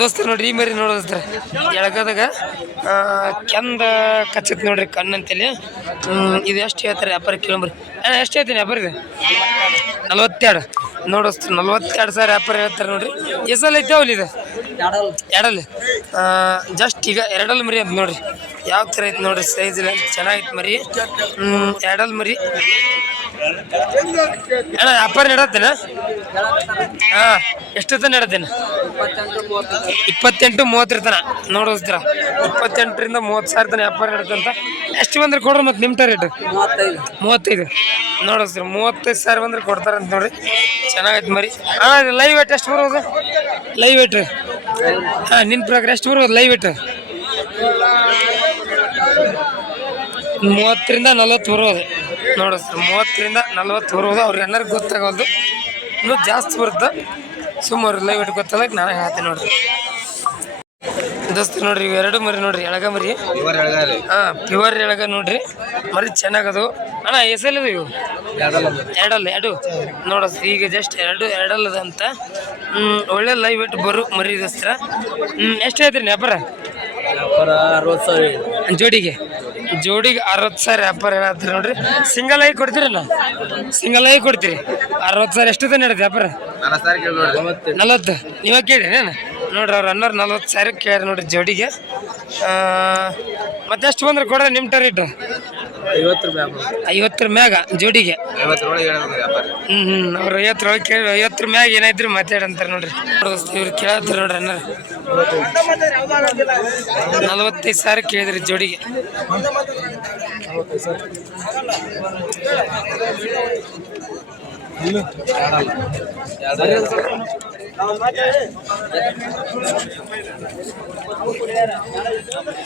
ದೋಸ್ತರು. ನೋಡ್ರಿ ಈ ಮರಿ ನೋಡೋದ್ರ ಎಳಗದಾಗ ಕೆಂದ ಕಚ್ಚತ್ ನೋಡ್ರಿ ಕಣ್ಣಂತೇಳಿ. ಇದು ಎಷ್ಟು ಹೇಳ್ತಾರೆ ವ್ಯಾಪಾರ ಕೇಳಂಬ್ರಿ? ಎಷ್ಟು ಹೇಳ್ತೀನಿ ವ್ಯಾಪಾರ? ಇದು 42 ನೋಡೋಸ್ತು. 42,000 ವ್ಯಾಪಾರ ಹೇಳ್ತಾರೆ ನೋಡ್ರಿ. ಎಸಲ್ ಐತೆ ಅವಲ್ಲಿ ಇದು? ಎರಡಲ್ಲಿ ಜಸ್ಟ್ ಈಗ ಎರಡಲ್ ಮರಿ ಅಂತ ನೋಡ್ರಿ ಯಾವ ಥರ ಐತೆ ನೋಡ್ರಿ ಸೈಜ್ ಚೆನ್ನಾಗೈತೆ ಮರಿ ಎರಡಲ್ ಮರಿ ಅಣ್ಣ ವ್ಯಾಪಾರ ನಡತ್ತೇನ ಹಾಂ ಎಷ್ಟೊತ್ತ ನಡತ್ತೇನೆ 28-30 ತನ ನೋಡೋಸ್ತ್ರ 28,000-30,000 ತನ ವ್ಯಾಪಾರ ನಡತ್ತಂತ ಎಷ್ಟು ಬಂದ್ರೆ ಕೊಡ್ರಿ ಮತ್ತೆ ನಿಮ್ಮ ರೇಟ್ 35 ನೋಡೋಸ್ತ್ರ 35,000 ಬಂದ್ರೆ ಕೊಡ್ತಾರಂತ ನೋಡ್ರಿ ಚೆನ್ನಾಗೈತೆ ಮರಿ ಅಣ್ಣ ಲೈವ್ ವೇಟ್ ಎಷ್ಟು ಬರೋದು ಲೈವ್ ವೇಟ್ ಹಾಂ ನಿನ್ನ ಪ್ರಕಾರ ಎಷ್ಟು ಬರೋದು ಲೈವ್ ವೇಟ್ 30-40 ಬರೋದು ನೋಡಿಸ್ರಿ 30-40 ಬರೋದು ಅವ್ರಿಗೆ ಎಲ್ಲರಿಗೂ ಗೊತ್ತಾಗೋದು ಇನ್ನೂ ಜಾಸ್ತಿ ಬರುತ್ತೆ ಸುಮಾರು ಲೈವ್ ವೇಟ್ ಗೊತ್ತಲ್ಲ ನಾನು ಹೇಳ್ತೀನಿ ನೋಡ್ರಿ ದೋಸ್ತ ನೋಡ್ರಿ ಇವೆರಡು ಮರಿ ನೋಡ್ರಿ ಎಳಗ ಮರಿ ಹಾಂ ಪ್ಯೂರ್ ಎಳಗ ನೋಡ್ರಿ ಮರಿ ಚೆನ್ನಾಗದು ಅಣ್ಣ ಎಸಲಿದು ಇವು ಎರಡು ನೋಡೋದು ಈಗ ಜಸ್ಟ್ ಎರಡಲ್ಲದ ಅಂತ ಒಳ್ಳೆ ಲೈವ್ ವೇಟ್ ಬರು ಮರಿ ದೋಸ್ತರ ಎಷ್ಟು ಹೇಳ್ತೀರಿ ವ್ಯಾಪಾರ 60,000 ಜೋಡಿಗೆ 60,000 ವ್ಯಾಪಾರ ಹೇಳತ್ತೀರಿ ನೋಡ್ರಿ ಸಿಂಗಲ್ ಆಗಿ ಕೊಡ್ತೀರಲ್ಲ ಸಿಂಗಲ್ ಆಗಿ ಕೊಡ್ತೀರಿ 60,000 ಎಷ್ಟು ತಾನೆ ನಡೀತಿ ವ್ಯಾಪಾರ 40 ನೀವಾಗ ಕೇಳಿ ನಾನು ನೋಡ್ರಿ ಅವ್ರು ಅನ್ನೋರು 40,000 ಕೇಳಿ ನೋಡ್ರಿ ಜೋಡಿಗೆ ಮತ್ತೆ ಎಷ್ಟು ಬಂದ್ರೆ ಕೊಡ್ರಿ ನಿಮ್ಮ ರೇಟ್ 50 ಮ್ಯಾಗ ಜೋಡಿಗೆ ಅವ್ರು 50 ಕೇಳಿ 50 ಮ್ಯಾಗ ಏನಾಯ್ತು ಮಾತಾಡಂತಾರೆ ನೋಡ್ರಿ ಇವ್ರು ಕೇಳತ್ತಾರೆ ನೋಡ್ರಿ ಅನ್ನ 45,000 ಕೇಳಿದ್ರಿ ಜೋಡಿಗೆ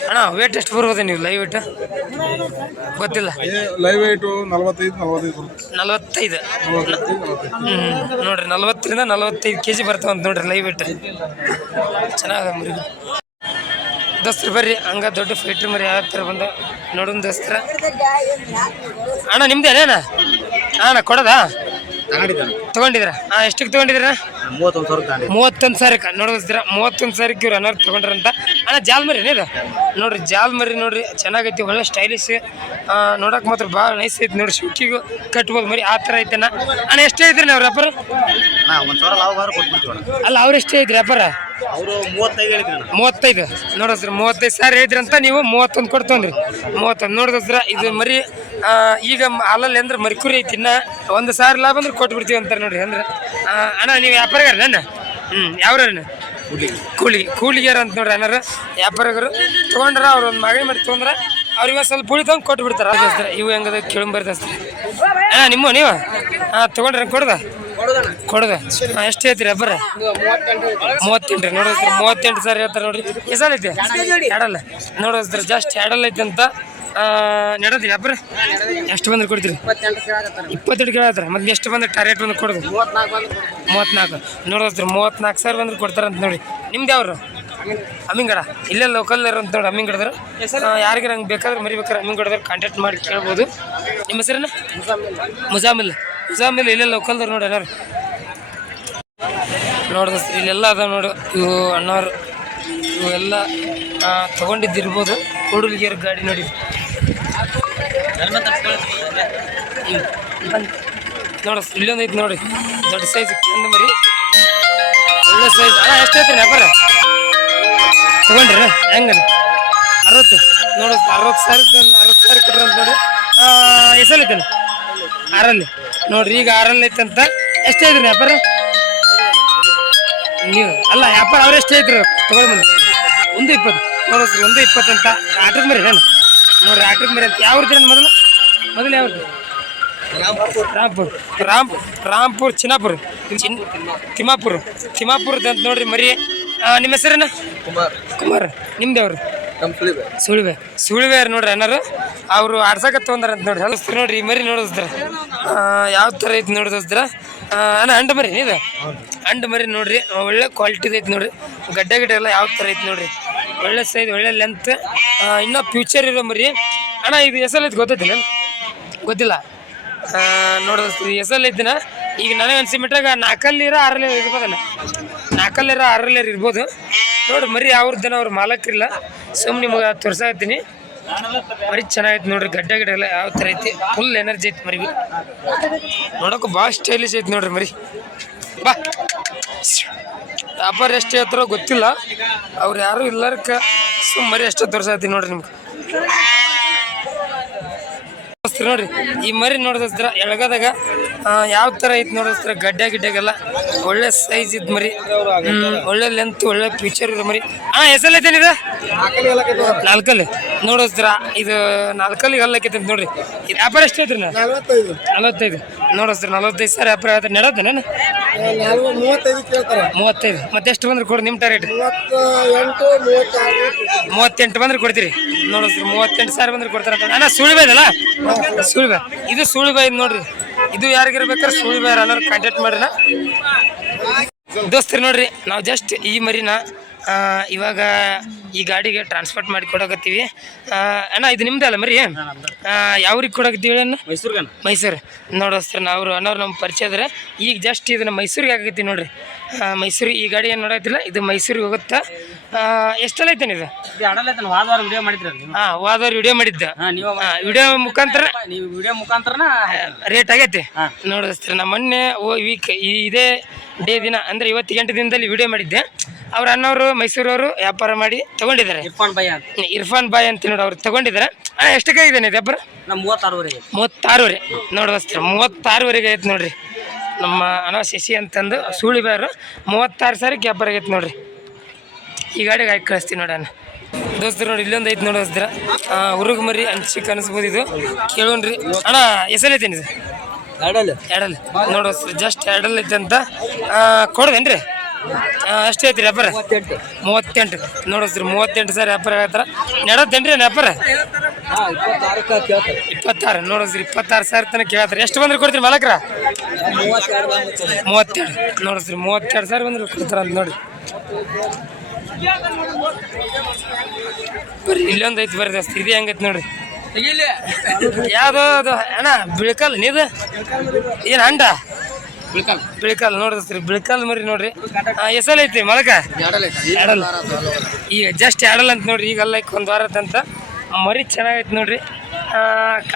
ಅಣ್ಣ ವೇಟ್ ಎಷ್ಟು ಬರ್ಬೋದು ನೀವು ಲೈವ್ ವೇಟ್ ಗೊತ್ತಿಲ್ಲ ಲೈವ್ ವೇಟ್ 45 ನೋಡ್ರಿ 40-45 kg ಬರ್ತಾವಂತ ನೋಡ್ರಿ ಲೈವ್ ವೇಟ್ ಚೆನ್ನಾಗ ಮರಿ ದೋಸ್ತ್ರು ಬರ್ರಿ ಹಂಗ ದೊಡ್ಡ ಫೈಟ್ರ್ ಮರಿ ಯಾವ ಥರ ಬಂದ ನೋಡೋಣ ದೋಸ್ತ್ರ ಅಣ್ಣ ನಿಮ್ದೇನೇನ ಅಣ್ಣ ಕೊಡೋದಾ ತಗೊಂಡಿದ್ರ ಎಷ್ಟಕ್ಕೆ ತಗೊಂಡಿದ್ರ 31,000 ನೋಡಿದ್ರ 31,000 ಇವ್ರು ಅನ್ನಾರು ತಗೊಂಡ್ರಂತ ಅಣ್ಣ ಜಾಲ್ ಮರಿ ಇದು ನೋಡ್ರಿ ಜಾಲ್ ಮರಿ ನೋಡ್ರಿ ಚೆನ್ನಾಗೈತಿ ಒಳ್ಳೆ ಸ್ಟೈಲಿಶ್ ನೋಡಕ್ ಮಾತ್ರ ಭಾಳ ನೈಸ್ ಐತಿ ನೋಡ್ರಿ ಶುಕ್ಕಿಗೂ ಕಟ್ಬೋದು ಮರಿ ಆ ಥರ ಐತಣ್ಣ ಅಣ್ಣ ಎಷ್ಟೇ ಐತ್ರಿ ನಾವು ವ್ಯಾಪಾರ ಅಲ್ಲ ಅವ್ರು ಎಷ್ಟೇ ಐತ್ರಿ ವ್ಯಾಪಾರ 35 ನೋಡಿದ್ರಿ 35,000 ಐತ್ರಿ ಅಂತ ನೀವು 31 ಕೊಡ್ತಂದ್ರಿ 31 ನೋಡಿದ್ರ ಇದು ಮರಿ ಈಗ ಹಾಲಲ್ಲಿ ಅಂದ್ರೆ ಮರಿಕುರಿ ಐತಿ ಇನ್ನ 1,000 ಲಾಭ ಅಂದ್ರೆ ಕೊಟ್ಬಿಡ್ತೀವಿ ಅಂತಾರೆ ನೋಡ್ರಿ ಅಂದ್ರೆ ಅಣ್ಣ ನೀವು ವ್ಯಾಪಾರಗಾರ ನನ್ನ ಯಾವ್ರಣ್ಣ ಕೂಲಿಗಾರ ಅಂತ ನೋಡ್ರಿ ಅನ್ನಾರ ವ್ಯಾಪಾರಗರು ತೊಗೊಂಡ್ರ ಅವ್ರು ಒಂದು ಮಗೈ ಮಾಡಿ ತೊಗೊಂಡ್ರ ಅವ್ರಿಗೆ ಸ್ವಲ್ಪ ಪುಳಿ ತಗೊಂಡು ಕೊಟ್ಟು ಬಿಡ್ತಾರೆ ಇವು ಹೆಂಗದ ಕೇಳಂಬರ್ದಸ್ತ್ರಿ ಅಣ್ಣ ನಿಮ್ಮ ನೀವು ತೊಗೊಂಡ್ರೆ ಕೊಡೋದ ಎಷ್ಟು ಹೇಳ್ತೀರಿ ವ್ಯಾಪಾರ 38 ನೋಡಿದ್ರಿ 38,000 ಹೇಳ್ತಾರೆ ನೋಡ್ರಿ ಎಸಲ್ ಐತೆ ಎರಡಲ್ಲ ನೋಡಿದ್ರಿ ಜಸ್ಟ್ ಎರಡಲ್ಲ ಐತೆ ಅಂತ ನಡೋದು ವ್ಯಾಪಾರ ಎಷ್ಟು ಬಂದ್ರೆ ಕೊಡ್ತೀರಿ 28 ಕೇಳತ್ತಾರೆ ಮತ್ತೆ ಎಷ್ಟು ಬಂದ್ರೆ ಟಾರ್ಗೆಟ್ ಬಂದ್ರೆ ಕೊಡೋದು 34 ನೋಡಿದ್ರಿ 34,000 ಬಂದ್ರೆ ಕೊಡ್ತಾರಂತ ನೋಡಿ ನಿಮ್ದು ಯಾವ್ರು ಅಮ್ಮಿಂಗಡ ಇಲ್ಲೇ ಲೋಕಲ್ ಅಂತ ನೋಡಿ ಅಮ್ಮಿಂಗಡದ್ರು ಯಾರಿಗೆ ನಂಗೆ ಬೇಕಾದ್ರೆ ಮರಿಬೇಕಾದ್ರೆ ಅಮ್ಮಿಂಗಡದ್ರು ಕಾಂಟ್ಯಾಕ್ಟ್ ಮಾಡಿ ಕೇಳ್ಬೋದು ನಿಮ್ಮ ಹೆಸರೇನ ಮುಜಾಮಿಲ್ ಇಲ್ಲೇ ಲೋಕಲ್ದವ್ರು ನೋಡಿ ಅಣ್ಣಾರು ನೋಡಿದ್ರಿ ಇಲ್ಲೆಲ್ಲ ಅದಾವ ನೋಡು ಇವು ಅಣ್ಣವ್ರು ಇವೆಲ್ಲ ತೊಗೊಂಡಿದ್ದಿರ್ಬೋದು ಕೂಡಲಿಗೆರ ಗಾಡಿ ನೋಡಿ ನೋಡ ಇಲ್ಲೊಂದು ಐತಿ ನೋಡಿ ದೊಡ್ಡ ಸೈಜ್ ಕೆಂದು ಮರಿ ಒಳ್ಳೆ ಸೈಜ್ ಎಷ್ಟು ಐತ್ರಿ ವ್ಯಾಪಾರ ತೊಗೊಂಡ್ರಿ ಹೆಂಗ 60 ನೋಡ 60,000 ಕೊಟ್ರಿ ಅಂತ ನೋಡಿ ಎಸಲ್ ಐತೇನೆ 6 ನೋಡ್ರಿ ಈಗ 6 ಐತಂತ ಎಷ್ಟು ಐತ್ರಿ ವ್ಯಾಪಾರ ನೀವು ಅಲ್ಲ ವ್ಯಾಪಾರ ಅವ್ರು ಎಷ್ಟು ಐತ್ರಿ ತೊಗೊಂಡ್ಬಂದು 120 ನೋಡಿದ್ರಿ 120 ಅಂತ ಆಟದ ಮರಿ ನಾನು ನೋಡ್ರಿ ಆಟದ ಮರಿ ಅಂತ ಯಾವ್ದು ಮೊದಲು ಯಾವ್ದು ರಾಂಪುರ್ ಚಿನ್ನಾಪುರ ತಿಮ್ಮಾಪುರದ ಅಂತ ನೋಡ್ರಿ ಮರಿ ನಿಮ್ಮ ಹೆಸರೇನ ಕುಮಾರ್ ನಿಮ್ದು ಸುಳಿವೆ ನೋಡ್ರಿ ಅನ್ನಾರು ಅವರು ಆಡ್ಸಕ ತೊಗೊಂಡಾರ ಅಂತ ನೋಡ್ರಿ ಹಲಸ್ತ್ರಿ ನೋಡ್ರಿ ಈ ಮರಿ ನೋಡಿದ್ರ ಯಾವ ಥರ ಐತಿ ನೋಡಿದ್ರ ಅಣ್ಣ ಅಂಡು ಮರಿ ಇದು ಅಂಡು ಮರಿ ನೋಡ್ರಿ ಒಳ್ಳೆ ಕ್ವಾಲಿಟಿದು ಐತಿ ನೋಡ್ರಿ ಗಡ್ಡೆ ಎಲ್ಲ ಯಾವ ಥರ ಐತಿ ನೋಡ್ರಿ ಒಳ್ಳೆ ಸೈಜ್ ಒಳ್ಳೆ ಲೆಂತ್ ಇನ್ನೂ ಫ್ಯೂಚರ್ ಇರೋ ಮರಿ ಅಣ್ಣ ಇದು ಎಸಲ್ ಐತಿ ಗೊತ್ತೈತಿ ಗೊತ್ತಿಲ್ಲ ನೋಡಿದ್ರಿ ಎಸಲ್ ಐತಿನ ಈಗ ನನಗೆ ಅನ್ಸಿಬಿಟ್ಟಾಗ 4 ಇರ್ಬೋದಲ್ಲ 4 ಇರ್ಬೋದು ನೋಡ್ರಿ ಮರಿ ಅವ್ರದ್ದನ ಅವ್ರ ಮಾಲಕ್ರಿಲ್ಲ ಸುಮ್ಮನೆ ನಿಮಗೆ ತೋರ್ಸಾಕತ್ತೀನಿ ಮರಿ ಚೆನ್ನಾಗೈತಿ ನೋಡ್ರಿ ಗಡ್ಡೆ ಎಲ್ಲ ಯಾವ ಥರ ಐತಿ ಫುಲ್ ಎನರ್ಜಿ ಐತಿ ಮರಿಗೆ ನೋಡೋಕೆ ಭಾಳ ಸ್ಟೈಲಿಶ್ ಐತಿ ನೋಡ್ರಿ ಮರಿ ಬಾ ವ್ಯಾಪಾರ ಎಷ್ಟು ಹೇಳ್ತಾರೋ ಗೊತ್ತಿಲ್ಲ, ಅವ್ರು ಯಾರು ಇಲ್ಲರ್ಕ ಮರಿ ಅಷ್ಟೇ ತೋರ್ಸತ್ತೀನಿ ನೋಡ್ರಿ ನಿಮ್ಗೆ. ನೋಡ್ರಿ ಈ ಮರಿ ನೋಡಿದ್ರ ಎಳಗದಾಗ ಯಾವ ಥರ ಐತಿ ನೋಡಿದ್ರ ಗಡ್ಡೆ ಗಿಡ್ಡೆಗೆಲ್ಲ ಒಳ್ಳೆ ಸೈಜ್ ಇದ್ ಮರಿ, ಒಳ್ಳೆ ಲೆಂತ್ ಒಳ್ಳೆ ಫ್ಯೂಚರ್ ಇರೋ ಮರಿ. ಹೆಸರು ಐತೇನಿದೆ ನಾಲ್ಕಲ್ಲಿ ನೋಡಿದ್ರ ಇದು ನಾಲ್ಕಲ್ಲಿಗೆ ಹಲ್ಲಕ್ಕೈತೆ ನೋಡ್ರಿ. ಇದು ವ್ಯಾಪಾರ ಎಷ್ಟು ಐತ್ರಿ? 45 ನೋಡಿಸ್ರಿ 45 ಸಾವಿರ ವ್ಯಾಪಾರ ಆಯ್ತು. ನಡತ್ತೆ ನಾನು 35 ಮತ್ತೆ ಎಷ್ಟು ಬಂದ್ರೆ ಕೊಡಿ ನಿಮ್ಮ ಟಾರ್ಗೆಟ್? 38 ಬಂದ್ರೆ ಕೊಡ್ತೀರಿ ನೋಡಿಸ್ರಿ. 38 ಸಾವಿರ ಬಂದ್ರೆ ಕೊಡ್ತಾರ ಅಣ್ಣ. ಸುಳಿಬಾಯ್ ಇದಲ್ಲ, ಸುಳಿಬಾಯ್ ಇದು ಸುಳಿಬಾಯ್ ನೋಡ್ರಿ. ಇದು ಯಾರಿಗಿರ್ಬೇಕಾದ್ರೆ ಸುಳಿಬಾಯ್ ಅನ್ನೋರು ಕಾಂಟ್ಯಾಕ್ಟ್ ಮಾಡ್ರಿ. ದೋಸ್ತರು ನೋಡ್ರಿ ನಾವು ಜಸ್ಟ್ ಈ ಮರಿನ ಇವಾಗ ಈ ಗಾಡಿಗೆ ಟ್ರಾನ್ಸ್ಪೋರ್ಟ್ ಮಾಡಿ ಕೊಡಕತ್ತೀವಿ. ಅಣ್ಣ ಇದು ನಿಮ್ದೇ ಅಲ್ಲ ಮರಿ? ಯಾವ್ರಿಗೆ ಕೊಡಕತ್ತೀವಿ ಅಣ್ಣ? ಮೈಸೂರು ನೋಡೋಸ್ತಾರೆ ನಾವು ಅಣ್ಣವ್ರು ನಮ್ಮ ಪರಿಚಯ ಇದ್ರೆ. ಈಗ ಜಸ್ಟ್ ಇದನ್ನ ಮೈಸೂರಿಗೆ ಹಾಕತ್ತೀವಿ ನೋಡ್ರಿ. ಮೈಸೂರಿಗೆ ಈ ಗಾಡಿ ಏನು ನೋಡತ್ತಿಲ್ಲ, ಇದು ಮೈಸೂರಿಗೆ ಹೋಗುತ್ತಾ. ಎಷ್ಟೆಲ್ಲ ಐತೇನೆ ಇದು? ವಿಡಿಯೋ ಮಾಡಿದ್ರಿ ವಾದವ್ರು ವಿಡಿಯೋ ಮಾಡಿದ್ದ. ವಿಡಿಯೋ ಮುಖಾಂತರ ರೇಟ್ ಆಗೈತಿ ನೋಡಿಸ್ತಾರೆ. ನಮ್ಮ ಮೊನ್ನೆ ವೀಕ್ ಇದೇ ಡೇ ದಿನ ಅಂದರೆ ಇವತ್ತು 8 ದಿನದಲ್ಲಿ ವಿಡಿಯೋ ಮಾಡಿದ್ದೆ. ಅವ್ರ ಅಣ್ಣವರು ಮೈಸೂರವರು ವ್ಯಾಪಾರ ಮಾಡಿ ತಗೊಂಡಿದ್ದಾರೆ. ಇರ್ಫಾನ್ ಬಾಯ್ ಅಂತ ನೋಡಿ ಅವ್ರು ತಗೊಂಡಿದ್ದಾರೆ. ಎಷ್ಟಕ್ಕೆ ಇದೇನೆ ವ್ಯಾಪಾರ? 36 ನೋಡಿಸ್ತಾರೆ. 36 ಐತೆ ನೋಡ್ರಿ. ನಮ್ಮ ಅಣ್ಣ ಶಶಿ ಅಂತಂದು ಸುಳಿಬಾರು 36 ಸಾವಿರಕ್ಕೆ ವ್ಯಾಪಾರ ಆಗೈತೆ ನೋಡ್ರಿ. ಈ ಗಾಡಿಗೆ ಹಾಕಿ ಕಳಿಸ್ತೀವಿ ನೋಡಿ ಅಣ್ಣ. ದೋಸ್ತರು ನೋಡಿ ಇಲ್ಲೊಂದು ಐತೆ ನೋಡಿಸ್ತೀರ ಹುರುಗು ಮರಿ ಅಂಚಿಕ್ ಅನಿಸ್ಬೋದು. ಇದು ಕೇಳೋಣ್ರಿ ಅಣ್ಣ. ಹೆಸರು ಐತೇನಿ ಇದು? ಎರಡಲ್ಲಿ ನೋಡಿಸ್ರಿ. ಜಸ್ಟ್ ಎರಡಲ್ಲಿ ಐತೆ ಅಂತ ಕೊಡೋದೇನ್ರಿ? ಎಷ್ಟು ಐತ್ರಿ ವ್ಯಾಪಾರ? 38 ನೋಡಿಸ್ರಿ. 38 ಸಾವಿರ ವ್ಯಾಪಾರ ಆಗತ್ತಾರ. ನಡತ್ತೇನ್ರಿ ವ್ಯಾಪಾರ? 26 ನೋಡಿಸ್ರಿ. 26 ಸಾವಿರ ತನಕ ಕೇಳತ್ತಾರೆ. ಎಷ್ಟು ಬಂದ್ರೆ ಕೊಡ್ತೀರಿ ಮಾಲಕ್ರ? 32 ನೋಡಿಸ್ರಿ. 32 ಸಾವಿರ ಬಂದ್ರೆ ಕೊಡ್ತಾರ ಅಂತ ನೋಡಿ. ಬರ್ರಿ ಇಲ್ಲೊಂದು ಐತಿ ಬರ್ರಿ ಜಾಸ್ತಿ. ಇದು ಹೆಂಗೈತಿ ನೋಡ್ರಿ. ಯಾವ್ದು ಅದು ಅಣ್ಣ? ಬಿಳ್ಕಲ್ ನೀದು ಏನು ಅಂಡ? ಬಿಳ್ಕಲ್ ನೋಡಿದ್ರಿ. ಬಿಳ್ಕಲ್ ಮರಿ ನೋಡ್ರಿ. ಹೆಸರು ಐತಿ ಮೊಳಕ? ಎರಡಲ್ಲ. ಈಗ ಜಸ್ಟ್ ಎರಡಲ್ಲ ಅಂತ ನೋಡ್ರಿ. ಈಗ ಅಲ್ಲ ಒಂದು ವಾರದಂತ ಮರಿ ಚೆನ್ನಾಗೈತಿ ನೋಡ್ರಿ.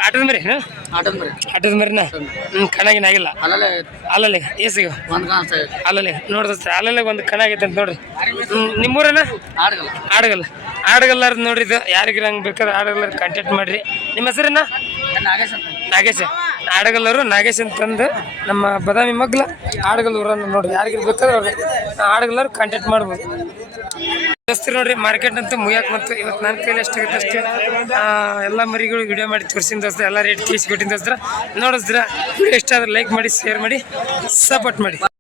ಆಟದ ಮರಿ ಆಟದ ಮರಿನ ಕಣಾಗಿನಾಗಿಲ್ಲ ಅಲ್ಲಲ್ಲಿ ಏಸಿಗೆ ಅಲ್ಲಲ್ಲಿ ನೋಡಿದ್ರೆ ಅಲ್ಲಲ್ಲಿ ಒಂದು ಕಣಾಗೈತೆ ಅಂತ ನೋಡ್ರಿ. ನಿಮ್ಮೂರನ ಆಡಗಲ್ಲಾರ ನೋಡ್ರಿ. ಇದು ಯಾರಿಗಿರ ಹಂಗೆ ಬೇಕಾದ್ರೆ ಆಡಗಲ್ಲಾರ ಕಾಂಟ್ಯಾಕ್ಟ್ ಮಾಡಿರಿ. ನಿಮ್ಮ ಹೆಸರನ್ನ? ನಾಗೇಶ. ಆಡಗಲ್ಲವರು ನಾಗೇಶ್ ಅಂತಂದು ನಮ್ಮ ಬದಾಮಿ ಮಗ್ಲ ಆಡಗಲ್ ಊರನ್ನು ನೋಡ್ರಿ. ಯಾರಿಗಿರ ಬೇಕಾದ್ರೆ ಅವ್ರು ಆಡಗಲ್ಲವ್ರು ಕಾಂಟ್ಯಾಕ್ಟ್ ಮಾಡ್ಬೋದು. ದೋಸ್ತರು ನೋಡ್ರಿ ಮಾರ್ಕೆಟ್ ಅಂತ ಮುಗಿಯಾಕ ಮತ್ತು ಇವತ್ತು ನನ್ನ ಕೈಲಿ ಎಷ್ಟಾಗುತ್ತೆ ಅಷ್ಟೇ ಎಲ್ಲ ಮರಿಗಳು ವಿಡಿಯೋ ಮಾಡಿ ತೋರಿಸಿದ ದೋಸ್ತರ. ಎಲ್ಲ ರೇಟ್ ತಿಳಿಸಿ ಕೊಟ್ಟಿನ ದೋಸ್ತರ ನೋಡಿದ್ರ ವಿಡಿಯೋ ಇಷ್ಟ ಆದ್ರೆ ಲೈಕ್ ಮಾಡಿ, ಶೇರ್ ಮಾಡಿ, ಸಪೋರ್ಟ್ ಮಾಡಿ.